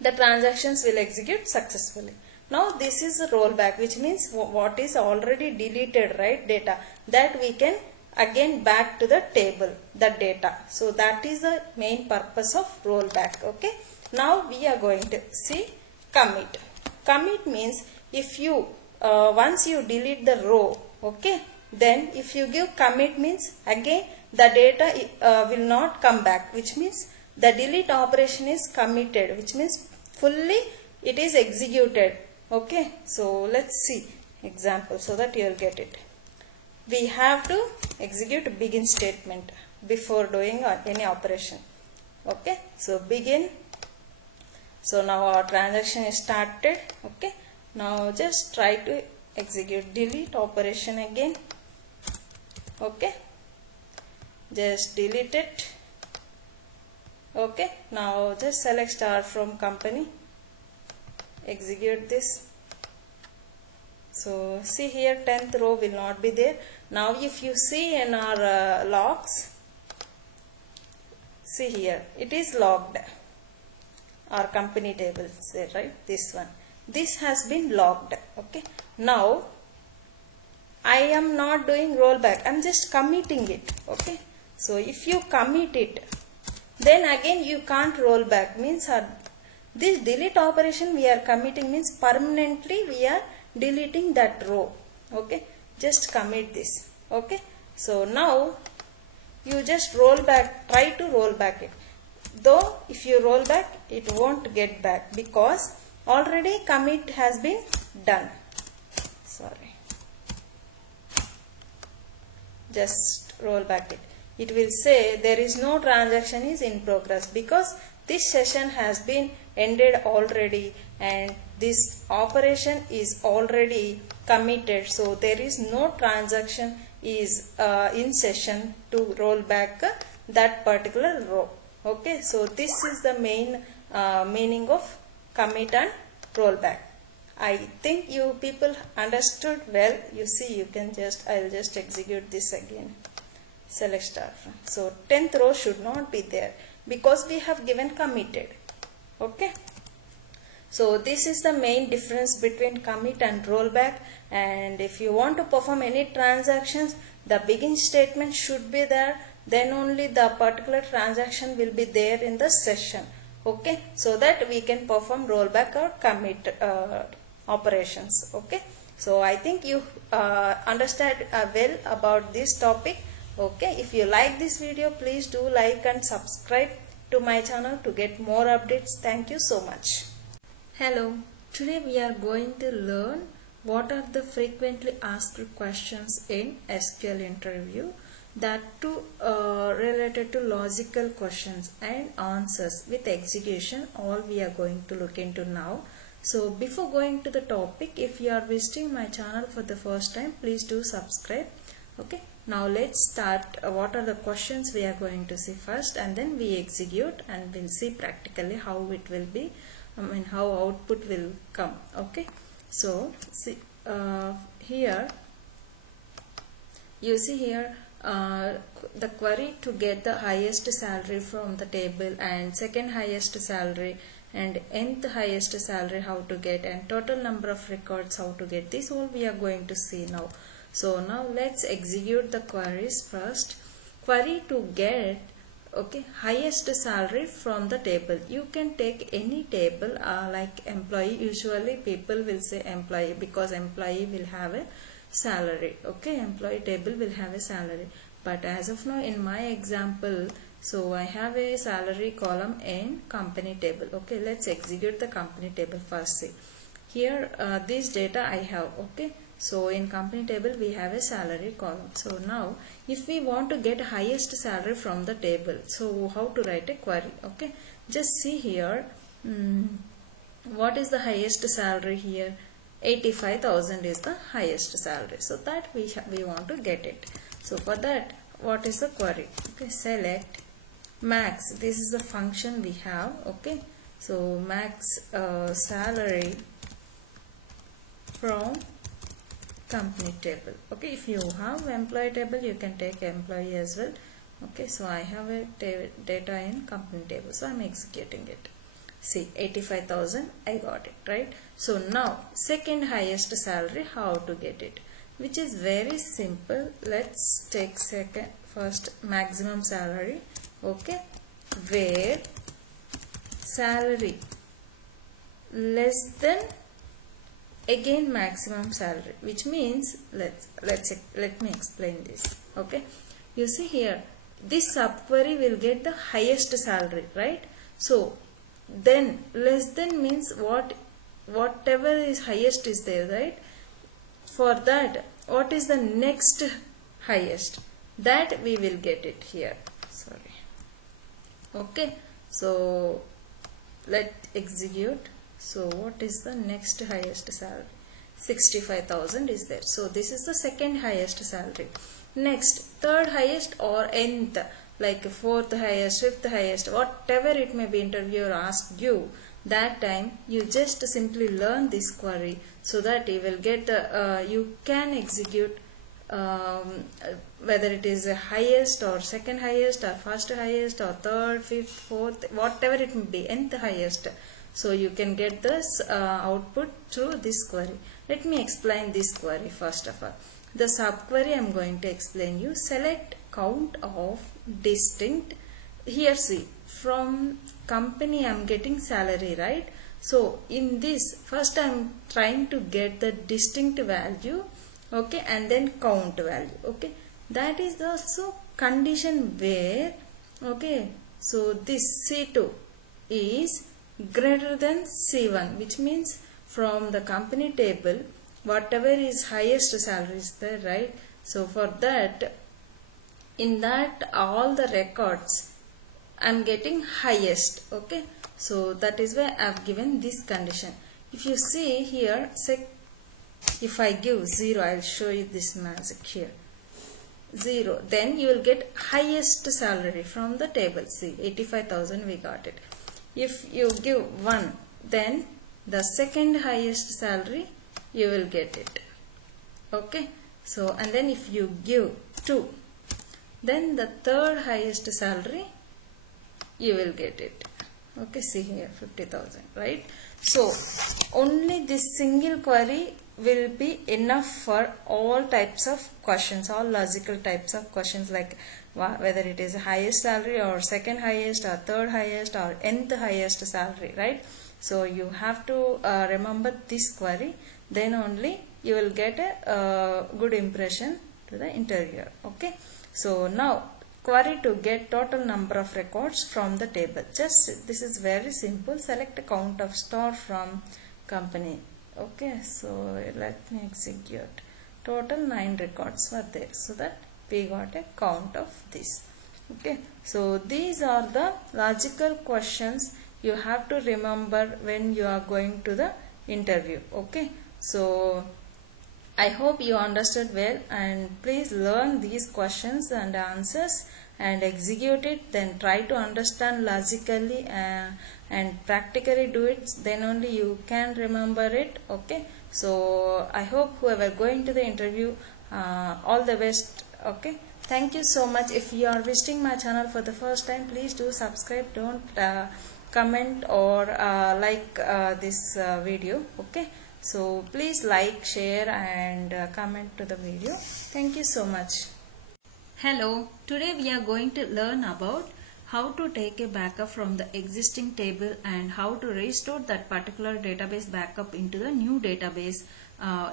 the transactions will execute successfully. Now this is the rollback, which means what is already deleted, right, data, that we can again back to the table, the data. So that is the main purpose of rollback. Okay, now we are going to see commit. Commit means if you once you delete the row, okay, then if you give commit, means again the data will not come back, which means the delete operation is committed, which means fully it is executed. Okay, so let's see example so that you will get it. We have to execute begin statement before doing any operation. Okay, so begin. So now our transaction is started. Okay, now just try to execute delete operation again. Okay, just delete it. Okay, now just select star from company, execute this. So see here, 10th row will not be there. Now if you see in our logs, see here, it is logged. Our company table is there, right? This one. This has been logged. Okay. Now I am not doing rollback. I am just committing it. Okay. So if you commit it, then again you can't roll back. Means this delete operation we are committing means permanently we are deleting that row. Okay. Just commit this. Okay. So now you just roll back. Try to roll back it. Though if you roll back, it won't get back because already commit has been done. Sorry. Just roll back it. It will say there is no transaction is in progress because this session has been ended already and this operation is already committed. So there is no transaction is in session to roll back that particular row. Okay, so this is the main meaning of commit and rollback. I think you people understood well. You see, you can just, I will just execute this again. Select start from. So 10th row should not be there because we have given committed. Okay. So this is the main difference between commit and rollback. And if you want to perform any transactions, the begin statement should be there. Then only the particular transaction will be there in the session. Okay, so that we can perform rollback or commit operations. Okay, so I think you understand well about this topic. Okay, if you like this video, please do like and subscribe to my channel to get more updates. Thank you so much. Hello, today we are going to learn what are the frequently asked questions in SQL interview. That too related to logical questions and answers with execution, all we are going to look into now. So before going to the topic, if you are visiting my channel for the first time, please do subscribe. Okay, now let's start. What are the questions we are going to see first, and then we execute and we'll see practically how it will be, how output will come. Okay, so see here, you see here the query to get the highest salary from the table and second highest salary and nth highest salary how to get and total number of records how to get. This all we are going to see now. So now let's execute the queries first. Query to get highest salary from the table. You can take any table like employee. Usually people will say employee because employee will have a salary. Okay, employee table will have a salary, but as of now in my example, so I have a salary column in company table. Okay, let's execute the company table first. See here, this data I have. Okay, so in company table we have a salary column. So now if we want to get highest salary from the table, so how to write a query? Okay, just see here, what is the highest salary here? 85,000 is the highest salary. So that we want to get it. So for that, what is the query? Okay, select max. This is the function we have. Okay, so max salary from company table. Okay, if you have employee table, you can take employee as well. Okay, so I have a data in company table, so I'm executing it. See, 85,000 I got it, right? So now second highest salary, how to get it, which is very simple. Let's take first maximum salary. Okay, where salary less than again maximum salary, which means let me explain this. Okay, you see here, this subquery will get the highest salary, right? So then less than means whatever is highest is there, right? For that, what is the next highest? That we will get it here. Sorry. Okay, so let's execute. So what is the next highest salary? 65,000 is there. So this is the second highest salary. Next, third highest or nth, like fourth highest, fifth highest, whatever it may be, interviewer asked you, that time you just simply learn this query, so that you will get you can execute whether it is highest or second highest or first highest or third, fifth, fourth, whatever it may be, nth highest. So you can get this output through this query. Let me explain this query first of all. The subquery I am going to explain you. Select count of distinct. Here see, from company I am getting salary, right? So in this, first I am trying to get the distinct value, okay, and then count value, okay. That is also condition where, okay, so this C2 is greater than C1, which means from the company table whatever is highest salary is there, right? So for that, in that all the records I am getting highest, okay. So that is why I have given this condition. If you see here, if I give 0, I will show you this magic here. 0, then you will get highest salary from the table. See, 85,000 we got it. If you give 1, then the second highest salary you will get it, okay. So and then if you give 2, then the third highest salary you will get it, okay. See here, 50,000, right? So only this single query will be enough for all types of questions, all logical types of questions, like whether it is highest salary or second highest or third highest or nth highest salary, right? So you have to remember this query, then only you will get a good impression to the interviewer, okay. So now query to get total number of records from the table. Just this is very simple. Select a count of star from company, okay. So let me execute. Total 9 records were there, so that we got a count of this, okay. So these are the logical questions you have to remember when you are going to the interview, okay. So I hope you understood well, and please learn these questions and answers and execute it, then try to understand logically and practically do it, then only you can remember it, okay. So I hope whoever going to the interview, all the best, okay. Thank you so much. If you are visiting my channel for the first time, please do subscribe. Don't comment or like this video, okay. So please like, share and comment to the video. Thank you so much. Hello, today we are going to learn about how to take a backup from the existing table and how to restore that particular database backup into the new database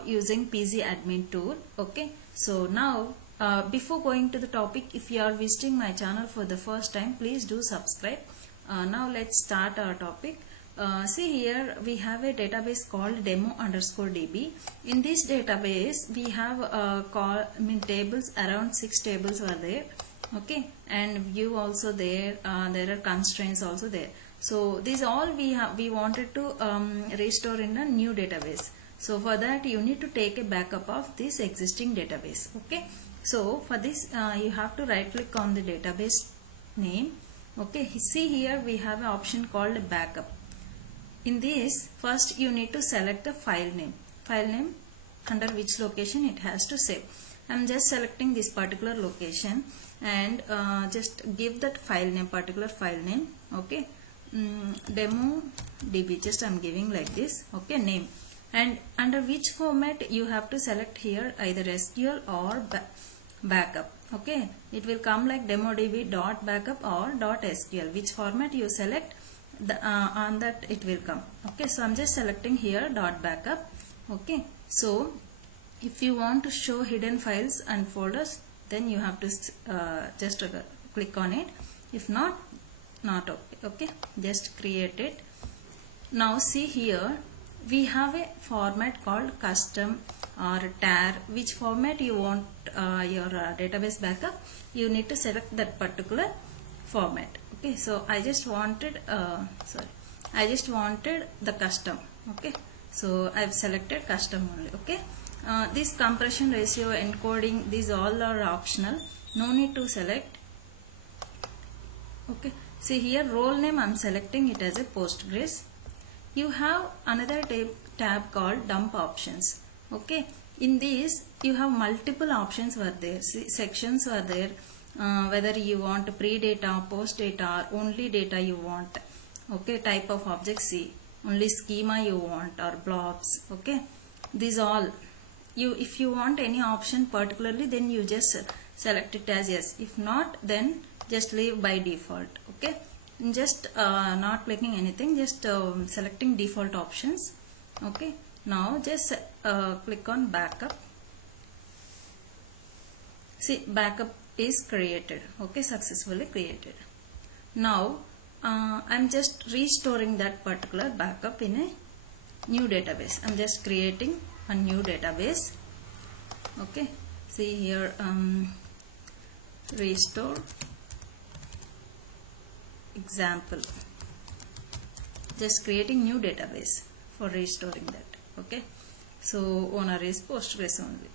using pgadmin tool, okay. So now before going to the topic, if you are visiting my channel for the first time, please do subscribe. Now let's start our topic. See here, we have a database called demo_db. In this database we have tables, around 6 tables are there, okay, and view also there. There are constraints also there. So these all we wanted to restore in a new database. So for that you need to take a backup of this existing database, okay. So for this you have to right click on the database name, okay. See here we have an option called backup. In this, first you need to select the file name under which location it has to save. I am just selecting this particular location and just give that file name, particular file name, okay. Demo_db, just I am giving like this, okay, name, and under which format you have to select here, either SQL or backup, okay. It will come like demo_db.backup or .sql, which format you select, on that it will come, okay. So I'm just selecting here .backup, okay. So if you want to show hidden files and folders, then you have to just click on it. If not okay, okay, just create it. Now see here we have a format called custom or tar. Which format you want your database backup, you need to select that particular format, okay. So I just wanted the custom, okay. So I've selected custom only, okay. This compression ratio, encoding, these all are optional, no need to select, okay. See here role name I'm selecting it as a Postgres, you have another tab called dump options. Okay, in this you have multiple options were there. See, sections were there, whether you want pre-data, post-data, or only data you want. Okay, type of object, see, only schema you want or blobs. Okay, these all, if you want any option particularly, then you just select it as yes. If not, then just leave by default. Okay, just not clicking anything, just selecting default options. Okay, now just click on backup. See, backup is created. Okay, successfully created. Now I'm just restoring that particular backup in a new database. I'm just creating a new database. Okay, see here, restore example, just creating new database for restoring that. Okay, so owner is Postgres only.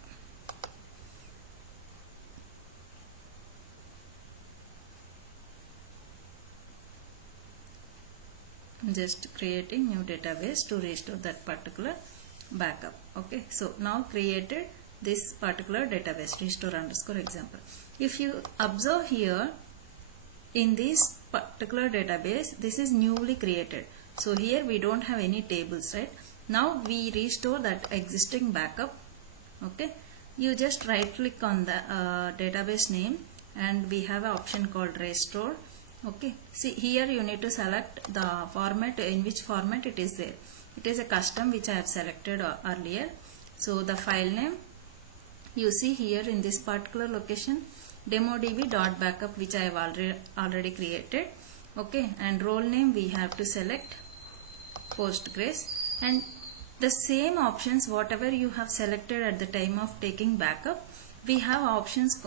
Just creating new database to restore that particular backup. Okay, so now created this particular database, restore underscore example. If you observe here, in this particular database, this is newly created. So here we don't have any tables, right? Now we restore that existing backup. Okay, you just right click on the database name, and we have an option called restore. Okay, see here you need to select the format, in which format it is there. It is a custom which I have selected earlier. So the file name you see here in this particular location, demodb.backup, which I have already created. Okay, and role name we have to select Postgres, and the same options whatever you have selected at the time of taking backup, we have options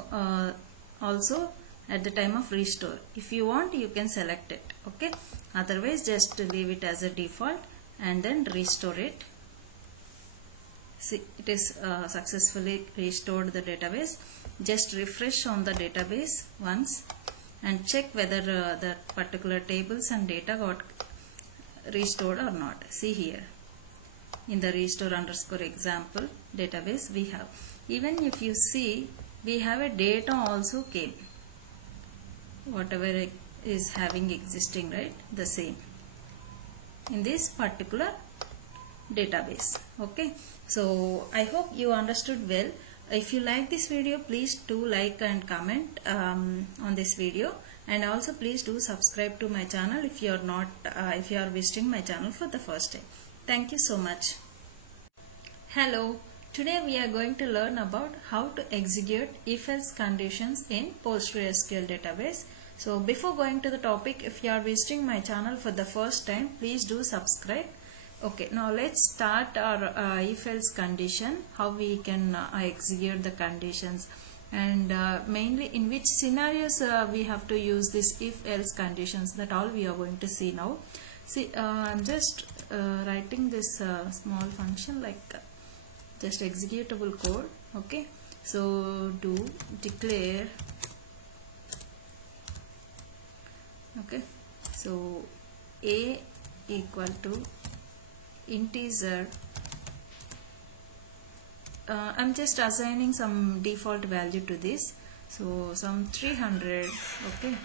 also at the time of restore. If you want, you can select it. Okay, otherwise just leave it as a default and then restore it. See, it is successfully restored the database. Just refresh on the database once and check whether the particular tables and data got restored or not. See here in the restore underscore example database, we have, even if you see, we have a data also came, whatever is having existing, right, the same in this particular database. Okay, so I hope you understood well. If you like this video, please do like and comment on this video, and also please do subscribe to my channel if you are not if you are visiting my channel for the first time. Thank you so much. Hello, today we are going to learn about how to execute if-else conditions in PostgreSQL database. So before going to the topic, if you are visiting my channel for the first time, please do subscribe. Okay, now let's start our if-else condition, how we can execute the conditions, and mainly in which scenarios we have to use this if-else conditions. That all we are going to see now. See, I'm just writing this small function like just executable code. Okay, so do declare. Okay, so a equal to integer. I'm just assigning some default value to this, so some 300. Okay,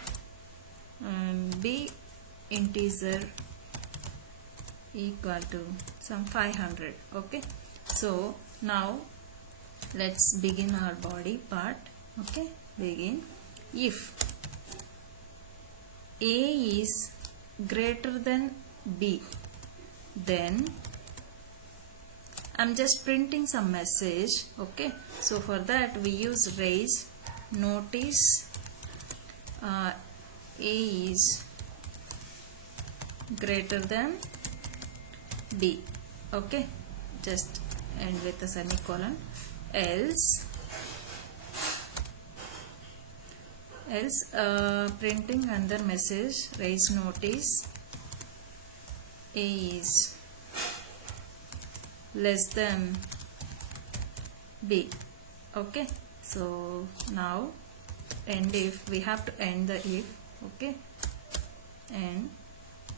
and b integer equal to some 500. Okay, so now let's begin our body part. Okay, begin. If a is greater than b, then I'm just printing some message. Okay, so for that we use raise notice a is greater than b. Okay, just end with a semicolon. Else printing another message, raise notice a is less than b. Okay, so now end if, we have to end the if. Okay, and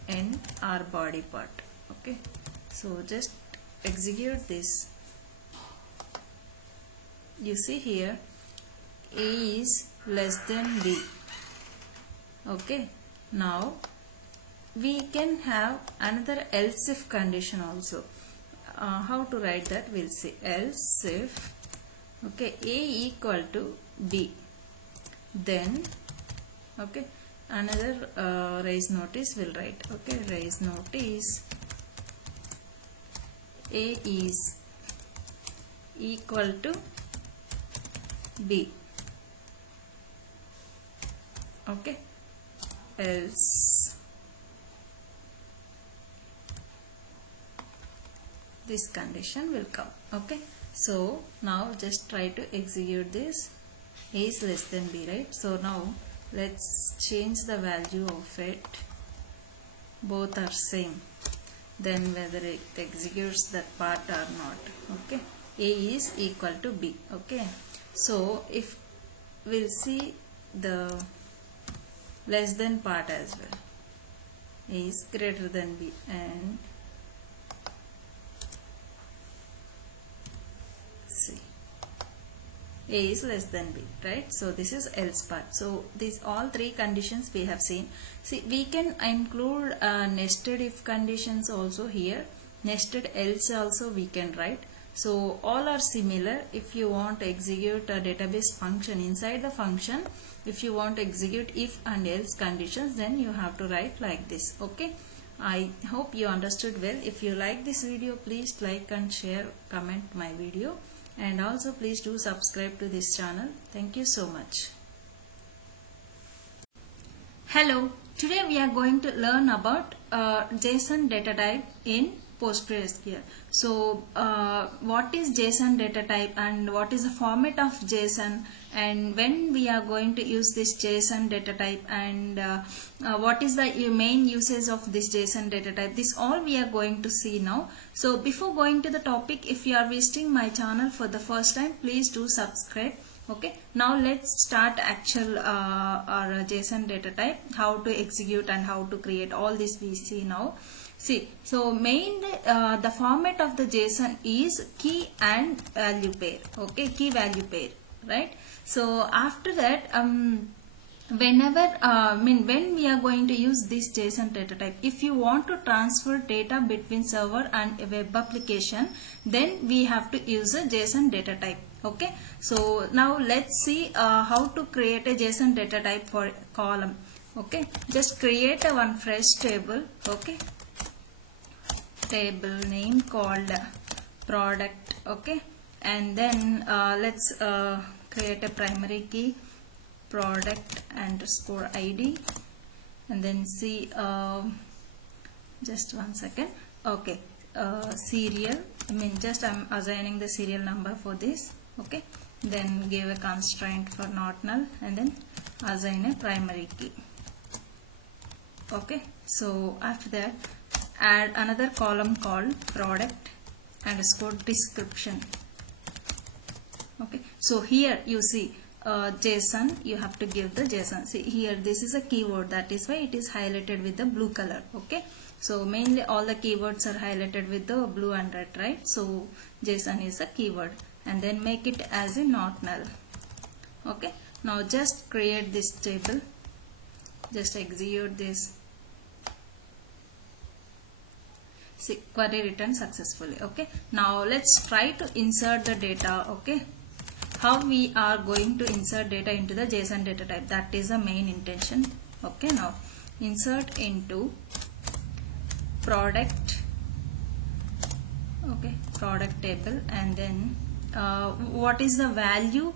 end our body part. Okay, so just execute this. You see here A is less than B. Okay, now we can have another else if condition also. How to write that we'll see. Else if, okay, A equal to B, then okay, another raise notice will write. Okay, raise notice A is equal to B. Okay, else this condition will come. Okay, so now just try to execute this. A is less than B, right? So now let's change the value of it. Both are same, then whether it executes that part or not. Okay, A is equal to B. Okay, so if we'll see the less than part as well, A is greater than B, and see A is less than B, right? So this is else part. So these all three conditions we have seen. See, we can include nested if conditions also here. Nested else also we can write. So all are similar. If you want to execute a database function, inside the function, if you want to execute if and else conditions, then you have to write like this. Okay, I hope you understood well. If you like this video, please like and share, comment my video, and also please do subscribe to this channel. Thank you so much. Hello, today we are going to learn about JSON data type in PostgreSQL. So what is JSON data type and what is the format of JSON, and when we are going to use this JSON data type, and what is the main usage of this JSON data type. This all we are going to see now. So before going to the topic, if you are visiting my channel for the first time, please do subscribe. Okay, now let's start actual our JSON data type, how to execute and how to create. All this we see now. See, so mainly the format of the JSON is key and value pair. Okay, key value pair, right? So after that, whenever when we are going to use this JSON data type, if you want to transfer data between server and a web application, then we have to use a JSON data type. Okay, so now let's see how to create a JSON data type for column. Okay, just create a one fresh table. Okay, table name called product. Okay, and then let's create a primary key, product underscore ID, and then see just one second. Okay, serial, just I'm assigning the serial number for this. Okay, then give a constraint for not null, and then assign a primary key. Okay, so after that add another column called product underscore description. Okay, so here you see JSON, you have to give the JSON. See here, this is a keyword, that is why it is highlighted with the blue color. Okay, so mainly all the keywords are highlighted with the blue and red, right? So JSON is a keyword, and then make it as a not null. Okay, now just create this table, just execute this. See, query returned successfully. Okay, now let's try to insert the data. Okay, how we are going to insert data into the JSON data type, that is the main intention. Okay, now insert into product. Okay, product table, and then what is the value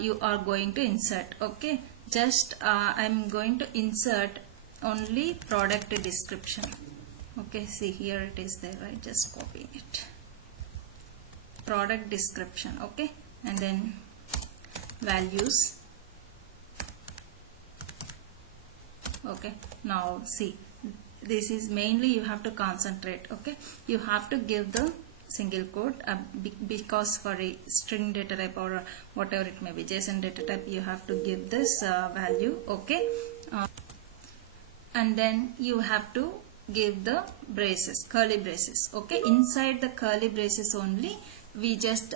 you are going to insert. Okay, just I'm going to insert only product description. Okay, see here it is there, right? Just copy it. Product description. Okay, and then values. Okay, now see, this is mainly you have to concentrate. Okay, you have to give the single quote because for a string data type or whatever it may be, JSON data type, you have to give this value. Okay, and then you have to give the braces, curly braces. Okay, inside the curly braces only we just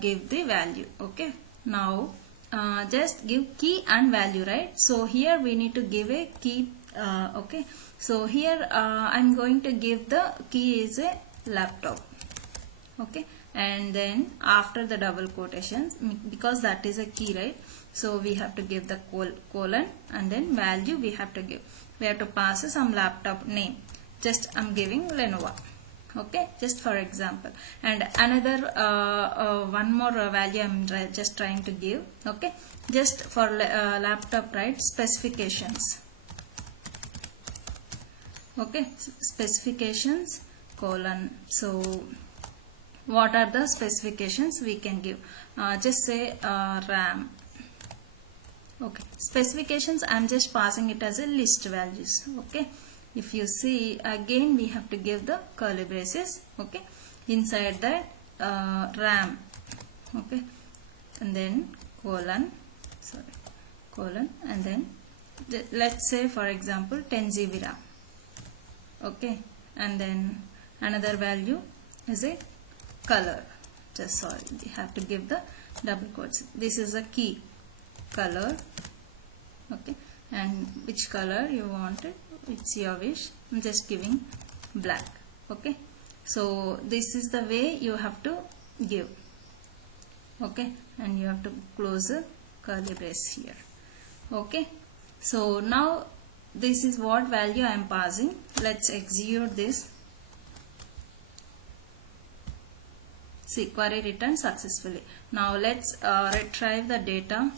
give the value. Okay, now just give key and value, right? So here we need to give a key. Okay, so here I'm going to give the key is a laptop. Okay, and then after the double quotations, because that is a key, right? So we have to give the colon, and then value we have to give. We have to pass some laptop name. Just I'm giving Lenovo. Okay, just for example. And another one more value I'm just trying to give. Okay, just for laptop, right? Specifications. Okay, specifications colon. So what are the specifications we can give? Just say RAM. Okay, specifications I'm just passing it as a list values. Okay, if you see again we have to give the curly braces. Okay, inside that RAM. Okay, and then colon, and then let's say for example 10 GB RAM. Okay, and then another value is a color. Just sorry, you have to give the double quotes. This is a key color. Okay, and which color you want it, it's your wish. I'm just giving black. Okay, so this is the way you have to give. Okay, and you have to close the curly brace here. Okay, so now this is what value I am passing. Let's execute this. See, query returned successfully. Now let's retrieve the data.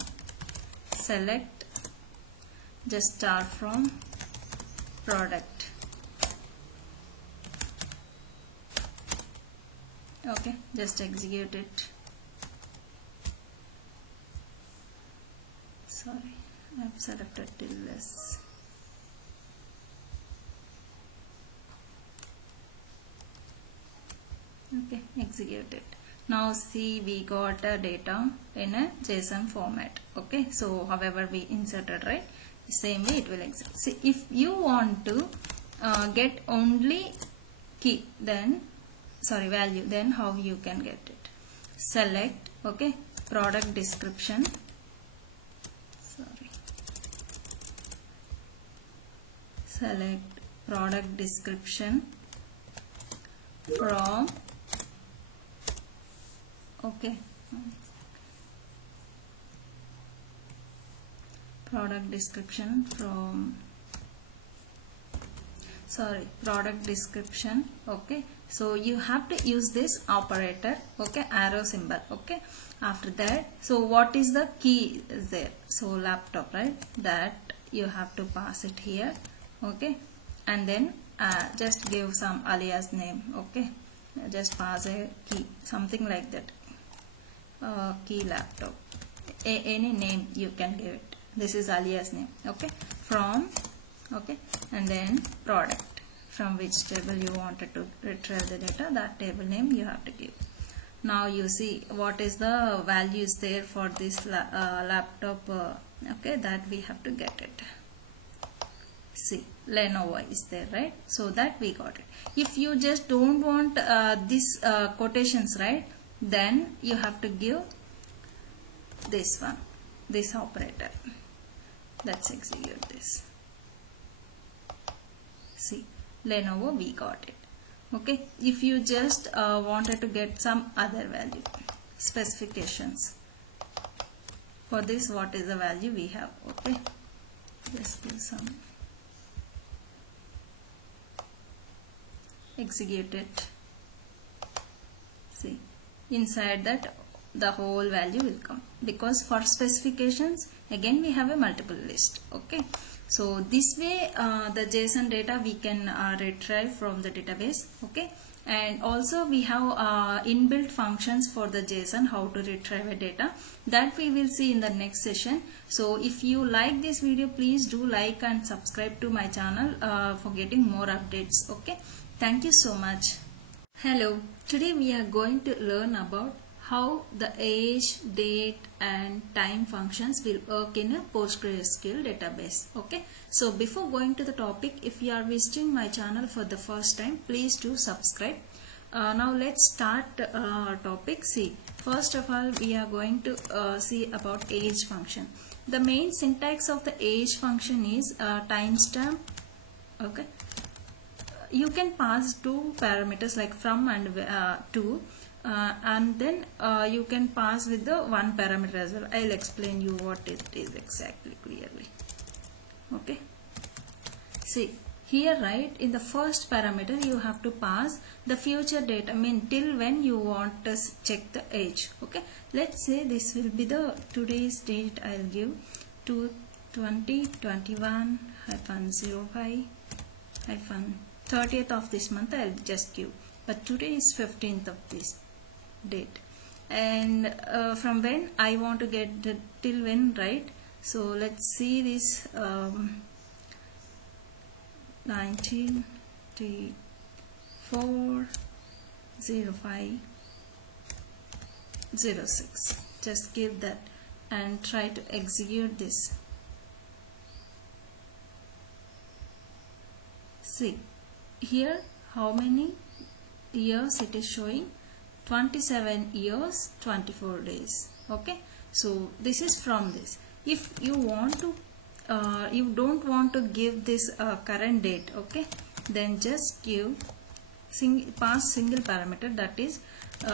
Select, just start from product. Okay, just execute it. Sorry, I've selected till less. Okay, execute it. Now see, we got data in a JSON format. Okay, so however we inserted, right, the same way it will exist. See, if you want to get only key, then value, then how you can get it? Select, okay, product description. Select product description from, okay, product description from, product description. Okay, so you have to use this operator. Okay, arrow symbol. Okay, after that, so what is the key is there? So laptop, right? That you have to pass it here. Okay, and then just give some alias name. Okay, just pass a key, something like that. Key laptop, any name you can give it. This is alias name. Okay, from, okay, and then product, from which table you wanted to retrieve the data, that table name you have to give. Now you see what is the values there for this laptop. Okay, that we have to get it. See, Lenovo is there, right? So that we got it. If you just don't want this quotations, right, then you have to give this one, this operator. Let's execute this. See, Lenovo, we got it. Okay, if you just wanted to get some other value, specifications, for this what is the value we have? Okay, just give some, execute it. See, inside that the whole value will come, because for specifications again we have a multiple list. Okay, so this way the JSON data we can retrieve from the database. Okay, and also we have inbuilt functions for the JSON, how to retrieve a data, that we will see in the next session. So if you like this video, please do like and subscribe to my channel for getting more updates. Okay, thank you so much. Hello, today we are going to learn about how the age, date and time functions will work in a PostgreSQL database. Okay, so before going to the topic, if you are visiting my channel for the first time, please do subscribe. Now let's start our topic. See, first of all we are going to see about age function. The main syntax of the age function is timestamp. Okay, you can pass two parameters like from and to, and then you can pass with the one parameter as well. I'll explain you what it is exactly clearly. Okay, see here, right, in the first parameter you have to pass the future date, I mean till when you want to check the age. Okay, let's say this will be the today's date. I'll give to 2021-05-30th of this month. I'll just give, but today is 15th of this date, and from when I want to get the till when, right? So let's see this 19/04/05/06. Just give that and try to execute this. See here how many years it is showing. 27 years 24 days. Okay, so this is from this. If you want to you don't want to give this current date, okay, then just give pass single parameter, that is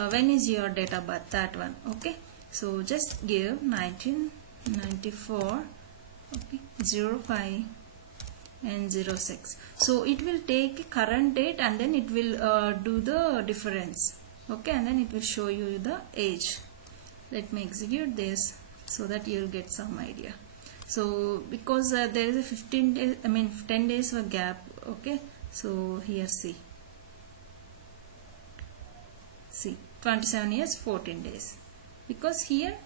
when is your date of birth, that one. Okay, so just give 1994, okay, 05 and 06. So it will take current date and then it will do the difference. Okay, and then it will show you the age. Let me execute this so that you will get some idea. So because there is a 15 days, I mean 10 days of gap. Okay, so here see 27 years 14 days, because here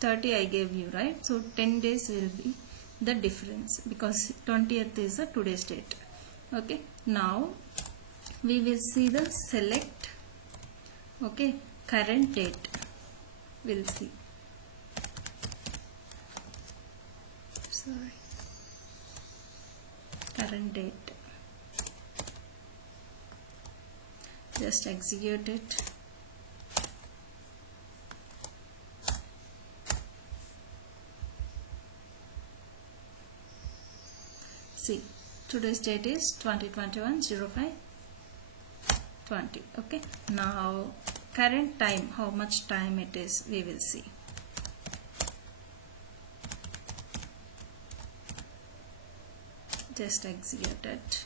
30 I gave you, right? So 10 days will be the difference, because 20th is the today's date. Okay, now we will see the select, okay, current date. We'll see, sorry, current date. Just execute it. See, today's date is 2021-05-20. Okay, now current time, how much time it is, we will see. Just execute it.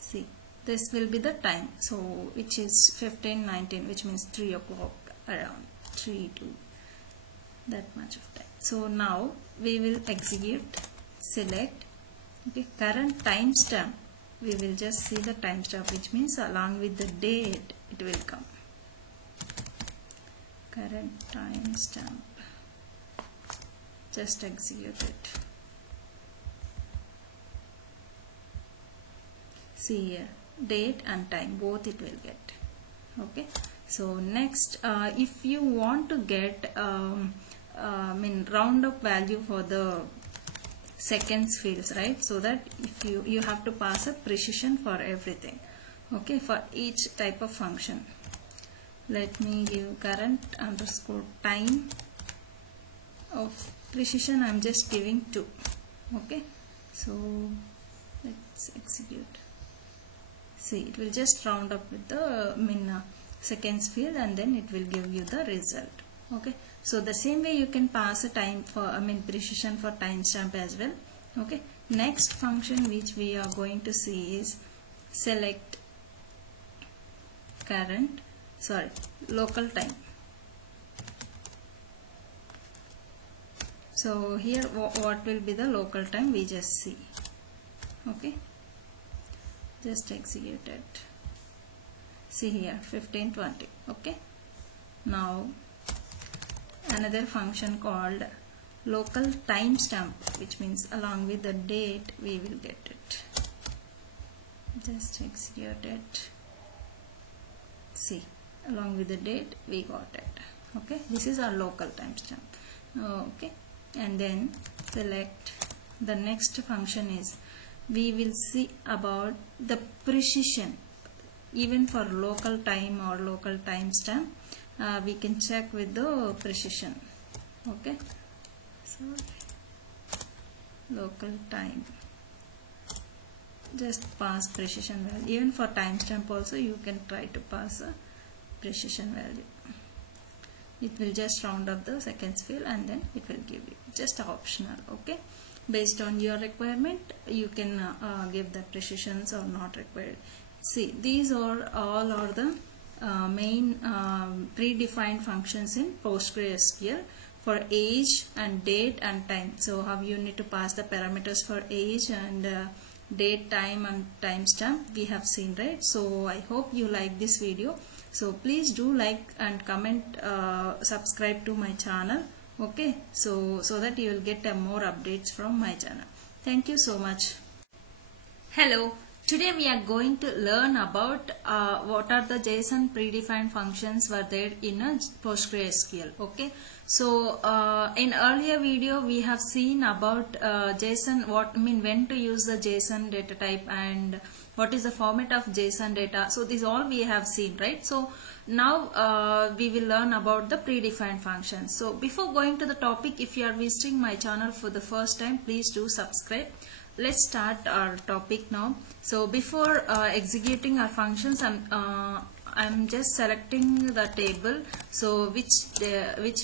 See, this will be the time, so which is 15:19, which means 3 o'clock, around 3 to that much of time. So now we will execute select, okay, current timestamp. We will just see the timestamp, which means along with the date it will come. Current timestamp. Just execute it. See here, date and time, both it will get. Okay, so next if you want to get round up value for the seconds fields, right? So that if you have to pass a precision for everything, okay, for each type of function. Let me give current underscore time of precision. I'm just giving 2. Okay, so let's execute. See, it will just round up with the seconds field, and then it will give you the result. Okay, so the same way you can pass a time for precision for timestamp as well. Okay, next function which we are going to see is select local time. So here what will be the local time, we just see. Okay, just execute it. See here 15:20. Okay, now another function called local timestamp, which means along with the date we will get it. Just execute it. see, along with the date we got it. Okay, this is our local timestamp. Okay, and then select the next function is we will see about the precision. Even for local time or local timestamp, we can check with the precision. Okay, so local time, just pass precision value. Even for timestamp also you can try to pass a precision value. It will just round up the seconds field and then it will give you, just optional. Okay, based on your requirement you can give the precisions or not required. See, these are all are the main predefined functions in PostgreSQL for age and date and time. So how you need to pass the parameters for age and date, time and timestamp we have seen, right? So I hope you like this video. So please do like and comment, subscribe to my channel. Okay, so that you will get more updates from my channel. Thank you so much. Hello. Today we are going to learn about what are the JSON predefined functions were there in a PostgreSQL. Okay, so in earlier video we have seen about JSON, when to use the JSON data type and what is the format of JSON data. So this all we have seen, right? So now we will learn about the predefined functions. So before going to the topic, if you are visiting my channel for the first time, please do subscribe. Let's start our topic now. So before executing our functions, I'm just selecting the table. So which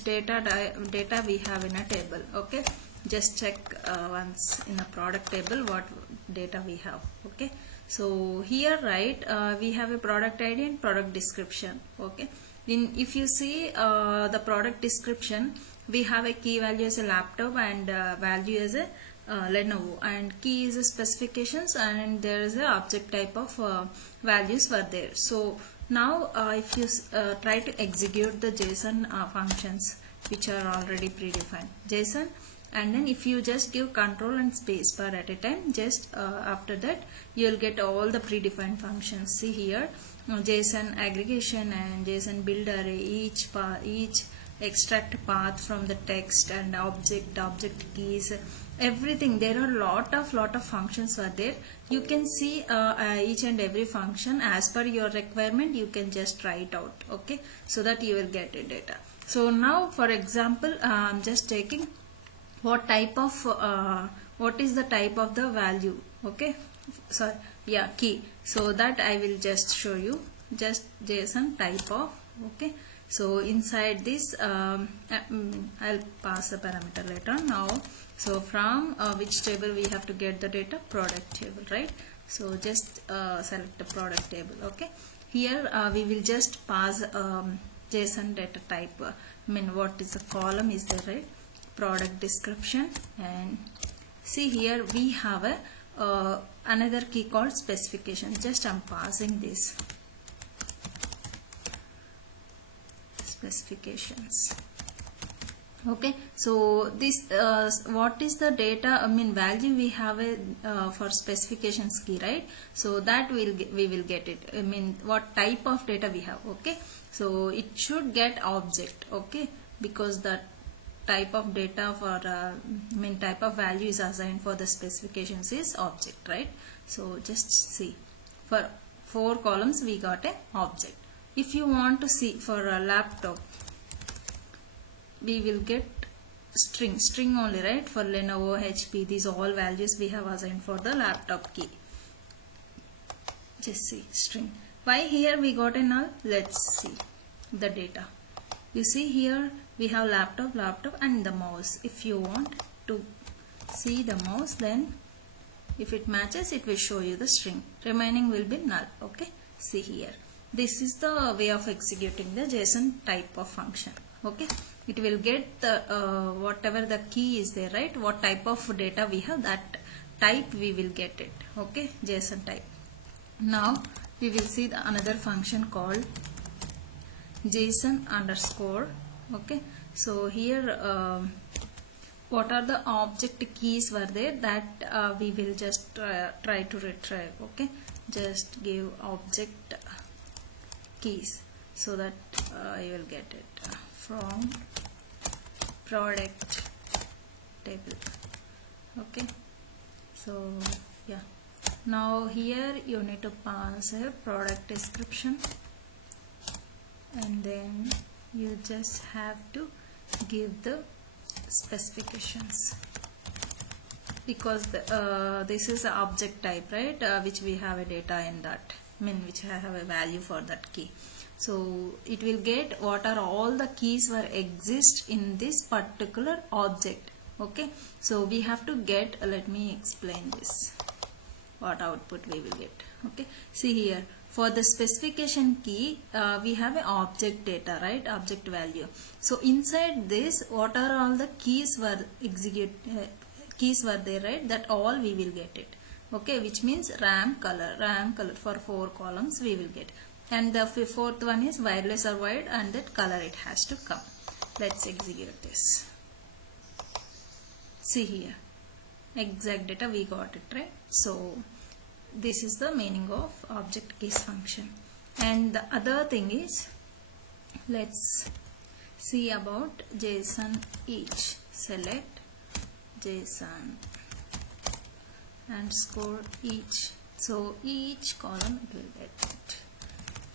data we have in a table. Okay, just check once in a product table what data we have. Okay, so here, right, we have a product ID and product description. Okay, if you see the product description, we have a key value as a laptop and value as a Lenovo, and key is the specifications, and there is a object type of values were there. So now if you try to execute the JSON functions which are already predefined, JSON, and then if you just give control and space bar at a time, just after that you will get all the predefined functions. See here, JSON aggregation and JSON build array, each extract path from the text and object keys, everything. There are lot of functions are there. You can see each and every function as per your requirement. You can just try it out. Okay, so that you will get a data. So now for example, I'm just taking what type of what is the type of the value. Okay, sorry, yeah, key. So that I will just show you, just JSON type of. Okay, so inside this I'll pass the parameter later on. Now, so from which table we have to get the data? Product table, right? So just select the product table. Okay, here we will just pass JSON data type. What is the column is there, right? Product description, and see here we have a another key called specification. Just I'm passing this specifications. Okay, so this what is the data, value we have a for specifications key, right? So that we will get it. What type of data we have. Okay, so it should get object. Okay, because that type of data for type of value is assigned for the specifications is object, right? So just see, for 4 columns we got a object. If you want to see for a laptop, we will get string only, right? For Lenovo, HP, these all values we have assigned for the laptop key. Just see string. Why here we got a null? Let's see the data. You see here we have laptop and the mouse. If you want to see the mouse, then if it matches it will show you the string. Remaining will be null. Okay, see here. This is the way of executing the JSON type of function. Okay, it will get the whatever the key is there, right? What type of data we have, that type we will get it. Okay, JSON type. Now we will see the another function called JSON underscore. Okay, so here what are the object keys were there, that we will just try to retrieve. Okay, just give object keys. so that you will get it from product table. Okay, so yeah, now here you need to pass a product description, and then you just have to give the specifications, because this is the object type, right, which we have a data in that, which I have a value for that key. So it will get what are all the keys were exist in this particular object. Okay, so we have to get, let me explain this, what output we will get. Okay, see here, for the specification key we have an object data, right, object value. So inside this, what are all the keys were keys were there, right, that all we will get it. Okay, which means RAM color for 4 columns we will get, and the fourth one is wireless or wired, and that color it has to come. Let's execute this. See here, exact data we got it, right? So this is the meaning of object keys function. And the other thing is, let's see about JSON each. Select JSON and score each. So each column it will get it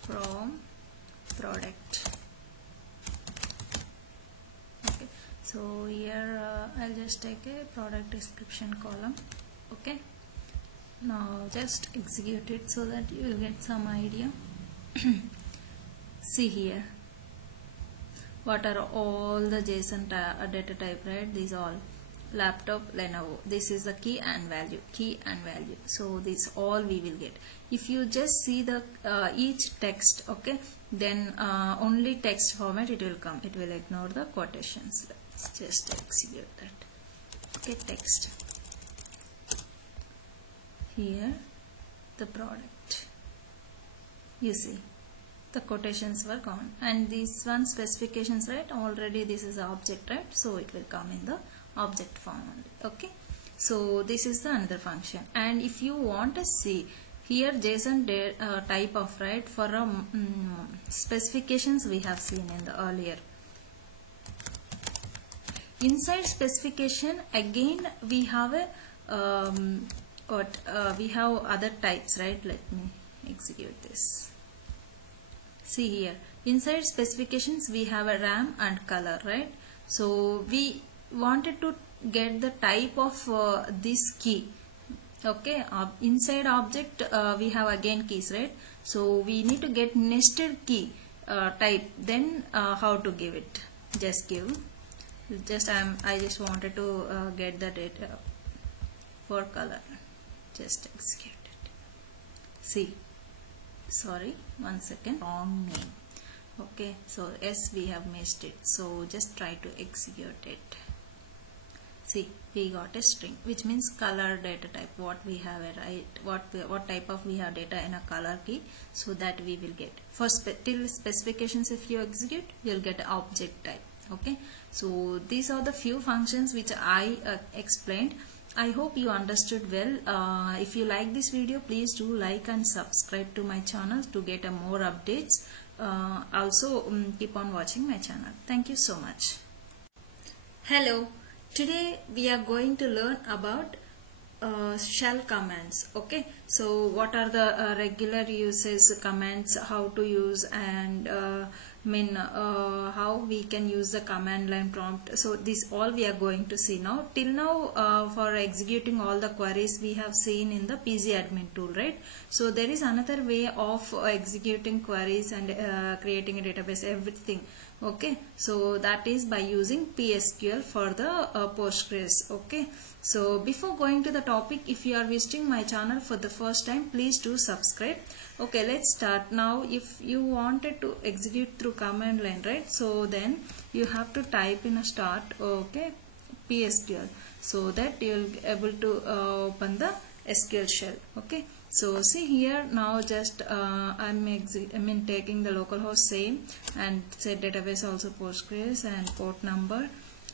from product. Okay, so here I'll just take a product description column. Okay, now just execute it so that you will get some idea. See here, what are all the JSON data type, right? These all laptop, Lenovo. This is the key and value, so this all we will get. If you just see the each text, okay, then only text format it will come, it will ignore the quotations. Let's just execute that. Okay, text. Here the product, you see the quotations were gone, and these one specifications, right, already this is the object, right, so it will come in the object form only. Okay, so this is the another function. And if you want to see here JSON type of, right, for specifications we have seen in the earlier. Inside specification again we have a we have other types, right? Let me execute this. See here, inside specifications we have a RAM and color, right? So we wanted to get the type of this key. Okay, inside object we have again keys, right? So we need to get nested key type. Then how to give it? Just give. I just wanted to get the data for color. Just execute it. See, sorry, one second, wrong name. Okay, so yes, we have missed it, so just try to execute it. See, we got a string, which means color data type, what we have, right, what type of we have data in a color key, so that we will get. For till specifications, if you execute, you'll get object type. Okay, so these are the few functions which I explained. I hope you understood well. If you like this video, please do like and subscribe to my channel to get more updates. Also keep on watching my channel. Thank you so much. Hello, today we are going to learn about shell commands. Okay, so what are the regular uses commands, how to use, and how we can use the command line prompt. So this all we are going to see now. Till now for executing all the queries we have seen in the pgAdmin tool, right? So there is another way of executing queries and creating a database, everything. Okay, so that is by using PSQL for the Postgres. Okay, so before going to the topic, if you are visiting my channel for the first time, please do subscribe. Okay, let's start now. If you wanted to execute through command line, right, so then you have to type in a start, okay, PSQL, so that you will be able to open the SQL shell. Okay, so see here, now just I'm taking the localhost same, and set database also Postgres, and port number,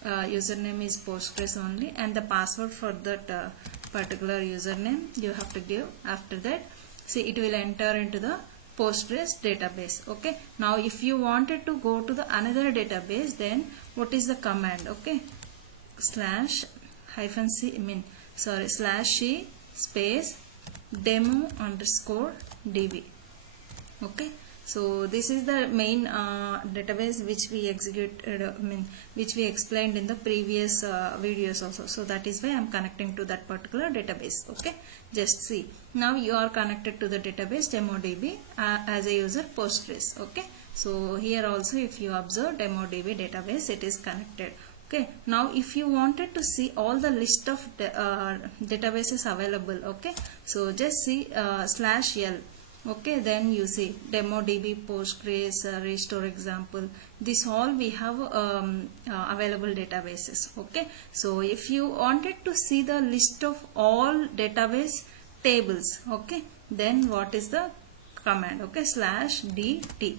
username is Postgres only, and the password for that particular username you have to give. After that, see, it will enter into the Postgres database. Okay, now if you wanted to go to the another database, then what is the command? Okay, slash hyphen c slash c space demo underscore db. Okay, so this is the main database which we executed, which we explained in the previous videos also. So that is why I am connecting to that particular database. Okay, just see, now you are connected to the database DemoDB as a user Postgres. Okay, so here also if you observe DemoDB database, it is connected. Okay, now if you wanted to see all the list of databases available, okay, so just see slash l. Okay, then you see DemoDB, Postgres, restore example. This all we have available databases. Okay, so if you wanted to see the list of all database tables, okay, then what is the command? Okay, slash dt.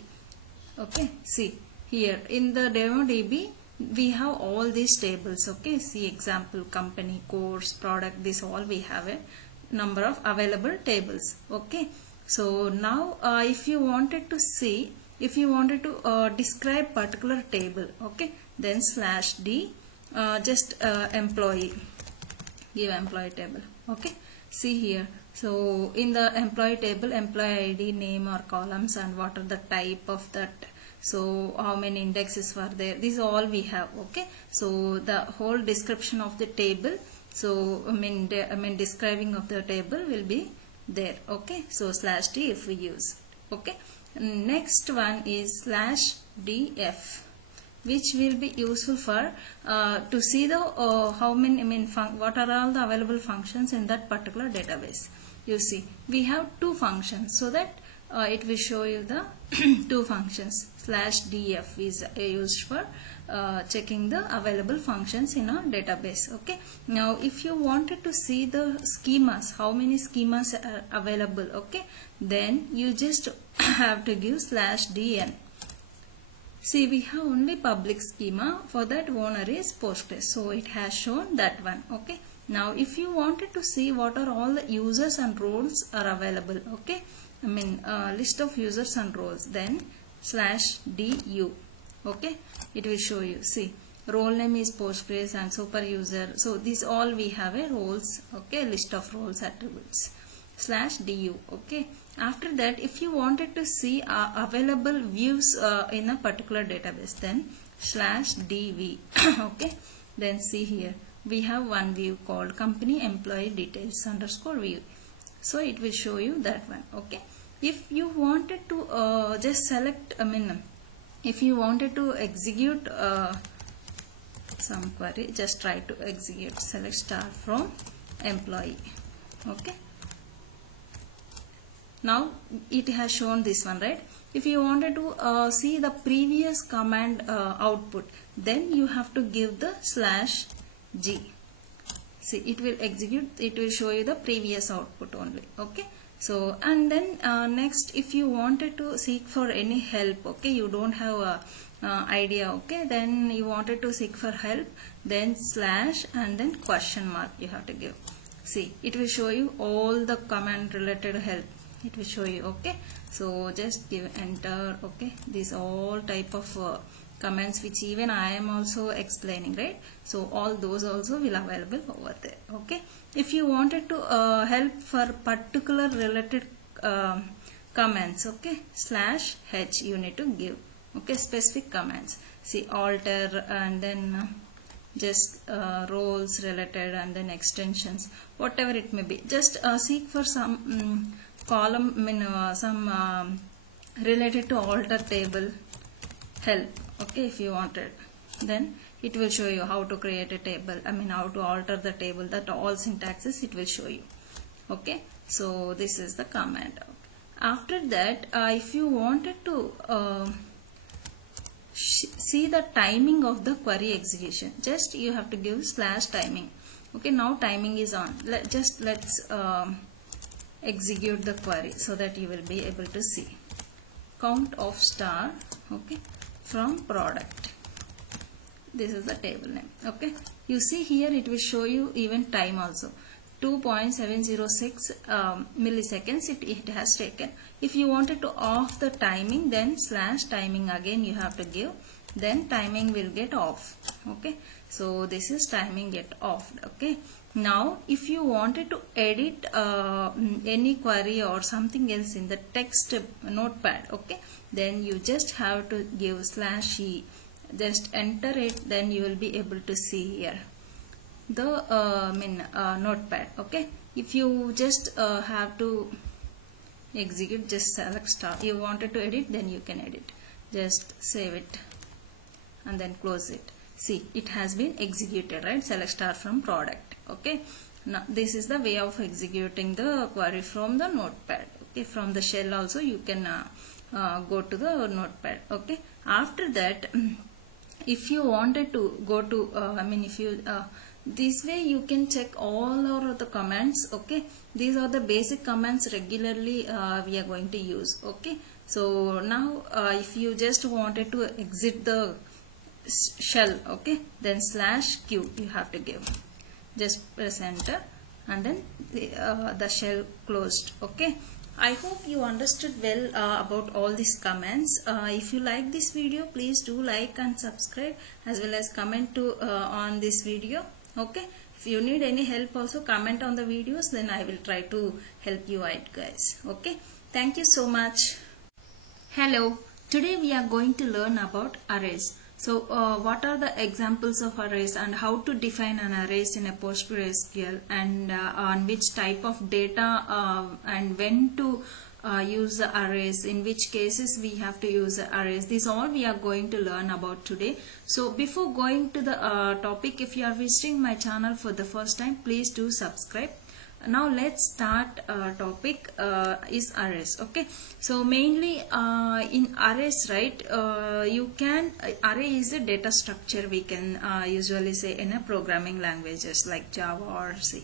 Okay, see here in the DemoDB we have all these tables. Okay, see example, company, course, product, this all we have a number of available tables. Okay, so now if you wanted to see, if you wanted to describe particular table, okay, then slash d, just employee, give employee table. Okay, see here, so in the employee table, employee ID, name or columns, and what are the type of that, so how many indexes were there, these all we have. Okay, so the whole description of the table, so I mean describing of the table will be there. Okay, so slash d if we use. Okay, next one is slash df, which will be useful for to see the how many what are all the available functions in that particular database. You see we have two functions, so that it will show you the two functions. Slash df is used for checking the available functions in a database. Okay, now if you wanted to see the schemas, how many schemas are available, okay, then you just have to give slash dn. See, we have only public schema, for that owner is Postgres, so it has shown that one. Okay, now if you wanted to see what are all the users and roles are available, okay, list of users and roles, then slash du. Okay, it will show you. See, role name is Postgres and super user, so these all we have a roles. Okay, list of roles attributes, slash du. Okay, after that if you wanted to see available views in a particular database, then slash dv. Okay, then see here we have one view called company employee details underscore view, so it will show you that one. Okay, if you wanted to just select, if you wanted to execute some query, just try to execute, select star from employee. Okay, now it has shown this one, right? If you wanted to see the previous command output, then you have to give the slash g. See, it will execute, it will show you the previous output only. Okay, so and then next, if you wanted to seek for any help, okay, you don't have a idea, okay, then you wanted to seek for help, then slash and then question mark you have to give. See, it will show you all the command related help, it will show you. Okay, so just give enter. Okay, these all type of commands which even I am also explaining, right? So all those also will available over there. Okay, if you wanted to help for particular related commands, okay, slash h you need to give. Okay, specific commands. See, alter and then just roles related and then extensions, whatever it may be. Just seek for some column, some related to alter table help. Okay, if you wanted, then it will show you how to create a table, how to alter the table, that all syntaxes it will show you. Okay, so this is the command. After that, if you wanted to see the timing of the query execution, just you have to give slash timing. Okay, now timing is on. Let's execute the query so that you will be able to see. Count of star, okay, from product. This is the table name. Okay, you see here it will show you even time also. 2.706 milliseconds it has taken. If you wanted to off the timing, then slash timing again you have to give, then timing will get off. Okay, so this is timing get off. Okay, now if you wanted to edit any query or something else in the text notepad, okay, then you just have to give slash e, just enter it, then you will be able to see here the notepad. Okay, if you just have to execute, just select star. You wanted to edit, then you can edit, just save it and then close it. See, it has been executed, right? Select star from product. Okay, now this is the way of executing the query from the notepad. Okay, from the shell also you can go to the notepad. Okay, after that if you wanted to go to if you this way you can check all of the commands. Okay, these are the basic commands regularly we are going to use. Okay, so now if you just wanted to exit the shell, okay, then slash q you have to give, just press enter and then the shell closed. Okay, I hope you understood well about all these commands. If you like this video, please do like and subscribe, as well as comment to on this video. Okay, if you need any help also comment on the videos, then I will try to help you out, guys. Okay, thank you so much. Hello, today we are going to learn about arrays. So what are the examples of arrays and how to define an arrays in a PostgreSQL, and on which type of data and when to use the arrays, in which cases we have to use the arrays. These all we are going to learn about today. So before going to the topic, if you are visiting my channel for the first time, please do subscribe. Now let's start topic is arrays. Okay, so mainly in arrays, right, you can array is a data structure, we can usually say in a programming languages like Java or C++,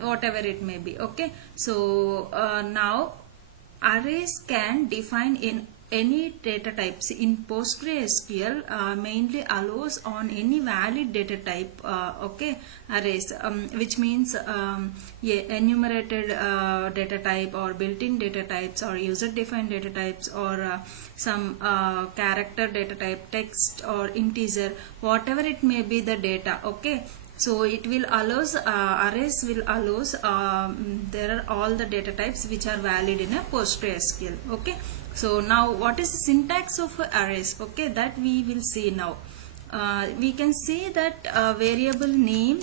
whatever it may be. Okay, so now arrays can define in any data types. In PostgreSQL mainly allows on any valid data type, okay, arrays, which means enumerated data type or built-in data types or user-defined data types or some character data type, text or integer, whatever it may be the data. Okay, so it will allows arrays will allows there are all the data types which are valid in a PostgreSQL. Okay, so now what is the syntax of arrays? Okay, that we will see now. We can see that variable name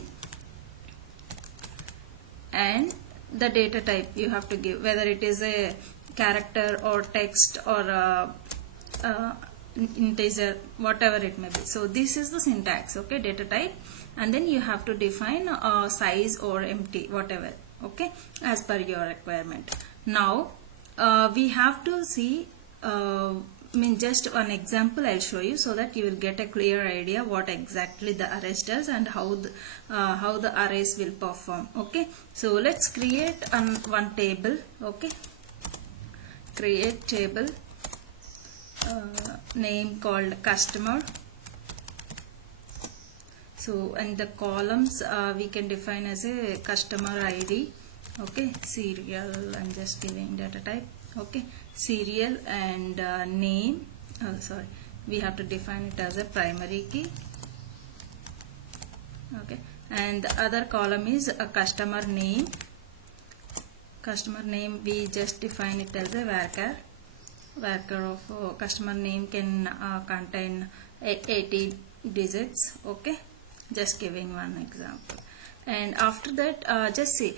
and the data type you have to give, whether it is a character or text or integer, whatever it may be. So this is the syntax. Okay, data type, and then you have to define size or empty, whatever. Okay, as per your requirement. Now we have to see just one example I'll show you, so that you will get a clear idea what exactly the arrays does and how the arrays will perform. Okay, so let's create one table. Okay, create table, name called customer. So and the columns we can define as a customer ID. Okay, serial, I'm just giving data type. Okay, serial and name, sorry, we have to define it as a primary key. Okay, and the other column is a customer name. Customer name we just define it as a varchar. Varchar of customer name can contain 80 digits. Okay, just giving one example. And after that, just see,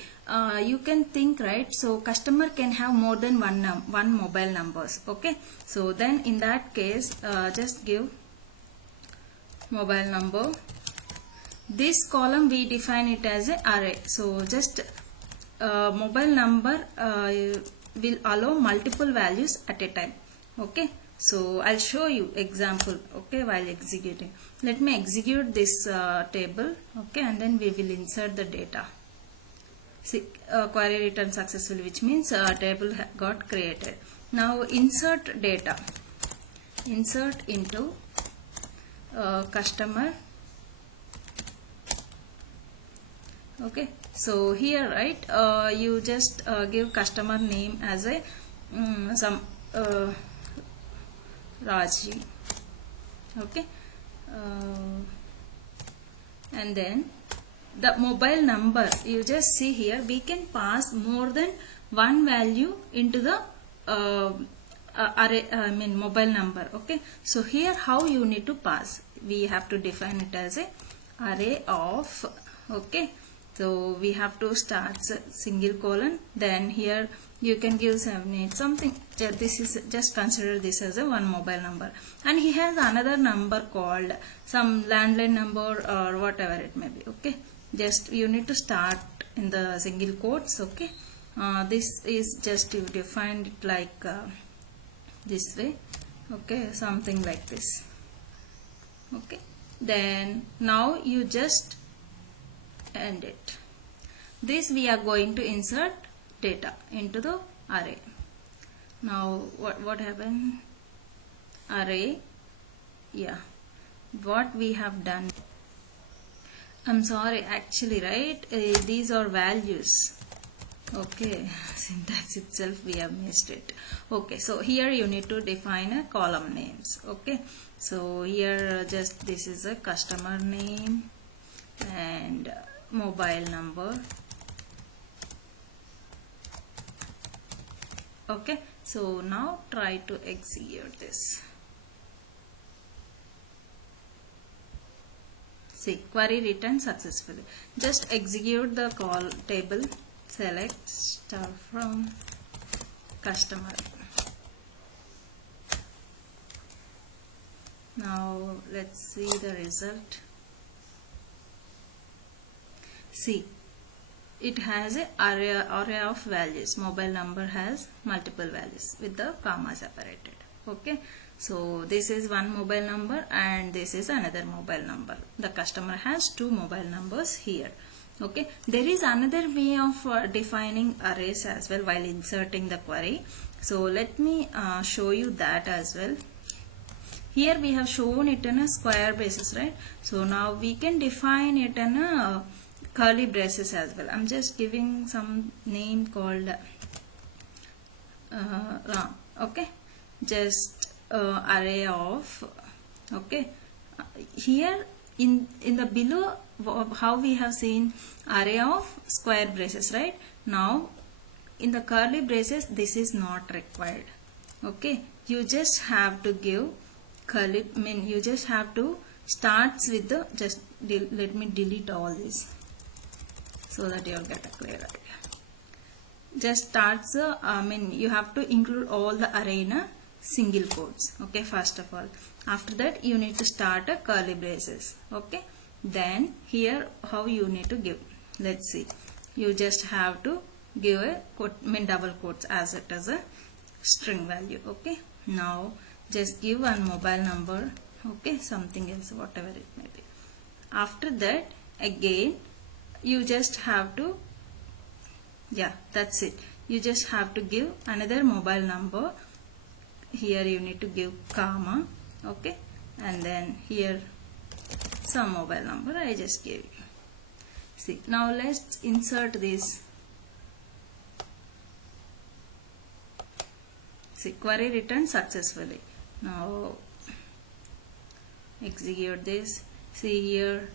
you can think, right, so customer can have more than one mobile numbers. Okay, so then in that case just give mobile number. This column we define it as an array. So just mobile number will allow multiple values at a time. Okay, so I'll show you example. Okay, while executing, let me execute this table. Okay, and then we will insert the data. See, query returned successfully, which means table got created. Now insert data. Insert into Okay, so here, right, you just give customer name as a some Raji. Okay, and then the mobile number, you just see here we can pass more than one value into the array, mobile number. Okay, so here how you need to pass, we have to define it as a array of, okay, so we have to start single colon, then here you can give 78 something. This is just consider this as a one mobile number, and he has another number called some landline number or whatever it may be. Okay, just you need to start in the single quotes. Okay, this is just you define it like this way. Okay, something like this. Okay, then now you just end it. This we are going to insert data into the array. Now what happened? Array, yeah, what we have done, I'm sorry, actually, right, these are values. Okay, syntax itself we have missed it. Okay, so here you need to define a column names. Okay, so here just this is a customer name and mobile number. Okay, so now try to execute this. See, query returned successfully. Just execute the call table, select star from customer. Now let's see the result. See, it has a array of values. Mobile number has multiple values with the comma separated. Okay, so this is one mobile number and this is another mobile number. The customer has two mobile numbers here. Okay, there is another way of defining arrays as well while inserting the query. So let me show you that as well. Here we have shown it in a square basis, right? So now we can define it in a curly braces as well. I'm just giving some name called Ram. Okay, just array of, okay, here in the below how we have seen array of square braces, right? Now in the curly braces this is not required. Okay, you just have to give curly, you just have to starts with the, just let me delete all this so that you'll get a clear idea. Just starts you have to include all the array in a single quotes. Okay, first of all, after that you need to start a curly braces. Okay, then here how you need to give, let's see, you just have to give a quote, double quotes as it as a string value. Okay, now just give one mobile number, okay, something else, whatever it may be. After that again you just have to, yeah, that's it, you just have to give another mobile number. Here you need to give comma, okay, and then here some mobile number I just gave you. See, now let's insert this. See, query returned successfully. Now execute this. See here,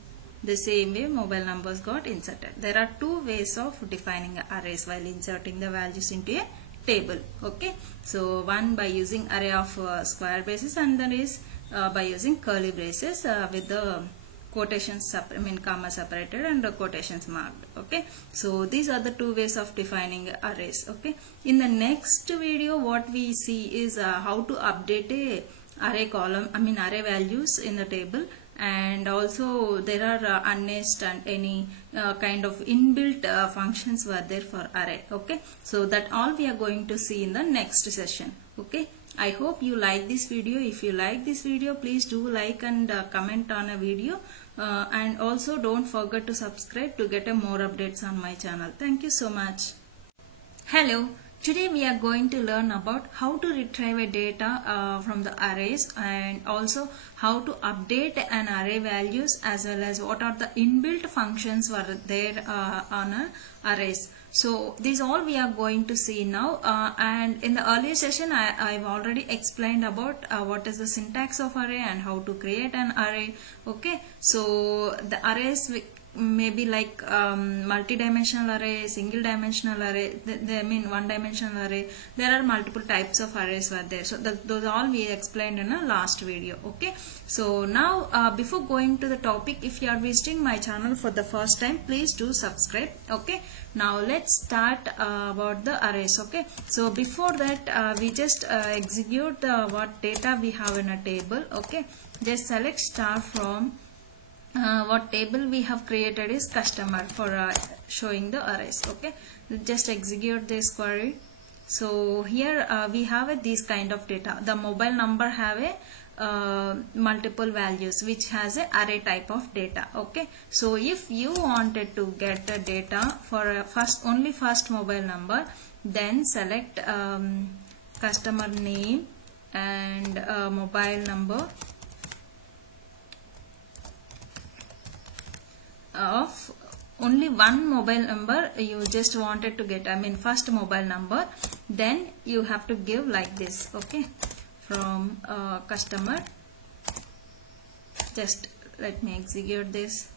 the same way mobile numbers got inserted. There are two ways of defining arrays while inserting the values into a table. Okay, so one by using array of square braces, and then is by using curly braces with the quotations comma separated and quotations marked. Okay, so these are the two ways of defining arrays. Okay, in the next video what we see is how to update a array column, array values in the table, and also there are unnest and any kind of inbuilt functions were there for array. Okay, so that all we are going to see in the next session. Okay, I hope you like this video. If you like this video, please do like and comment on a video, and also don't forget to subscribe to get more updates on my channel. Thank you so much. Hello, Today we are going to learn about how to retrieve a data from the arrays, and also how to update an array values, as well as what are the inbuilt functions were there on arrays. So these all we are going to see now, and in the earlier session I've already explained about what is the syntax of array and how to create an array. Okay, so the arrays maybe like multi-dimensional array, single dimensional array, I mean one-dimensional array. There are multiple types of arrays were there. So those all we explained in a last video. Okay, so now before going to the topic, if you are visiting my channel for the first time, please do subscribe. Okay, now let's start about the arrays. Okay, so before that we just execute what data we have in a table. Okay, just select star from what table we have created is customer for showing the arrays. Okay, just execute this query. So here we have these kind of data. The mobile number have a multiple values which has a array type of data. Okay, so if you wanted to get the data for only first mobile number, then select customer name and mobile number of only one mobile number you just wanted to get, I mean first mobile number, then you have to give like this. Okay, from customer, just let me execute this.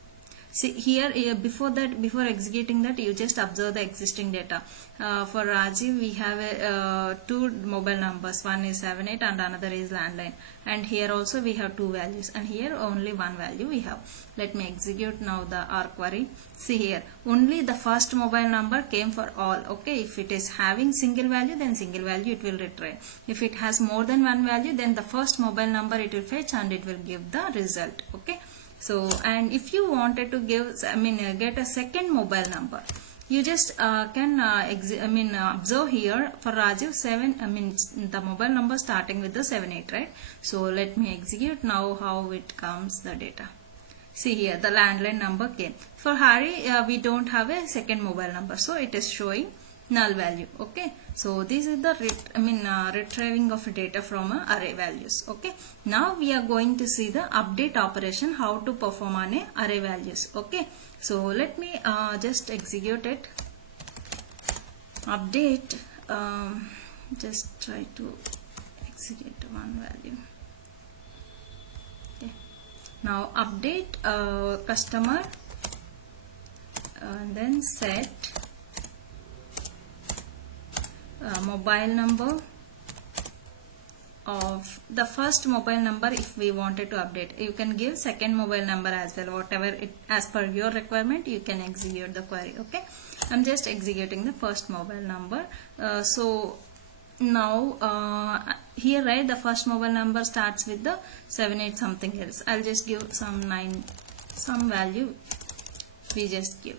See here, before executing that, you just observe the existing data. For Rajiv we have two mobile numbers, one is 78 and another is landline, and here also we have two values, and here only one value we have. Let me execute now the R query. See here, only the first mobile number came for all. Okay, if it is having single value, then single value it will retrieve. If it has more than one value, then the first mobile number it will fetch and it will give the result. Okay, so and if you wanted to give, I mean get a second mobile number, you just can observe here for Rajiv 7, I mean the mobile number starting with the 78, right? So let me execute now how it comes the data. See here, the landline number came. For Hari we don't have a second mobile number, so it is showing null value. Okay, so this is the retrieving of data from array values. Okay, now we are going to see the update operation, how to perform on a array values. Okay, so let me just execute it. Update, just try to execute one value. Okay, now update customer and then set mobile number of the first mobile number. If we wanted to update, you can give second mobile number as well, whatever it as per your requirement you can execute the query. Okay, I'm just executing the first mobile number. So now here, right, the first mobile number starts with the 78 something else. I'll just give some value we just give.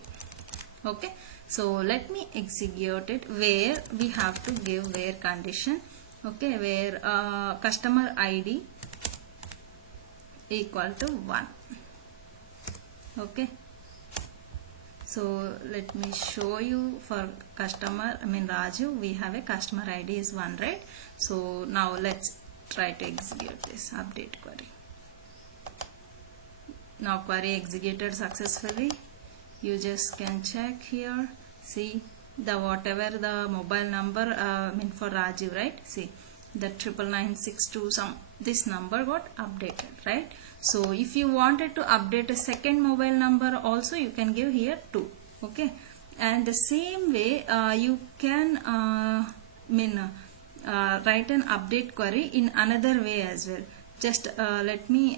Okay, so let me execute it, where we have to give where condition. Okay, where customer ID equal to 1. Okay, so let me show you for customer, I mean Raju, we have a customer ID is 1, right? So now let's try to execute this update query. Now query executed successfully. You just can check here. See the whatever the mobile number for Rajiv, right? See the 99962 some this number got updated, right? So if you wanted to update a second mobile number also, you can give here 2. Okay, and the same way you can write an update query in another way as well. Just let me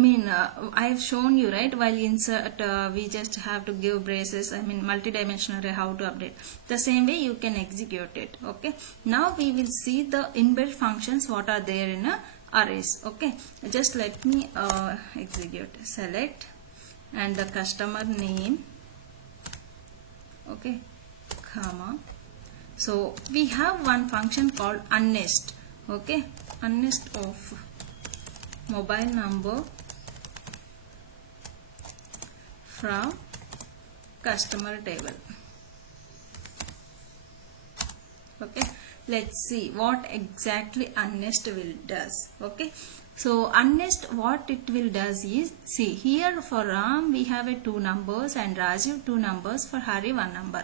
I have shown you, right, while insert we just have to give braces, multi-dimensional array, how to update. The same way you can execute it. Okay, now we will see the inbuilt functions what are there in arrays. Okay, just let me execute. Select and the customer name. Okay, comma. So we have one function called unnest. Okay, unnest of mobile number from customer table. Okay, let's see what exactly unnest will does. Okay, so unnest what it will does is, see here for Ram we have a 2 numbers and Rajiv 2 numbers, for Hari 1 number.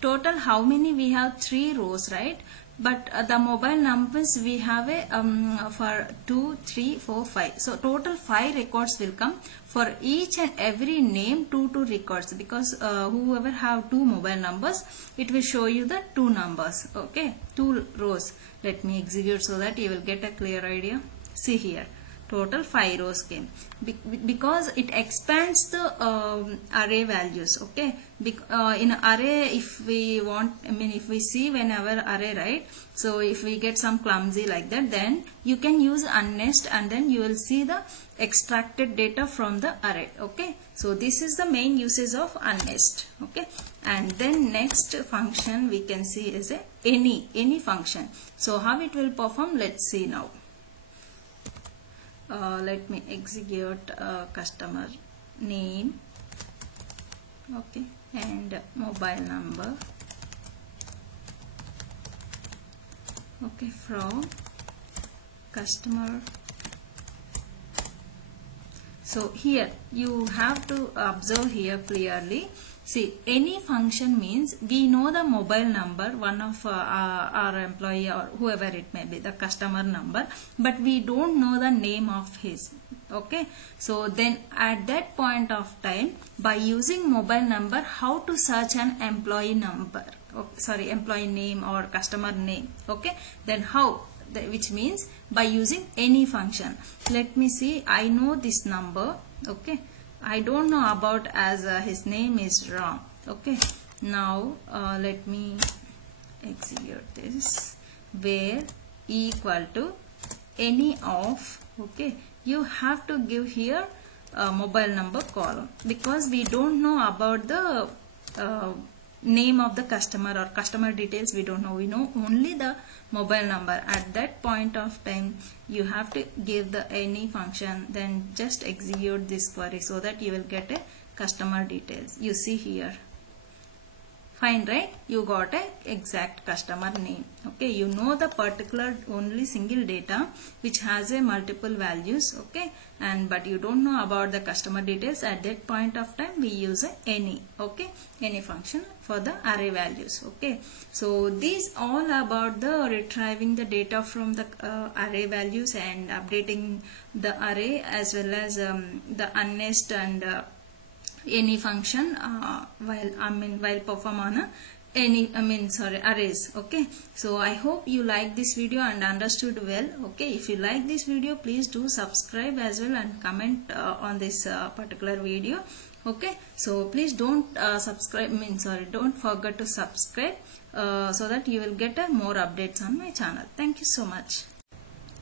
Total how many we have? 3 rows, right? But the mobile numbers we have a for 2, 3, 4, 5. So total 5 records will come. For each and every name 2 records, because whoever have 2 mobile numbers, it will show you the 2 numbers. Okay, 2 rows. Let me execute so that you will get a clear idea. See here, total 5 rows came because it expands the array values. Okay, in array, if we want, if we see whenever array, right? So if we get some clumsy like that, then you can use unnest and then you will see the extracted data from the array. Okay, so this is the main usage of unnest. Okay, and then next function we can see is a any function. So how it will perform, let's see now. Let me execute customer name, okay, and mobile number, okay, from customer. So here you have to observe here clearly. See, any function means we know the mobile number, one of our employee or whoever it may be, the customer number, but we don't know the name of his. Okay, so then at that point of time, by using mobile number, how to search an employee number, employee name or customer name. Okay, then how? Which means by using any function. Let me see, I know this number. Okay, I don't know about as his name is Ram. Okay, now let me execute this, where equal to any of, okay, you have to give here mobile number column, because we don't know about the name of the customer or customer details. We don't know, we know only the mobile number. At that point of time you have to give the any function, then just execute this query so that you will get a customer details. You see here, fine, right? You got a exact customer name. Okay, you know the particular only single data which has a multiple values. Okay, and but you don't know about the customer details. At that point of time we use a any. Okay, any function for the array values. Okay, so these all about the retrieving the data from the array values and updating the array, as well as the unnest and any function while perform on arrays. Okay, so I hope you like this video and understood well. Okay, if you like this video, please do subscribe as well and comment on this particular video. Okay, so please don't don't forget to subscribe so that you will get more updates on my channel. Thank you so much.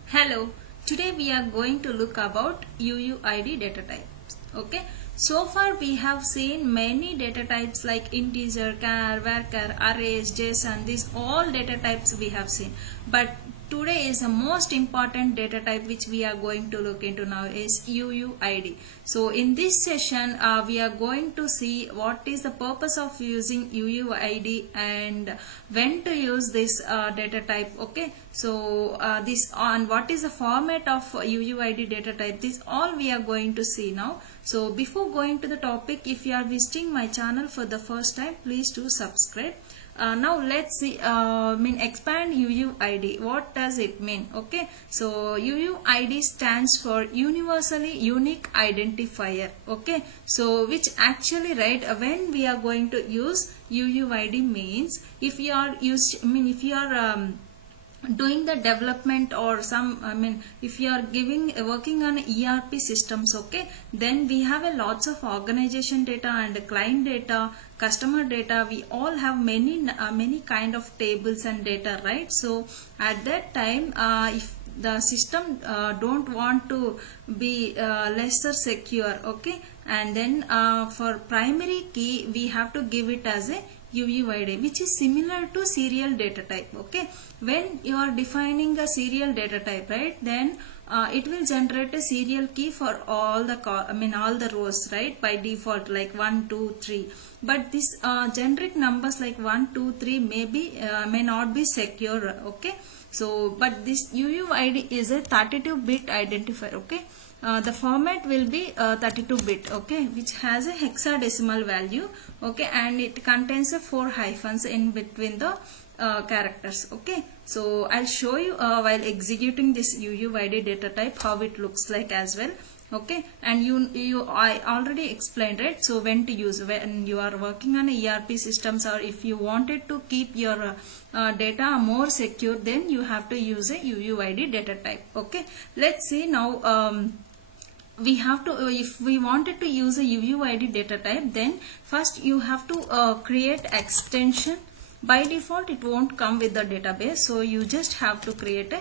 Hello, today we are going to look about UUID data types. Okay, so far we have seen many data types like integer, char, varchar, arrays, JSON. These all data types we have seen, but today is the most important data type which we are going to look into now is UUID. So in this session we are going to see what is the purpose of using UUID and when to use this data type. Okay, so this on what is the format of UUID data type, this all we are going to see now. So before going to the topic, if you are visiting my channel for the first time, please do subscribe. Now let's see, expand UUID. What does it mean? Okay, so UUID stands for Universally Unique Identifier. Okay, so which actually, right, when we are going to use UUID means if you are doing the development or some if you are working on ERP systems, okay, then we have a lots of organization data and client data, customer data. We all have many kind of tables and data, right? So at that time if the system don't want to be lesser secure, okay, and then for primary key we have to give it as a UUID, which is similar to serial data type. Okay, when you are defining a serial data type, right, then it will generate a serial key for all the all the rows, right, by default, like 1 2 3. But this generic numbers like 1 2 3 may not be secure. Okay, so but this UUID is a 32-bit identifier. Okay, the format will be 32-bit, okay, which has a hexadecimal value, okay, and it contains 4 hyphens in between the characters. Okay, so I'll show you while executing this UUID data type how it looks like as well. Okay, and I already explained, right? So when to use, when you are working on ERP systems, or if you wanted to keep your data more secure, then you have to use a UUID data type. Okay, let's see now. We have to, if we wanted to use a UUID data type, then first you have to create extension. By default it won't come with the database, so you just have to create a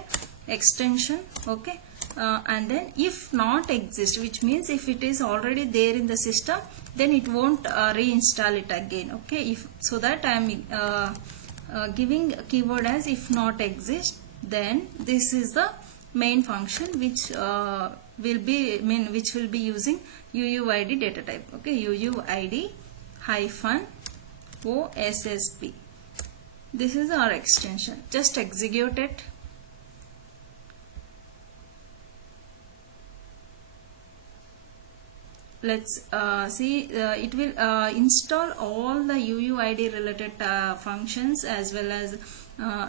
extension. Okay, and then if not exist, which means if it is already there in the system, then it won't reinstall it again. Okay, if so that I am giving a keyword as if not exist, then this is the main function which will be using UUID data type. Okay, UUID hyphen OSSP. This is our extension. Just execute it. Let's see, it will install all the UUID related functions, as well as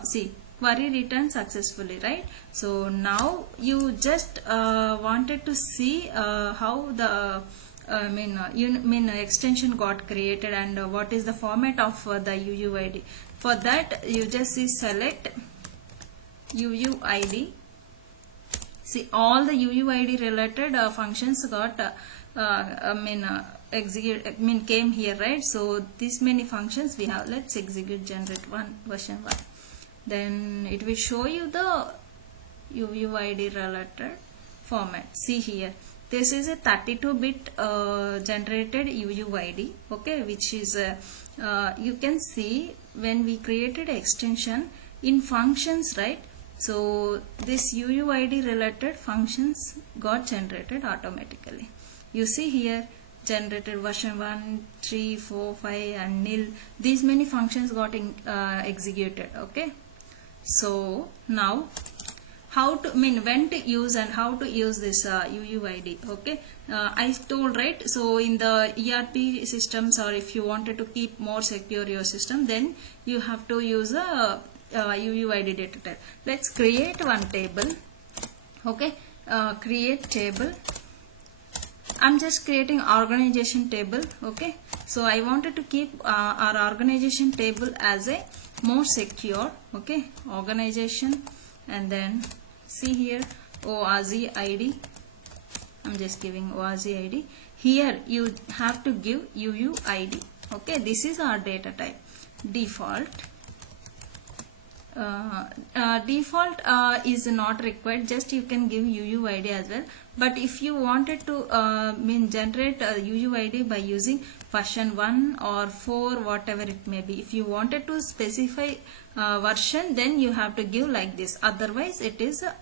see, query returned successfully, right? So now you just wanted to see how the extension got created and what is the format of the UUID. For that, you just see select UUID. See, all the UUID related functions got came here, right? So these many functions we have. Let's execute generate version 1. Then it will show you the UUID related format. See here, this is a 32-bit generated UUID, okay, which is you can see when we created extension in functions, right? So this UUID related functions got generated automatically. You see here, generated version 1, 3, 4, 5 and nil. These many functions got executed. Okay, so now how to when to use and how to use this UUID. Okay, I told, right? So in the ERP systems, or if you wanted to keep more secure your system, then you have to use a UUID data type. Let's create one table. Okay, create table. I'm just creating organization table. Okay, so I wanted to keep our organization table as a more secure. Okay, organization, and then see here ORZ ID. I'm just giving ORZ ID. Here you have to give UUID. Okay, this is our data type. Default. Default is not required, just you can give UUID as well. But if you wanted to generate a UUID by using version 1 or 4, whatever it may be, if you wanted to specify version, then you have to give like this. Otherwise it is a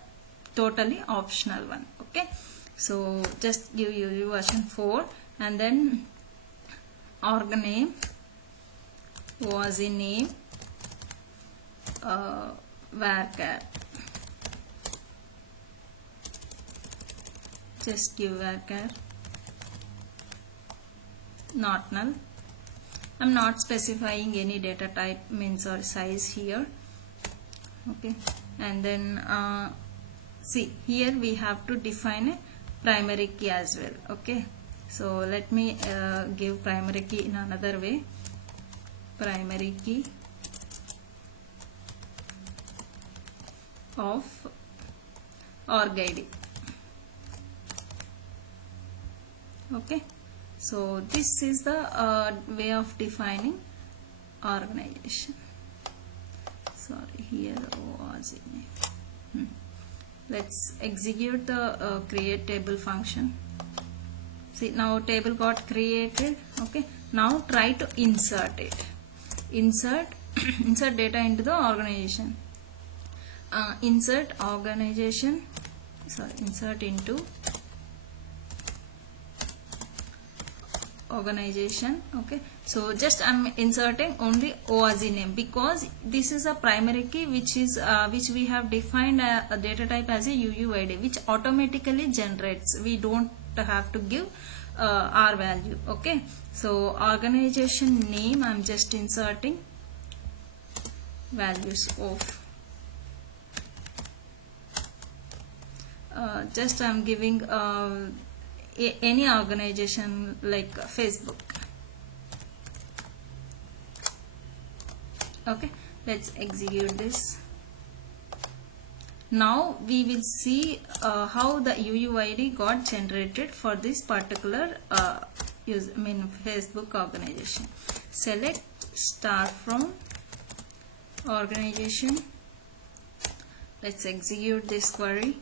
totally optional one. Okay, so just give UU version 4 and then org name, was in name, varchar. Just give varchar, not null. I'm not specifying any data type or size here. Okay, and then see here we have to define a primary key as well. Okay, so let me give primary key in another way. Primary key of org ID. Okay, so this is the way of defining organization. Sorry, here was it. Let's execute the create table function. See, now table got created. Okay, now try to insert it. Insert data into the organization. Insert organization insert into organization. Okay, so just I'm inserting only OASI name because this is a primary key which is which we have defined a data type as a UUID, which automatically generates. We don't have to give our value. Okay, so organization name, I'm just inserting values of just I'm giving any organization like Facebook. Okay, let's execute this. Now we will see how the UUID got generated for this particular Facebook organization. Select start from organization. Let's execute this query.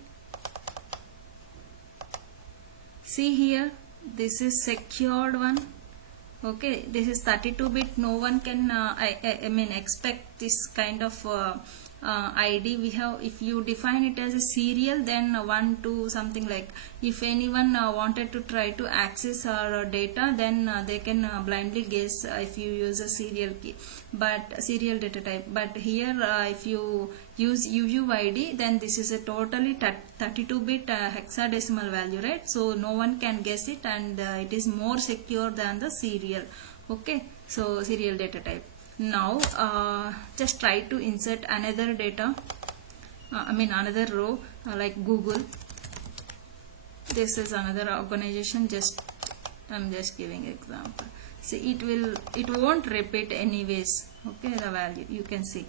See here, this is secured one. Okay, this is 32-bit. No one can expect this kind of ID. We have, if you define it as a serial, then 1 2 something like. If anyone wanted to try to access our data, then they can blindly guess if you use a serial key, but serial data type. But here, if you use UUID, then this is a totally 32-bit hexadecimal value, right? So no one can guess it, and it is more secure than the serial. Okay, so serial data type. Now just try to insert another data, another row like Google. This is another organization. I'm just giving example. See, it won't repeat anyways. Okay, the value you can see,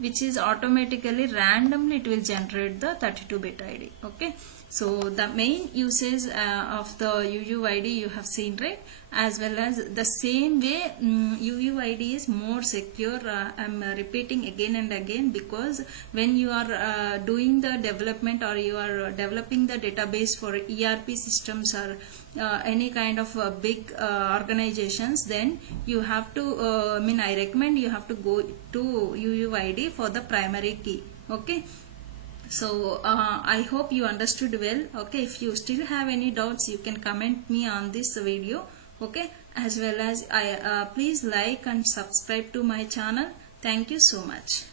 which is automatically randomly it will generate the 32-bit ID. Okay, so the main usage of the UUID you have seen, right? As well as the same way UUID is more secure. I'm repeating again and again because when you are doing the development or you are developing the database for ERP systems or any kind of big organizations, then you have to I recommend you have to go to UUID for the primary key. Okay, so I hope you understood well. Okay, if you still have any doubts, you can comment me on this video. Okay, as well as please like and subscribe to my channel. Thank you so much.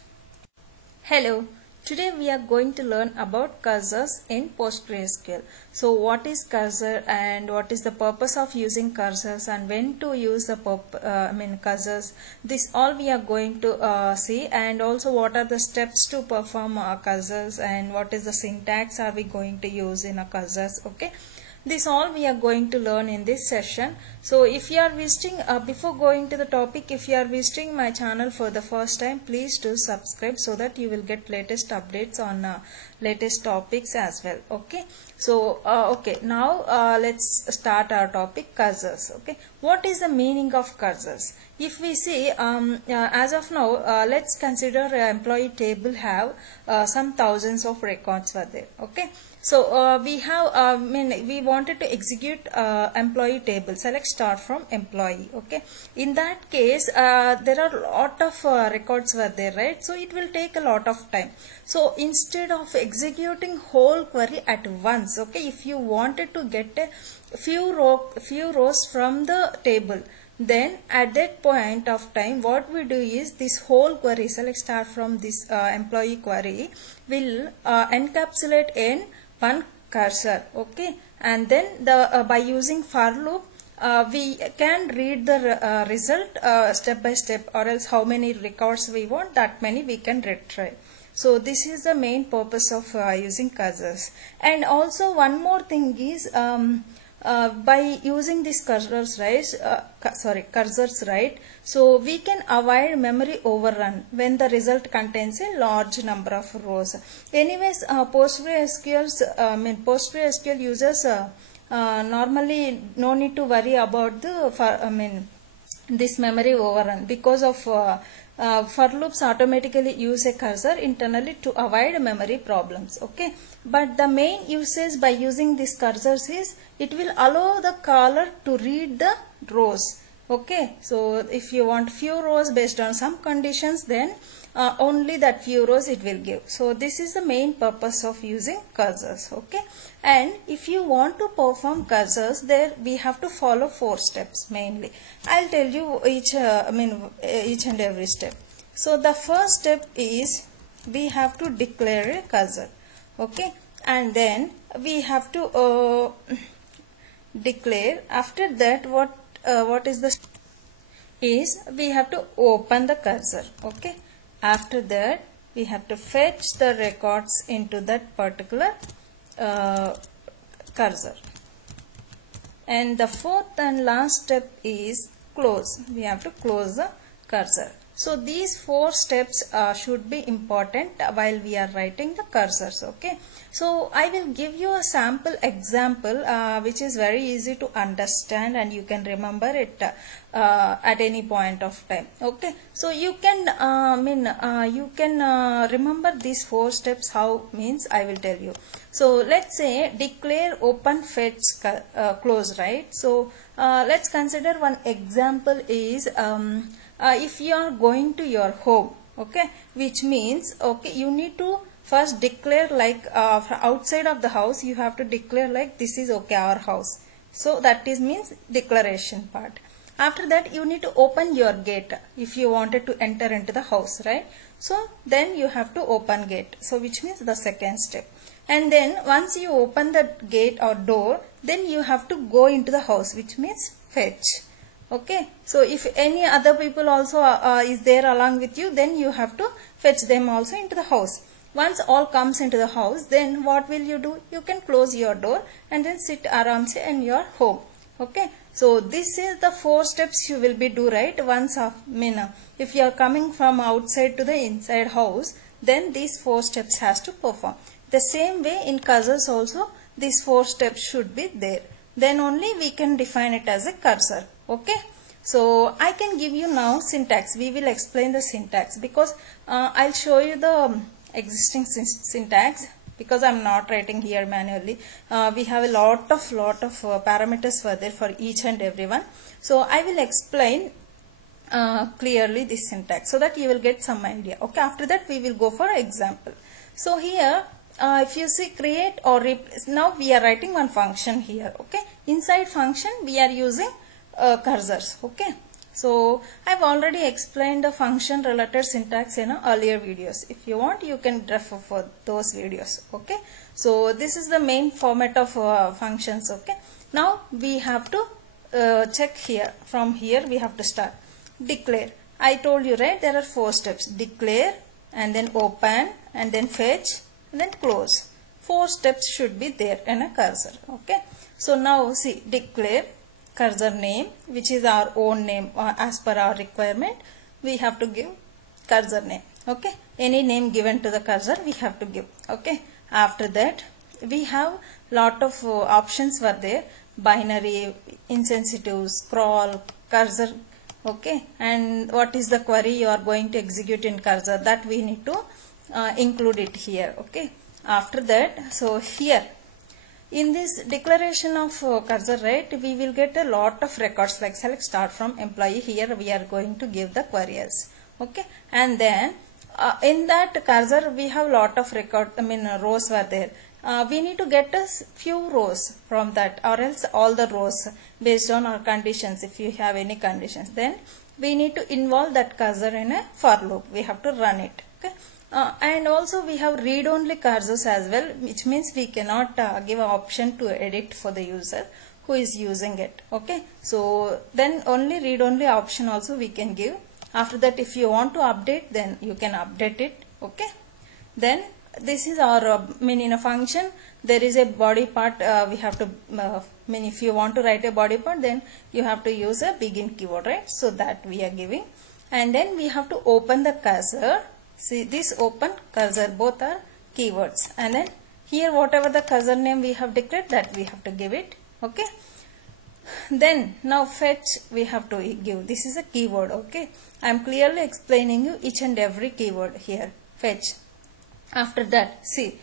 Hello. Today we are going to learn about cursors in PostgreSQL. So what is cursor and what is the purpose of using cursors and when to use the cursors. This all we are going to see, and also what are the steps to perform cursors and what is the syntax are we going to use in a cursors. Okay. This all we are going to learn in this session. So if you are visiting, before going to the topic, if you are visiting my channel for the first time, please do subscribe so that you will get latest updates on latest topics as well. Okay, so okay, now let's start our topic, cursors. Okay, what is the meaning of cursors? If we see as of now, let's consider employee table have some thousands of records were there. Okay, so we have we wanted to execute employee table. Select start from employee. Okay, in that case there are a lot of records were there, right? So it will take a lot of time. So instead of executing whole query at once, okay, if you wanted to get a few rows from the table, then at that point of time what we do is this whole query, select start from this employee query, will encapsulate in one cursor. Okay, and then the by using for loop we can read the result step by step, or else how many records we want, that many we can retry. So this is the main purpose of using cursors. And also one more thing is by using these cursors, right, so we can avoid memory overrun when the result contains a large number of rows. Anyways, PostgreSQL users normally no need to worry about the this memory overrun because of for loops automatically use a cursor internally to avoid memory problems. Okay, but the main usage by using these cursors is it will allow the caller to read the rows. Okay, so if you want few rows based on some conditions, then only that few rows it will give. So this is the main purpose of using cursors. Okay, and if you want to perform cursors, there we have to follow 4 steps mainly. I'll tell you each and every step. So the first step is we have to declare a cursor. Okay, and then we have to declare. After that, what is the is we have to open the cursor. Okay, after that we have to fetch the records into that particular cursor, and the fourth and last step is close. We have to close the cursor. So these 4 steps should be important while we are writing the cursors. Okay, so I will give you a sample example which is very easy to understand, and you can remember it at any point of time. Okay, so you can remember these 4 steps. How means I will tell you. So let's say declare, open, fetch, close, right? So let's consider one example is if you are going to your home, okay, which means, okay, you need to first declare like outside of the house you have to declare like this is okay our house. So that is means declaration part. After that you need to open your gate if you wanted to enter into the house, right? So then you have to open gate, so which means the second step. And then once you open the gate or door, then you have to go into the house, which means fetch. Okay, so if any other people also is there along with you, then you have to fetch them also into the house. Once all comes into the house, then what will you do? You can close your door and then sit aramse in your home. Okay, so this is the 4 steps you will be do, right? Once if you are coming from outside to the inside house, then these 4 steps has to perform. The same way in cursors also these 4 steps should be there. Then only we can define it as a cursor. Okay, so I can give you now syntax. We will explain the syntax because I'll show you the existing syntax, because I'm not writing here manually. We have a lot of parameters for there for each and every one. So I will explain clearly this syntax so that you will get some idea. Okay, after that we will go for example. So here if you see create or replace, now we are writing one function here. Okay, inside function we are using cursors. Okay, so I've already explained the function related syntax in earlier videos. If you want, you can refer for those videos. Okay, so this is the main format of functions. Okay, now we have to check here. From here we have to start. Declare. I told you, right, there are 4 steps. Declare, and then open, and then fetch, and then close. 4 steps should be there in a cursor. Okay, so now see, declare cursor name, which is our own name as per our requirement. We have to give cursor name. Okay, any name given to the cursor we have to give. Okay, after that we have lot of options were there: binary, insensitive, scroll, cursor. Okay, and what is the query you are going to execute in cursor, that we need to include it here. Okay, after that, so here in this declaration of cursor, right, we will get a lot of records like select start from employee. Here we are going to give the queries. Okay, and then in that cursor we have lot of rows were there. We need to get a few rows from that, or else all the rows based on our conditions. If you have any conditions, then we need to involve that cursor in a for loop. We have to run it. Okay, and also we have read only cursors as well, which means we cannot give an option to edit for the user who is using it. Okay, so then only read only option also we can give. After that, if you want to update, then you can update it. Okay, then this is our in a function there is a body part. We have to if you want to write a body part, then you have to use a begin keyword, right? So that we are giving, and then we have to open the cursor. See, this open cursor, both are keywords, and then here whatever the cursor name we have declared, that we have to give it. Okay, then now fetch we have to give. This is a keyword. Okay, I am clearly explaining you each and every keyword here. Fetch. After that, see,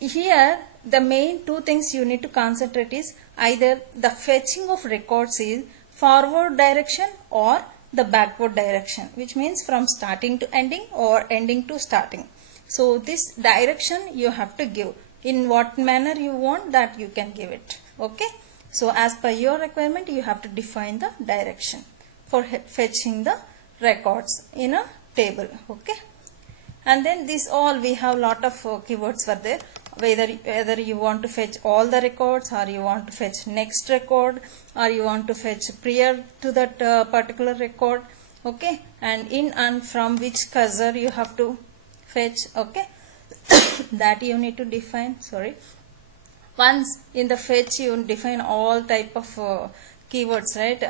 here the main 2 things you need to concentrate is either the fetching of records is forward direction or the backward direction, which means from starting to ending or ending to starting. So this direction you have to give. In what manner you want, that you can give it. Okay. So as per your requirement, you have to define the direction for fetching the records in a table. Okay. And then this all, we have lot of keywords for there. Whether you want to fetch all the records, or you want to fetch next record, or you want to fetch prior to that particular record. Okay. And in and from which cursor you have to fetch. Okay. That you need to define. Sorry. Once in the fetch you define all type of keywords, right?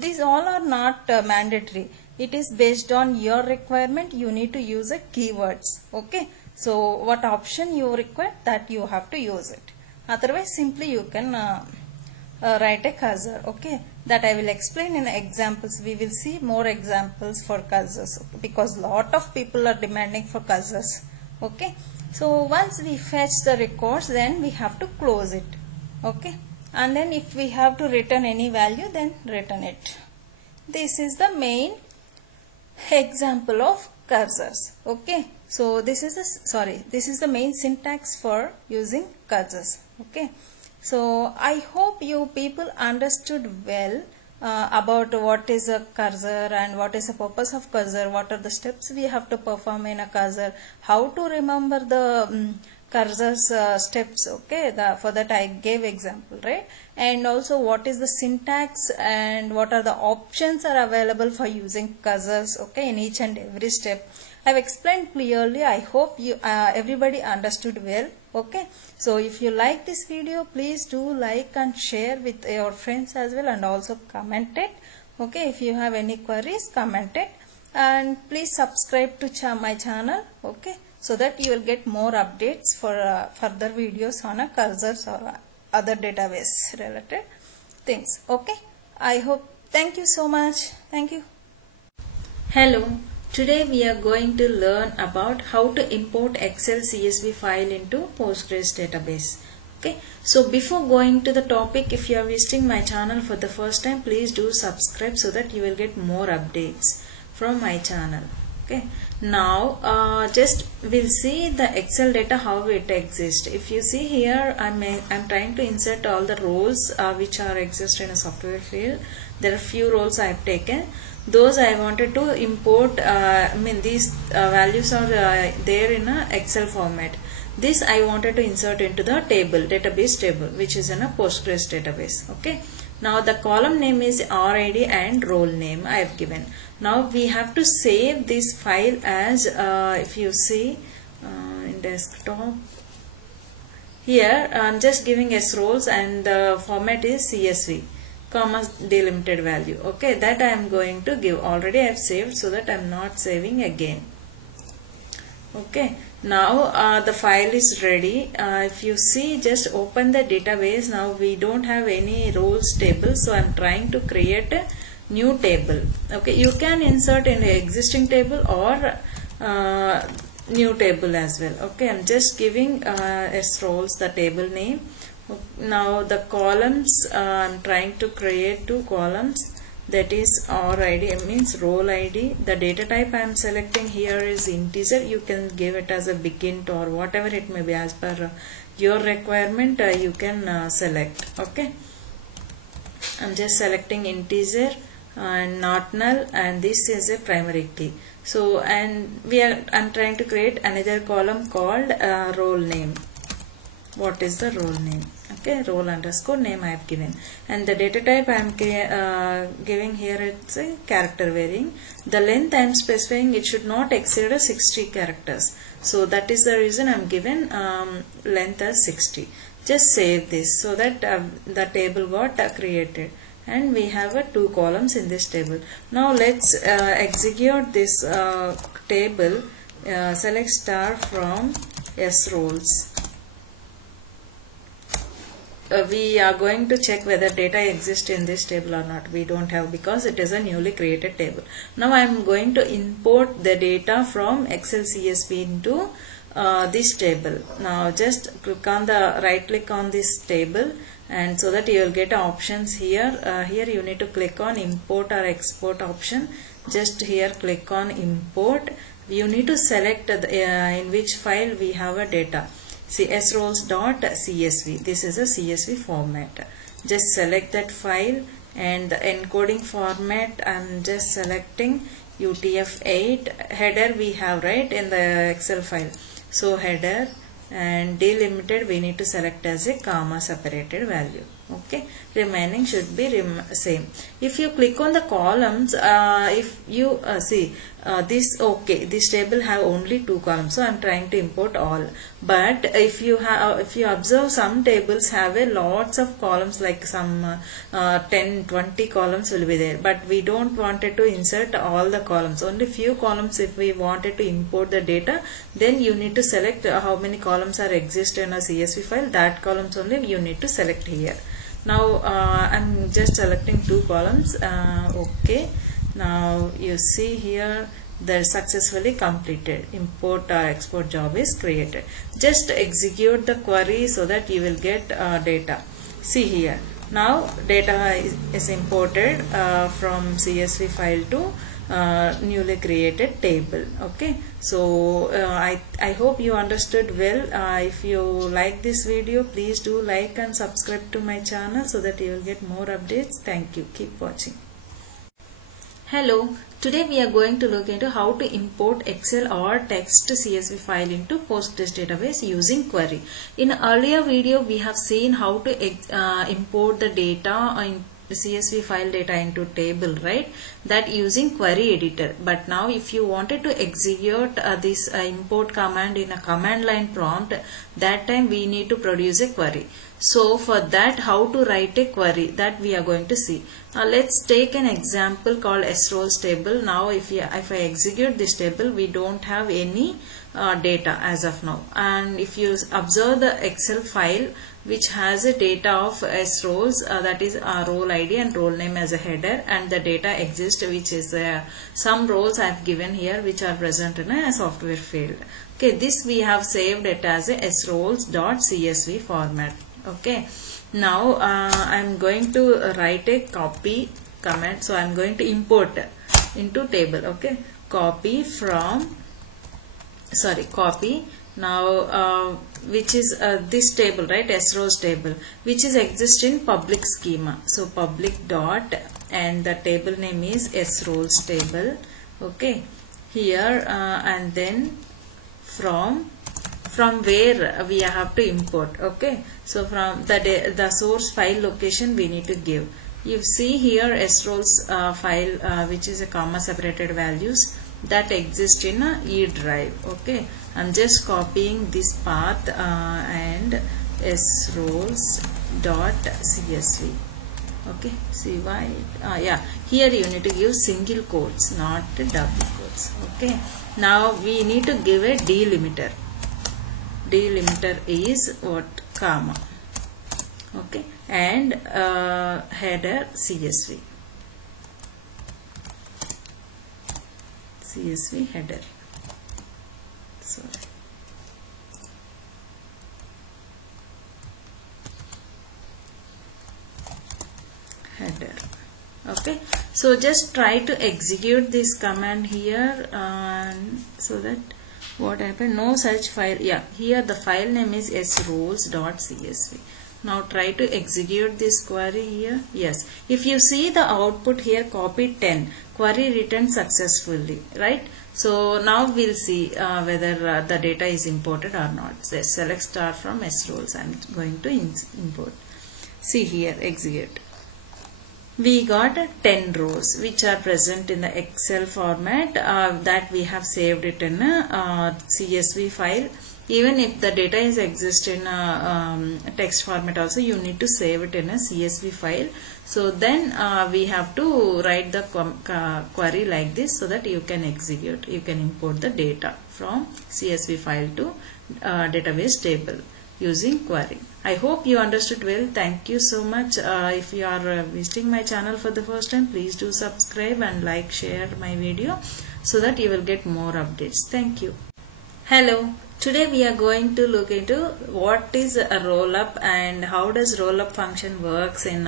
These all are not mandatory. It is based on your requirement. You need to use a keywords. Okay. So what option you require, that you have to use it. Otherwise simply you can write a cursor. Okay. That I will explain in examples. We will see more examples for cursors, because lot of people are demanding for cursors. Okay. So once we fetch the records, then we have to close it. Okay. And then if we have to return any value, then return it. This is the main example of cursors. Okay. So this is the main syntax for using cursors. Okay. So I hope you people understood well about what is a cursor and what is the purpose of cursor, what are the steps we have to perform in a cursor, how to remember the cursor's steps. Okay, for that I gave example, right? And also what is the syntax and what are the options are available for using cursors. Okay, in each and every step I have explained clearly. I hope you everybody understood well. Okay, so if you like this video, please do like and share with your friends as well, and also comment it. Okay, if you have any queries, comment it, and please subscribe to my channel. Okay, so that you will get more updates for further videos on a cursors or other database related things. Okay, I hope. Thank you so much. Thank you. Hello. Today we are going to learn about how to import Excel CSV file into Postgres database. Okay, so before going to the topic, if you are visiting my channel for the first time, please do subscribe so that you will get more updates from my channel. Okay, now just we'll see the Excel data, how it exists. If you see here, I'm trying to insert all the roles which are exist in a software field. There are few roles I have taken. Those I wanted to import. These values are there in a Excel format. This I wanted to insert into the table, database table, which is in a Postgres database. Okay. Now the column name is RID and role name I have given. Now we have to save this file as if you see in desktop. Here I'm just giving S roles and the format is CSV. Comma delimited value. Okay, that I am going to give. Already I have saved, so that I am not saving again. Okay, now the file is ready. If you see, just open the database. Now we don't have any roles table, so I am trying to create a new table. Okay, you can insert in the existing table or new table as well. Okay, I am just giving S roles the table name. Now the columns, I am trying to create two columns, that is RID, means role ID. The data type I am selecting here is integer. You can give it as a big int or whatever it may be, as per your requirement you can select. Okay, I am just selecting integer and not null, and this is a primary key. So and I am trying to create another column called role name. What is the role name? Okay, role underscore name I have given, and the data type I am giving here, it's a character varying. The length I am specifying, it should not exceed 60 characters. So that is the reason I am given length as 60. Just save this so that the table got created, and we have two columns in this table. Now let's execute this table. Select star from S roles. We are going to check whether data exists in this table or not. We don't have, because it is a newly created table. Now I am going to import the data from Excel CSV into this table. Now just click on the right click on this table, and so that you will get options here. Here you need to click on import or export option. just here click on import. You need to select in which file we have a data. See, sroles.csv. This is a CSV format. Just select that file, and the encoding format I'm just selecting UTF-8. Header we have right in the Excel file. So header, and delimited we need to select as a comma separated value. Okay, remaining should be same. If you click on the columns, if you see this, okay, this table have only 2 columns, so I'm trying to import all. But if you observe, some tables have a lots of columns, like some 10-20 columns will be there, but we don't wanted to insert all the columns, only few columns. If we wanted to import the data, then you need to select how many columns are exist in a CSV file. That columns only you need to select here. Now I'm just selecting 2 columns. Okay, now you see here the successfully completed import or export job is created. Just execute the query so that you will get data. See here, now data is imported from CSV file to newly created table. Okay, so I hope you understood well. If you like this video, please do like and subscribe to my channel so that you will get more updates. Thank you. Keep watching. Hello, today we are going to look into how to import Excel or text CSV file into Postgres database using query. In earlier video we have seen how to import the data in the CSV file data into table, right? That using query editor. But now if you wanted to execute this import command in a command line prompt, that time we need to produce a query. So for that, how to write a query, that we are going to see. Let's take an example called sroles table. Now if I execute this table, we don't have any data as of now. And if you observe the Excel file which has a data of sroles, that is role ID and role name as a header, and the data exists, which is some roles I have given here which are present in a software field. Okay, this we have saved it as a sroles.csv format. Okay, now I'm going to write a copy command. So I'm going to import into table. Okay, copy now which is this table, right? sroles table, which is exist in public schema. So public dot, and the table name is sroles table. Okay, here and then from where we have to import. Okay, so from the source file location we need to give. You see here sroles file which is a comma separated values that exist in a E drive. Okay, I'm just copying this path and sroles.csv. Okay, see why? Yeah, here you need to give single quotes, not double quotes. Okay, now we need to give a delimiter. Delimiter is what? Comma. Okay, and header CSV header. Sorry. Header. Okay, so just try to execute this command here, so that what happened, no such file. Yeah, here the file name is sroles.csv. Now try to execute this query here. Yes, if you see the output here, copy 10, query written successfully, right? So now we'll see whether the data is imported or not. So select star from sroles. I'm going to import. See here, execute. We got 10 rows which are present in the Excel format that we have saved it in a CSV file. Even if the data is exist in a text format also, you need to save it in a CSV file. So then we have to write the query like this so that you can execute. You can import the data from CSV file to database table using query. I hope you understood well. Thank you so much. If you are visiting my channel for the first time, please do subscribe and like, share my video so that you will get more updates. Thank you. Hello. Today we are going to look into what is a roll-up and how does roll-up function works in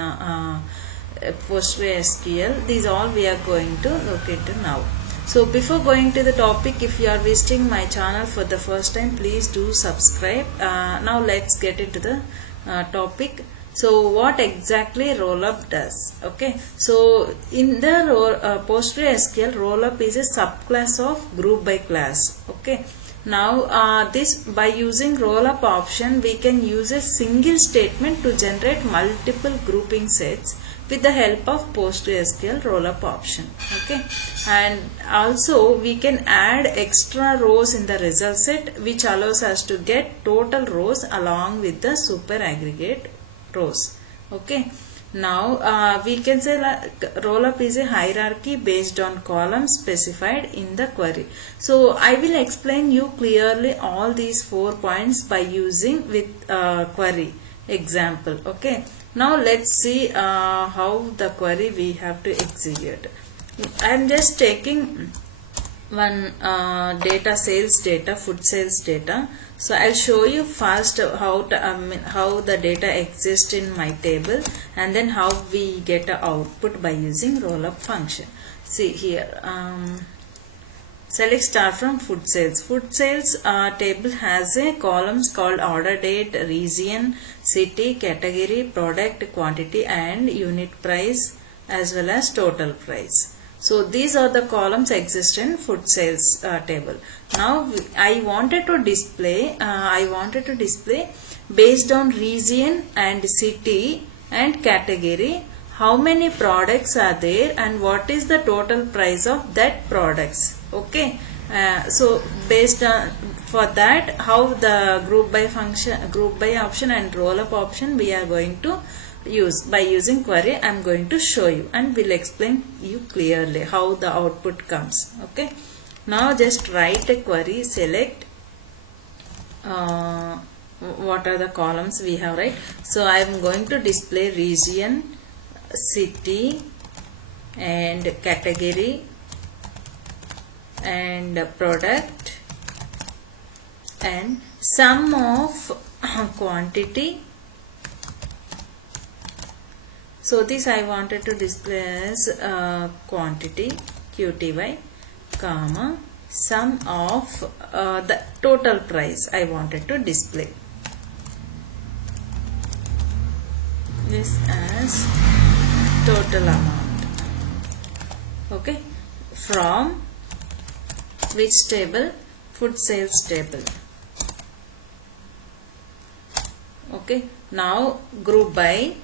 PostgreSQL. These all we are going to look into now. So before going to the topic, if you are visiting my channel for the first time, please do subscribe. Now let's get into the topic. So what exactly rollup does? Okay, so in the PostgreSQL, rollup is a subclass of group by class. Okay, now this by using rollup option, we can use a single statement to generate multiple grouping sets with the help of PostgreSQL rollup option. Okay, and also we can add extra rows in the result set, which allows us to get total rows along with the super aggregate rows. Okay, now we can say rollup is a hierarchy based on columns specified in the query. So I will explain you clearly all these 4 points by using with query example. Okay, now let's see how the query we have to execute. I am just taking one data, sales data, food sales data. So I'll show you first how the data exists in my table, and then how we get an output by using rollup function. See here, select start from food sales. Food sales table has a columns called order date, region, city, category, product, quantity, and unit price, as well as total price. So these are the columns exist in food sales table. Now I wanted to display based on region and city and category how many products are there and what is the total price of that products. Okay, so based on for that, how the group by option and rollup option we are going to use by using query. I am going to show you and will explain you clearly how the output comes. Okay, now just write a query, select what are the columns we have, right? So I am going to display region, city, and category, and product, and sum of quantity. So this I wanted to display as quantity, QTY, comma, sum of the total price I wanted to display. This as total amount. Okay, from which table? Food sales table. Okay, now group by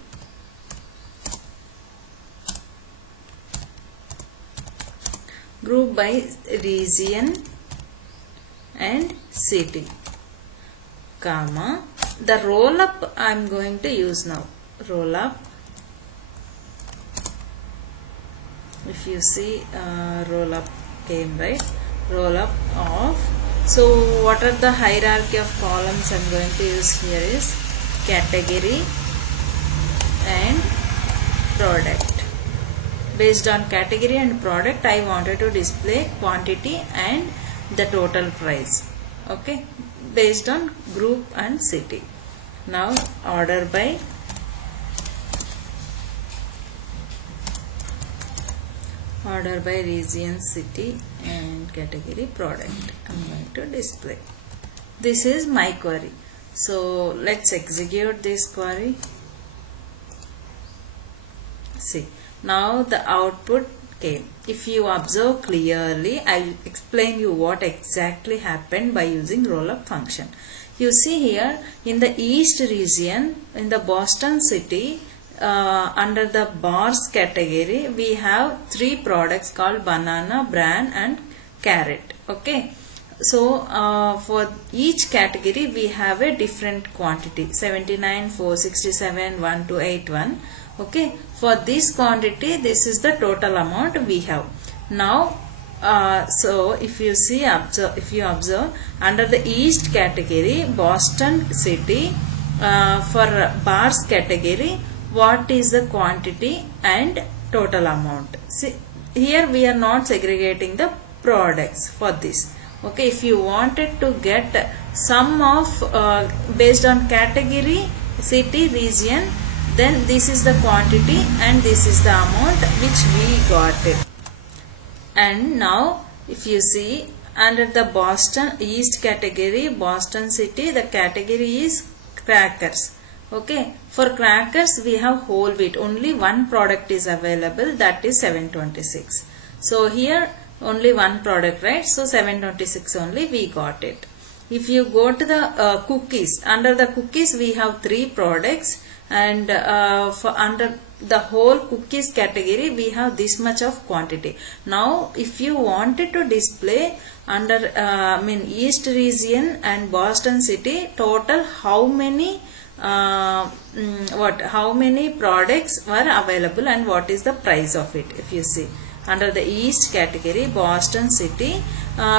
region and city, comma, the rollup I am going to use now. Rollup, if you see rollup came, right? Rollup of, so what are the hierarchy of columns I am going to use here is category and product. Based on category and product, I wanted to display quantity and the total price. Okay, based on group and city. Now order by region, city, and category, product I am going to display. This is my query. So let's execute this query. See, now the output came. If you observe clearly, I'll explain you what exactly happened by using rollup function. You see here in the east region, in the Boston city, under the bars category, we have 3 products called banana, bran, and carrot. Okay, so for each category we have a different quantity, 79, 467, 1281. Okay, for this quantity, this is the total amount we have. Now so if you see, observe under the east category, Boston city, for bars category, what is the quantity and total amount. See, here we are not segregating the products for this. Okay, if you wanted to get sum of based on category, city, region, then this is the quantity and this is the amount which we got it. And now if you see, under the Boston East category, Boston city, the category is crackers. Okay, for crackers we have whole wheat, only one product is available, that is 726. So here only one product, right? So 726 only we got it. If you go to the cookies, under the cookies we have 3 products, and for under the whole cookies category we have this much of quantity. Now if you wanted to display under East region and Boston city total how many how many products were available and what is the price of it. If you see under the East category, Boston city,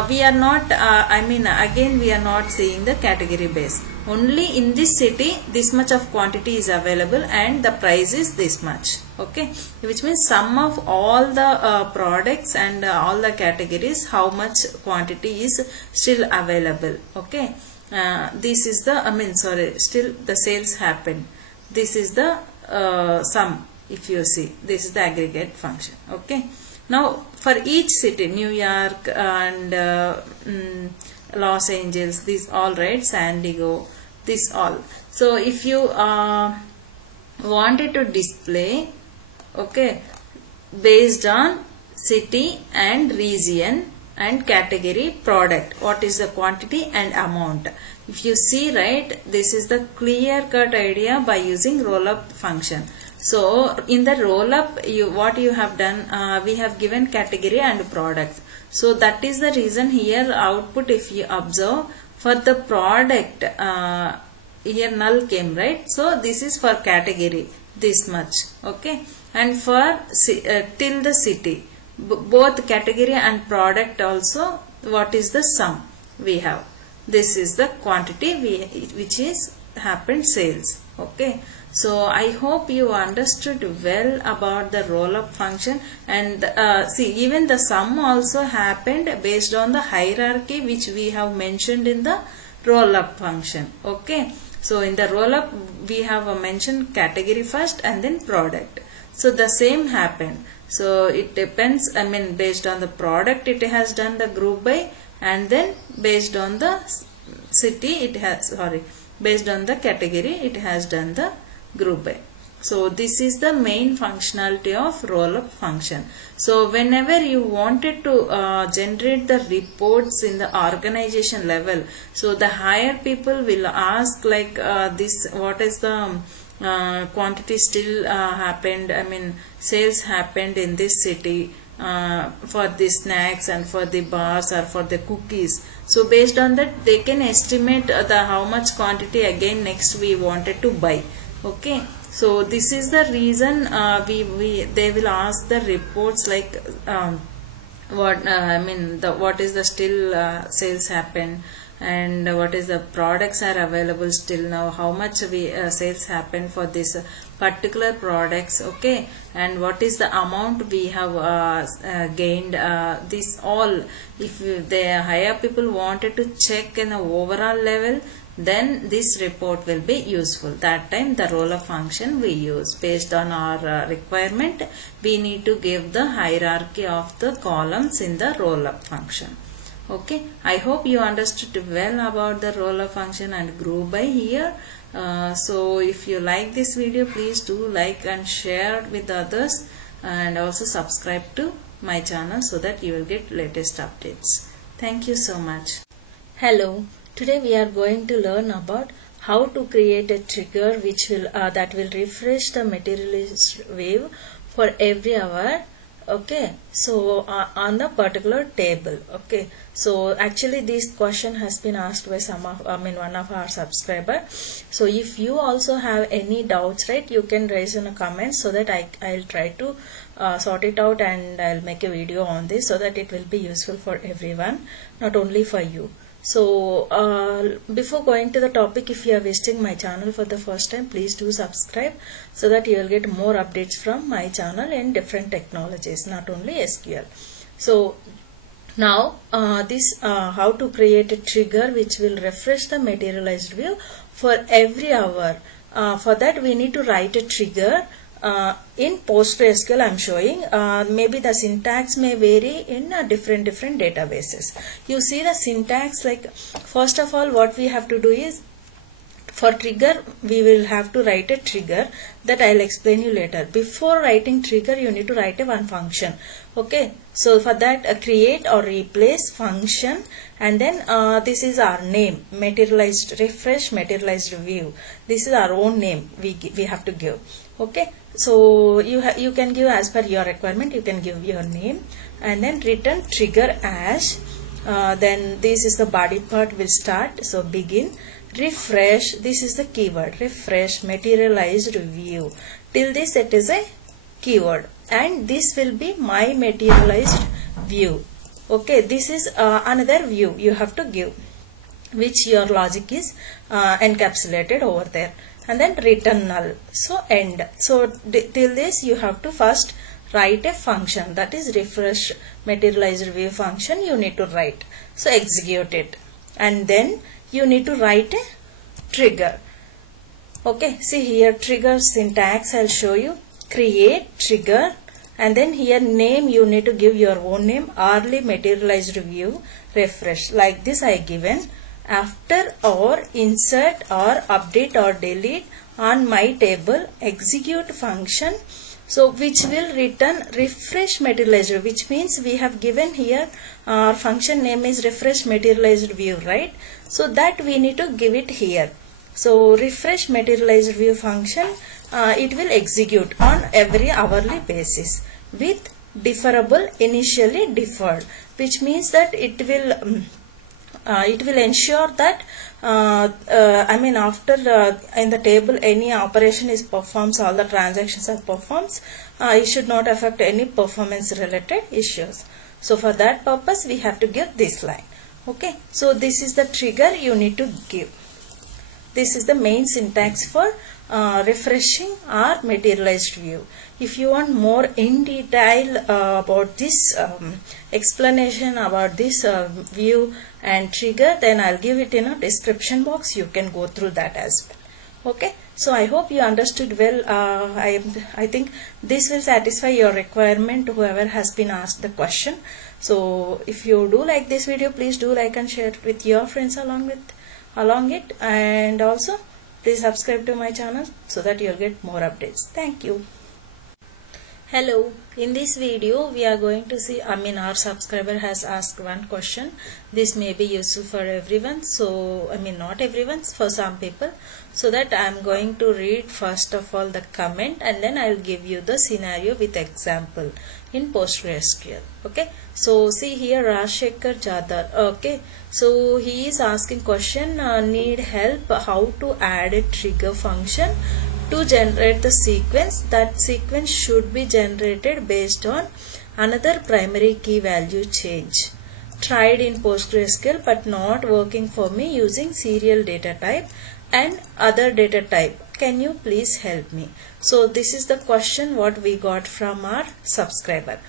we are not again we are not seeing the category base. Only in this city this much of quantity is available and the price is this much. Okay, which means sum of all the products and all the categories, how much quantity is still available. Okay, this is the still the sales happen. This is the sum. If you see, this is the aggregate function. Okay, now for each city, New York and Los Angeles, these all, right, San Diego, this all. So if you wanted to display, okay, based on city and region and category product, what is the quantity and amount. If you see, right, this is the clear cut idea by using roll up function. So in the roll up, what you have done, we have given category and product. So that is the reason here output, if you observe, for the product here null came, right? So this is for category, this much. Okay, and for till the city, both category and product also, what is the sum we have. This is the quantity which is happened sales. Okay, so I hope you understood well about the roll up function, and see, even the sum also happened based on the hierarchy which we have mentioned in the roll up function. Okay, so in the roll up we have mentioned category first and then product. So the same happened. So it depends, based on the product it has done the group by, and then based on the city it has, based on the category it has done the group by. So this is the main functionality of roll up function. So whenever you wanted to generate the reports in the organization level, so the higher people will ask like this, what is the quantity still happened, sales happened in this city for the snacks and for the bars or for the cookies. So based on that they can estimate the how much quantity again next we wanted to buy. Okay, so this is the reason they will ask the reports like what is the still sales happen, and what is the products are available still now, how much sales happen for this particular products. Okay, and what is the amount we have gained. This all, if the higher people wanted to check in the overall level, then this report will be useful. That time the roll up function we use based on our requirement. We need to give the hierarchy of the columns in the roll up function. Okay, I hope you understood well about the roll up function and group by here. So if you like this video, please do like and share with others, and also subscribe to my channel so that you will get latest updates. Thank you so much. Hello. Today we are going to learn about how to create a trigger which will that will refresh the materialist wave for every hour. Okay, so on the particular table. Okay, so actually this question has been asked by one of our subscriber. So if you also have any doubts, right, you can raise in a comment so that I'll try to sort it out, and I'll make a video on this so that it will be useful for everyone, not only for you. So before going to the topic, if you are visiting my channel for the first time, please do subscribe so that you will get more updates from my channel in different technologies, not only SQL. So now this how to create a trigger which will refresh the materialized view for every hour for that we need to write a trigger. In PostgreSQL I'm showing, maybe the syntax may vary in different databases. You see the syntax, like first of all what we have to do is, for trigger we will have to write a trigger that I'll explain you later. Before writing trigger you need to write a one function. Okay, so for that create or replace function, and then this is our name, materialized refresh, materialized view. This is our own name we have to give. Okay, so you can give as per your requirement. You can give your name and then return trigger as, then this is the body part will start. So begin refresh, this is the keyword, refresh materialized view. Till this it is a keyword, and this will be my materialized view. Okay, this is another view you have to give, which your logic is encapsulated over there, and then return null. So end. So till this you have to first write a function, that is refresh materialized view function you need to write. So execute it, and then you need to write a trigger. Okay, see here trigger syntax I'll show you. Create trigger, and then here name you need to give your own name, hourly materialized view refresh, like this I given. After or insert or update or delete on my table, execute function, so which will return refresh materialized view, which means we have given here our function name is refresh materialized view, right? So that we need to give it here. So refresh materialized view function, it will execute on every hourly basis with deferrable initially deferred, which means that it will ensure that I mean after in the table any operation is performs, all the transactions are performs, it should not affect any performance related issues. So for that purpose we have to give this line. Okay, so this is the trigger you need to give. This is the main syntax for refreshing our materialized view. If you want more in detail about this explanation about this view and trigger, then I'll give it in a description box. You can go through that as well. Okay, so I hope you understood well. I think this will satisfy your requirement, whoever has been asked the question. So if you do like this video, please do like and share it with your friends along it, and also please subscribe to my channel so that you'll get more updates. Thank you. Hello, in this video we are going to see, our subscriber has asked one question. This may be useful for everyone, so not everyone, for some people. So that I am going to read first of all the comment, and then I will give you the scenario with example in PostgreSQL. Okay, so see here Rajshekhar Jadar. Okay, so he is asking question, need help how to add a trigger function to generate the sequence. That sequence should be generated based on another primary key value change. Tried in PostgreSQL but not working for me using serial data type and other data type. Can you please help me? So this is the question what we got from our subscriber.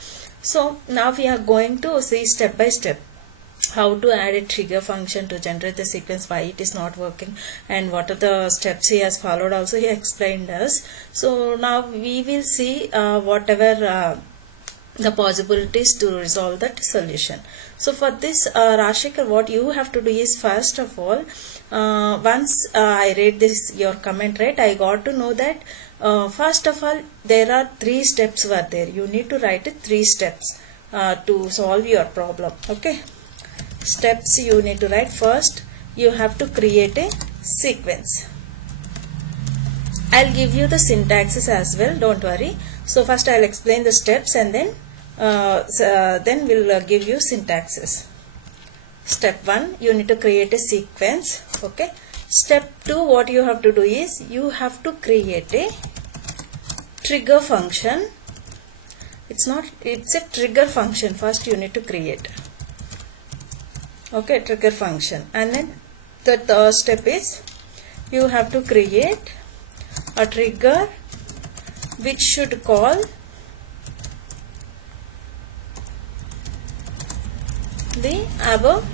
So now we are going to see step by step how to add a trigger function to generate the sequence, why it is not working, and what are the steps he has followed. Also he explained us. So now we will see whatever the possibilities to resolve that solution. So for this Rajshekhar, what you have to do is, first of all, once I read this your comment, right, I got to know that first of all there are 3 steps were there. You need to write 3 steps to solve your problem. Okay, steps you need to write. First you have to create a sequence. I'll give you the syntaxes as well, don't worry. So first I'll explain the steps, and then we'll give you syntaxes. Step 1, you need to create a sequence. Okay, step 2, what you have to do is you have to create a trigger function. It's a trigger function. First you need to create, okay, trigger function, and then the third step is you have to create a trigger which should call the above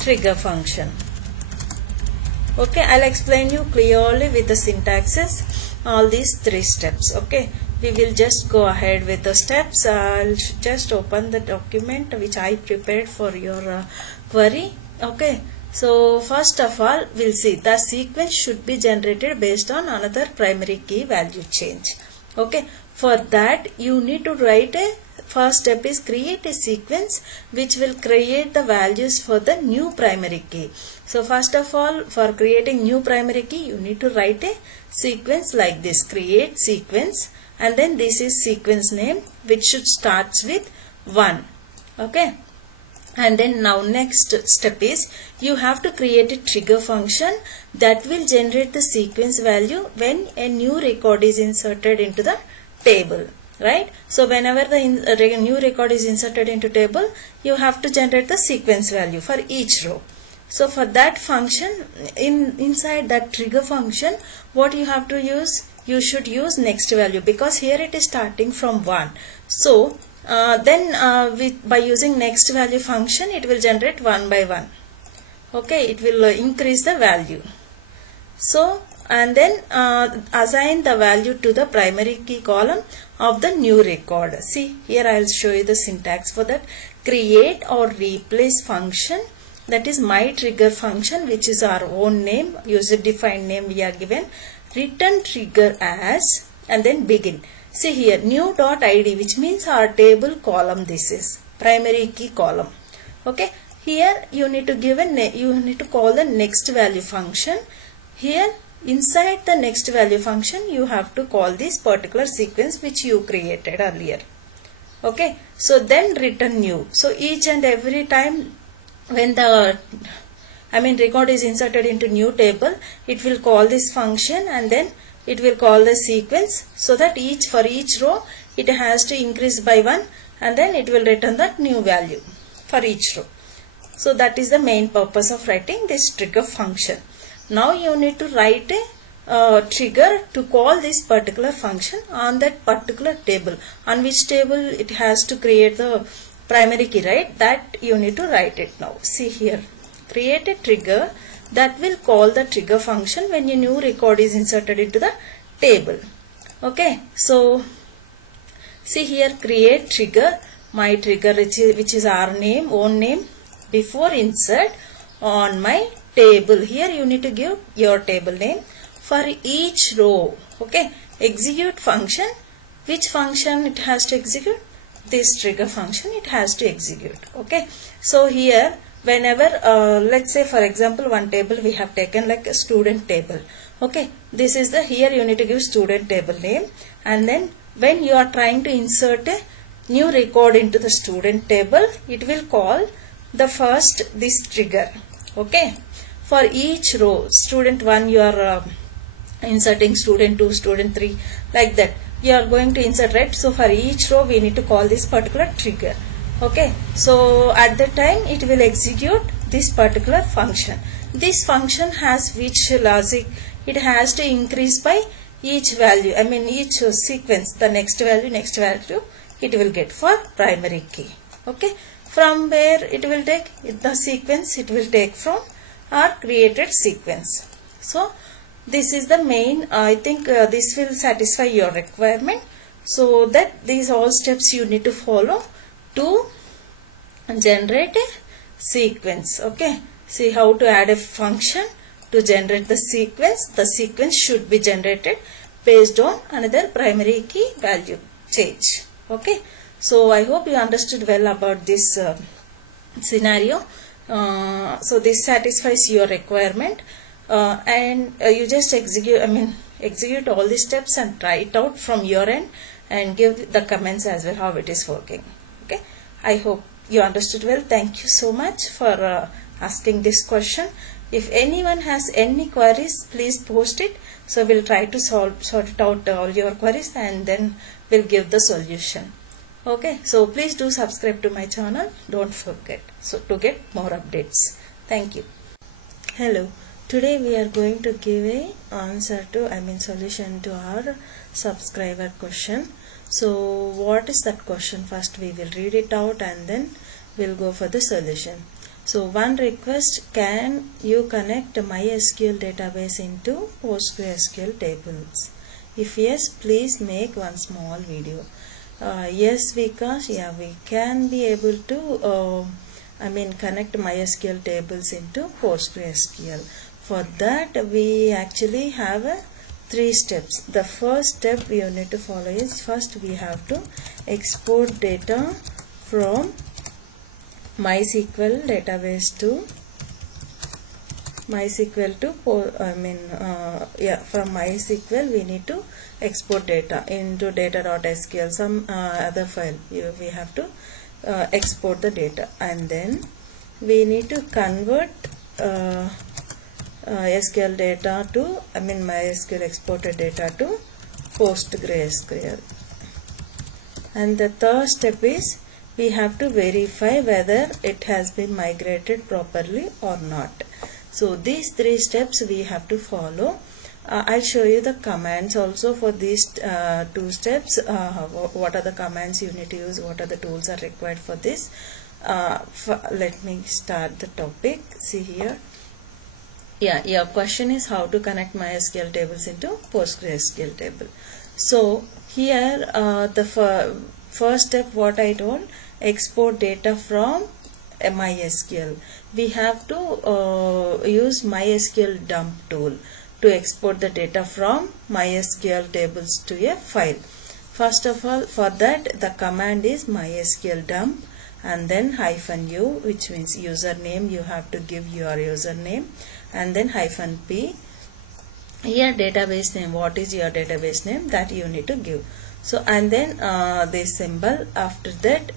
trigger function. Okay, I'll explain you clearly with the syntaxes all these 3 steps. Okay, we will just go ahead with the steps. I'll just open the document which I prepared for your query. Okay, so first of all we'll see the sequence should be generated based on another primary key value change. Okay, for that you need to write a first step is create a sequence which will create the values for the new primary key. So first of all, for creating new primary key you need to write a sequence like this, create sequence, and then this is sequence name which should starts with 1. Okay, and then now next step is you have to create a trigger function that will generate the sequence value when a new record is inserted into the table. Right, so whenever the new record is inserted into table, you have to generate the sequence value for each row. So for that function, inside that trigger function, what you have to use, you should use next value, because here it is starting from 1. So by using next value function, it will generate 1 by 1. Okay, it will increase the value. So and then assign the value to the primary key column of the new record. See, here I will show you the syntax for that. Create or replace function, that is my trigger function, which is our own name, user defined name we are given. Return trigger as, and then begin. See here, new dot id, which means our table column. This is primary key column. Okay, here you need to give you need to call the next value function. Here inside the next value function you have to call this particular sequence which you created earlier. Okay, so then return new. So each and every time when the record is inserted into new table, it will call this function and then it will call the sequence, so that for each row it has to increase by 1 and then it will return that new value for each row. So that is the main purpose of writing this trigger function. Now you need to write a trigger to call this particular function on that particular table. On which table it has to create the primary key, right? That you need to write it now. See here, create a trigger that will call the trigger function when a new record is inserted into the table. Okay, so see here, create trigger, my trigger which is our name, own name, before insert on my table. Here you need to give your table name for each row. Okay, execute function. Which function it has to execute? This trigger function it has to execute. Okay, so here whenever let's say for example one table we have taken like a student table. Okay, this is the, here you need to give student table name, and then when you are trying to insert a new record into the student table, it will call the first this trigger. Okay, for each row, student 1 you are inserting student 2, student 3, like that you are going to insert, right? So for each row we need to call this particular trigger. Okay, so at that time it will execute this particular function. This function has which logic? It has to increase by each value, each sequence, the next value it will get for primary key. Okay, from where it will take the sequence, it will take from our created sequence. So this is the main, I think this will satisfy your requirement. So that these all steps you need to follow to generate a sequence. Okay, see how to add a function to generate the sequence. The sequence should be generated based on another primary key value change. Okay, so I hope you understood well about this scenario. So this satisfies your requirement, and you just execute all the steps and try it out from your end and give the comments as well how it is working. Okay, I hope you understood well. Thank you so much for asking this question. If anyone has any queries, please post it. So we'll try to sort it out all your queries and then we'll give the solution. Okay, so please do subscribe to my channel. Don't forget to get more updates. Thank you. Hello. Today we are going to give a answer to solution to our subscriber question. So what is that question? First we will read it out and then we'll go for the solution. So one request, can you connect MySQL database into PostgreSQL tables? If yes, please make one small video. Yes, Vikas, yeah, we can be able to connect MySQL tables into PostgreSQL. For that we actually have 3 steps. The first step we need to follow is, first we have to export data from MySQL database to from MySQL we need to export data into data.sql, some other file. We have to export the data, and then we need to convert SQL data to MySQL exported data to PostgreSQL. And the third step is, we have to verify whether it has been migrated properly or not. So these 3 steps we have to follow. I'll show you the commands also for these 2 steps. What are the commands you need to use, what are the tools are required for this. Let me start the topic. See here. Yeah, your question is how to connect MySQL tables into PostgreSQL table. So here the first step, what I told, export data from MySQL. We have to use MySQL dump tool to export the data from MySQL tables to a file. First of all, for that the command is MySQL dump and then -u, which means username. You have to give your username, and then -p. Here database name, what is your database name, that you need to give. So and then this symbol. After that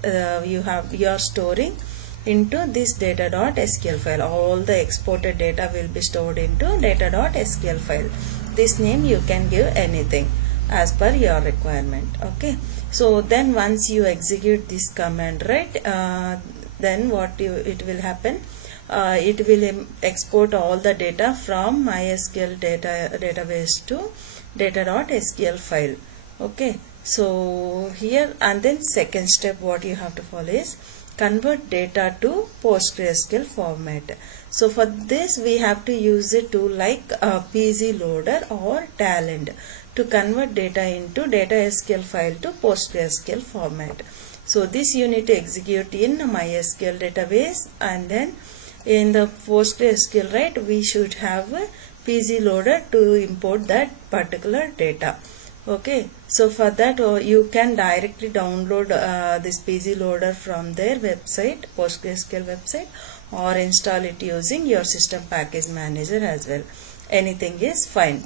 you are storing into this data.sql file. All the exported data will be stored into data.sql file. This name you can give anything as per your requirement. Okay, so then once you execute this command, right, then it will happen, it will export all the data from MySQL database to data.sql file. Okay, so here, and then second step what you have to follow is convert data to PostgreSQL format. So for this we have to use a tool like pgloader or Talend to convert data into data.sql file to PostgreSQL format. So this you need to execute in MySQL database, and then in the PostgreSQL, right, we should have a pgloader to import that particular data. Okay, so for that you can directly download this pgloader from their website, PostgreSQL website, or install it using your system package manager as well. Anything is fine.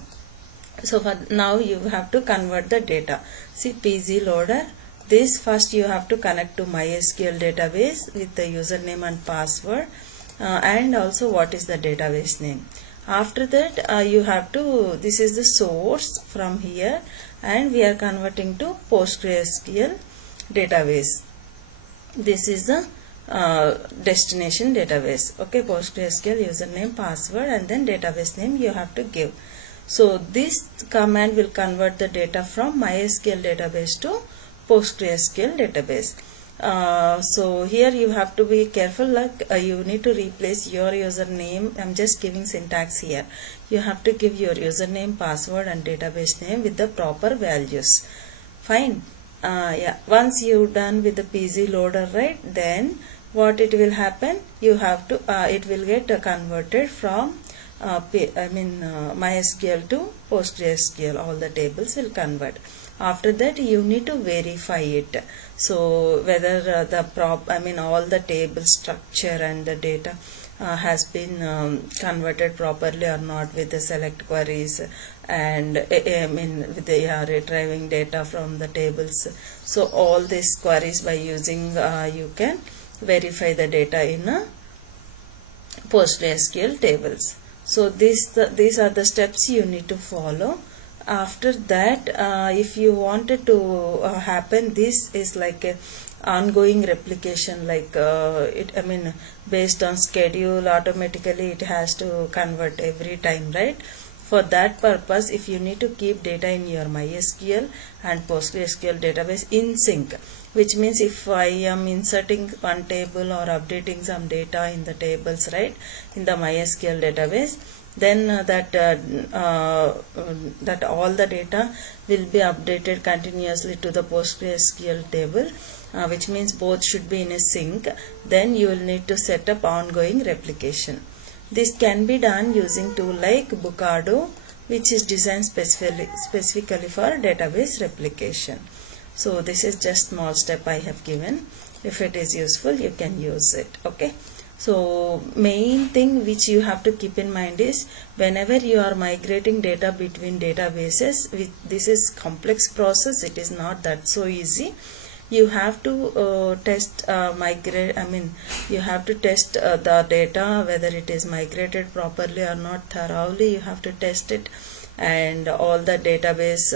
So for now you have to convert the data. See, pgloader, this first you have to connect to MySQL database with the username and password, and also what is the database name. After that you have to, this is the source from here, and we are converting to PostgreSQL database. This is the destination database. Okay, PostgreSQL username, password, and then database name you have to give. So this command will convert the data from MySQL database to PostgreSQL database. So here you have to be careful, like you need to replace your username. I'm just giving syntax here. You have to give your username, password, and database name with the proper values. Fine. Yeah. Once you're done with the pgloader, right, then what it will happen, you have to it will get converted from MySQL to PostgreSQL. All the tables will convert. After that you need to verify it. So whether all the table structure and the data has been converted properly or not with the select queries, and with the retrieving data from the tables. So all these queries by using you can verify the data in a PostgreSQL tables. So these are the steps you need to follow. After that, if you wanted to happen, this is like a ongoing replication, like based on schedule, automatically it has to convert every time, right? For that purpose, if you need to keep data in your MySQL and PostgreSQL database in sync, which means if I am inserting one table or updating some data in the tables, right, in the MySQL database, then that all the data will be updated continuously to the PostgreSQL table, which means both should be in a sync. Then you will need to set up ongoing replication. This can be done using tool like Bookado, which is designed specifically for database replication. So this is just small step I have given. If it is useful, you can use it. Okay. So main thing which you have to keep in mind is whenever you are migrating data between databases, this is complex process. It is not that so easy. You have to test you have to test the data whether it is migrated properly or not thoroughly. You have to test it, and all the database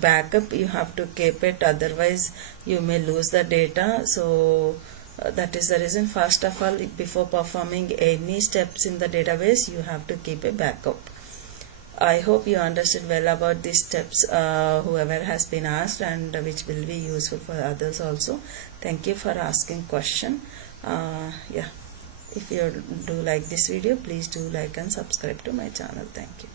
backup you have to keep it, otherwise you may lose the data. So that is the reason, first of all, before performing any steps in the database, you have to keep a backup. I hope you understood well about these steps, whoever has been asked, and which will be useful for others also. Thank you for asking question. Yeah, if you do like this video, please do like and subscribe to my channel. Thank you.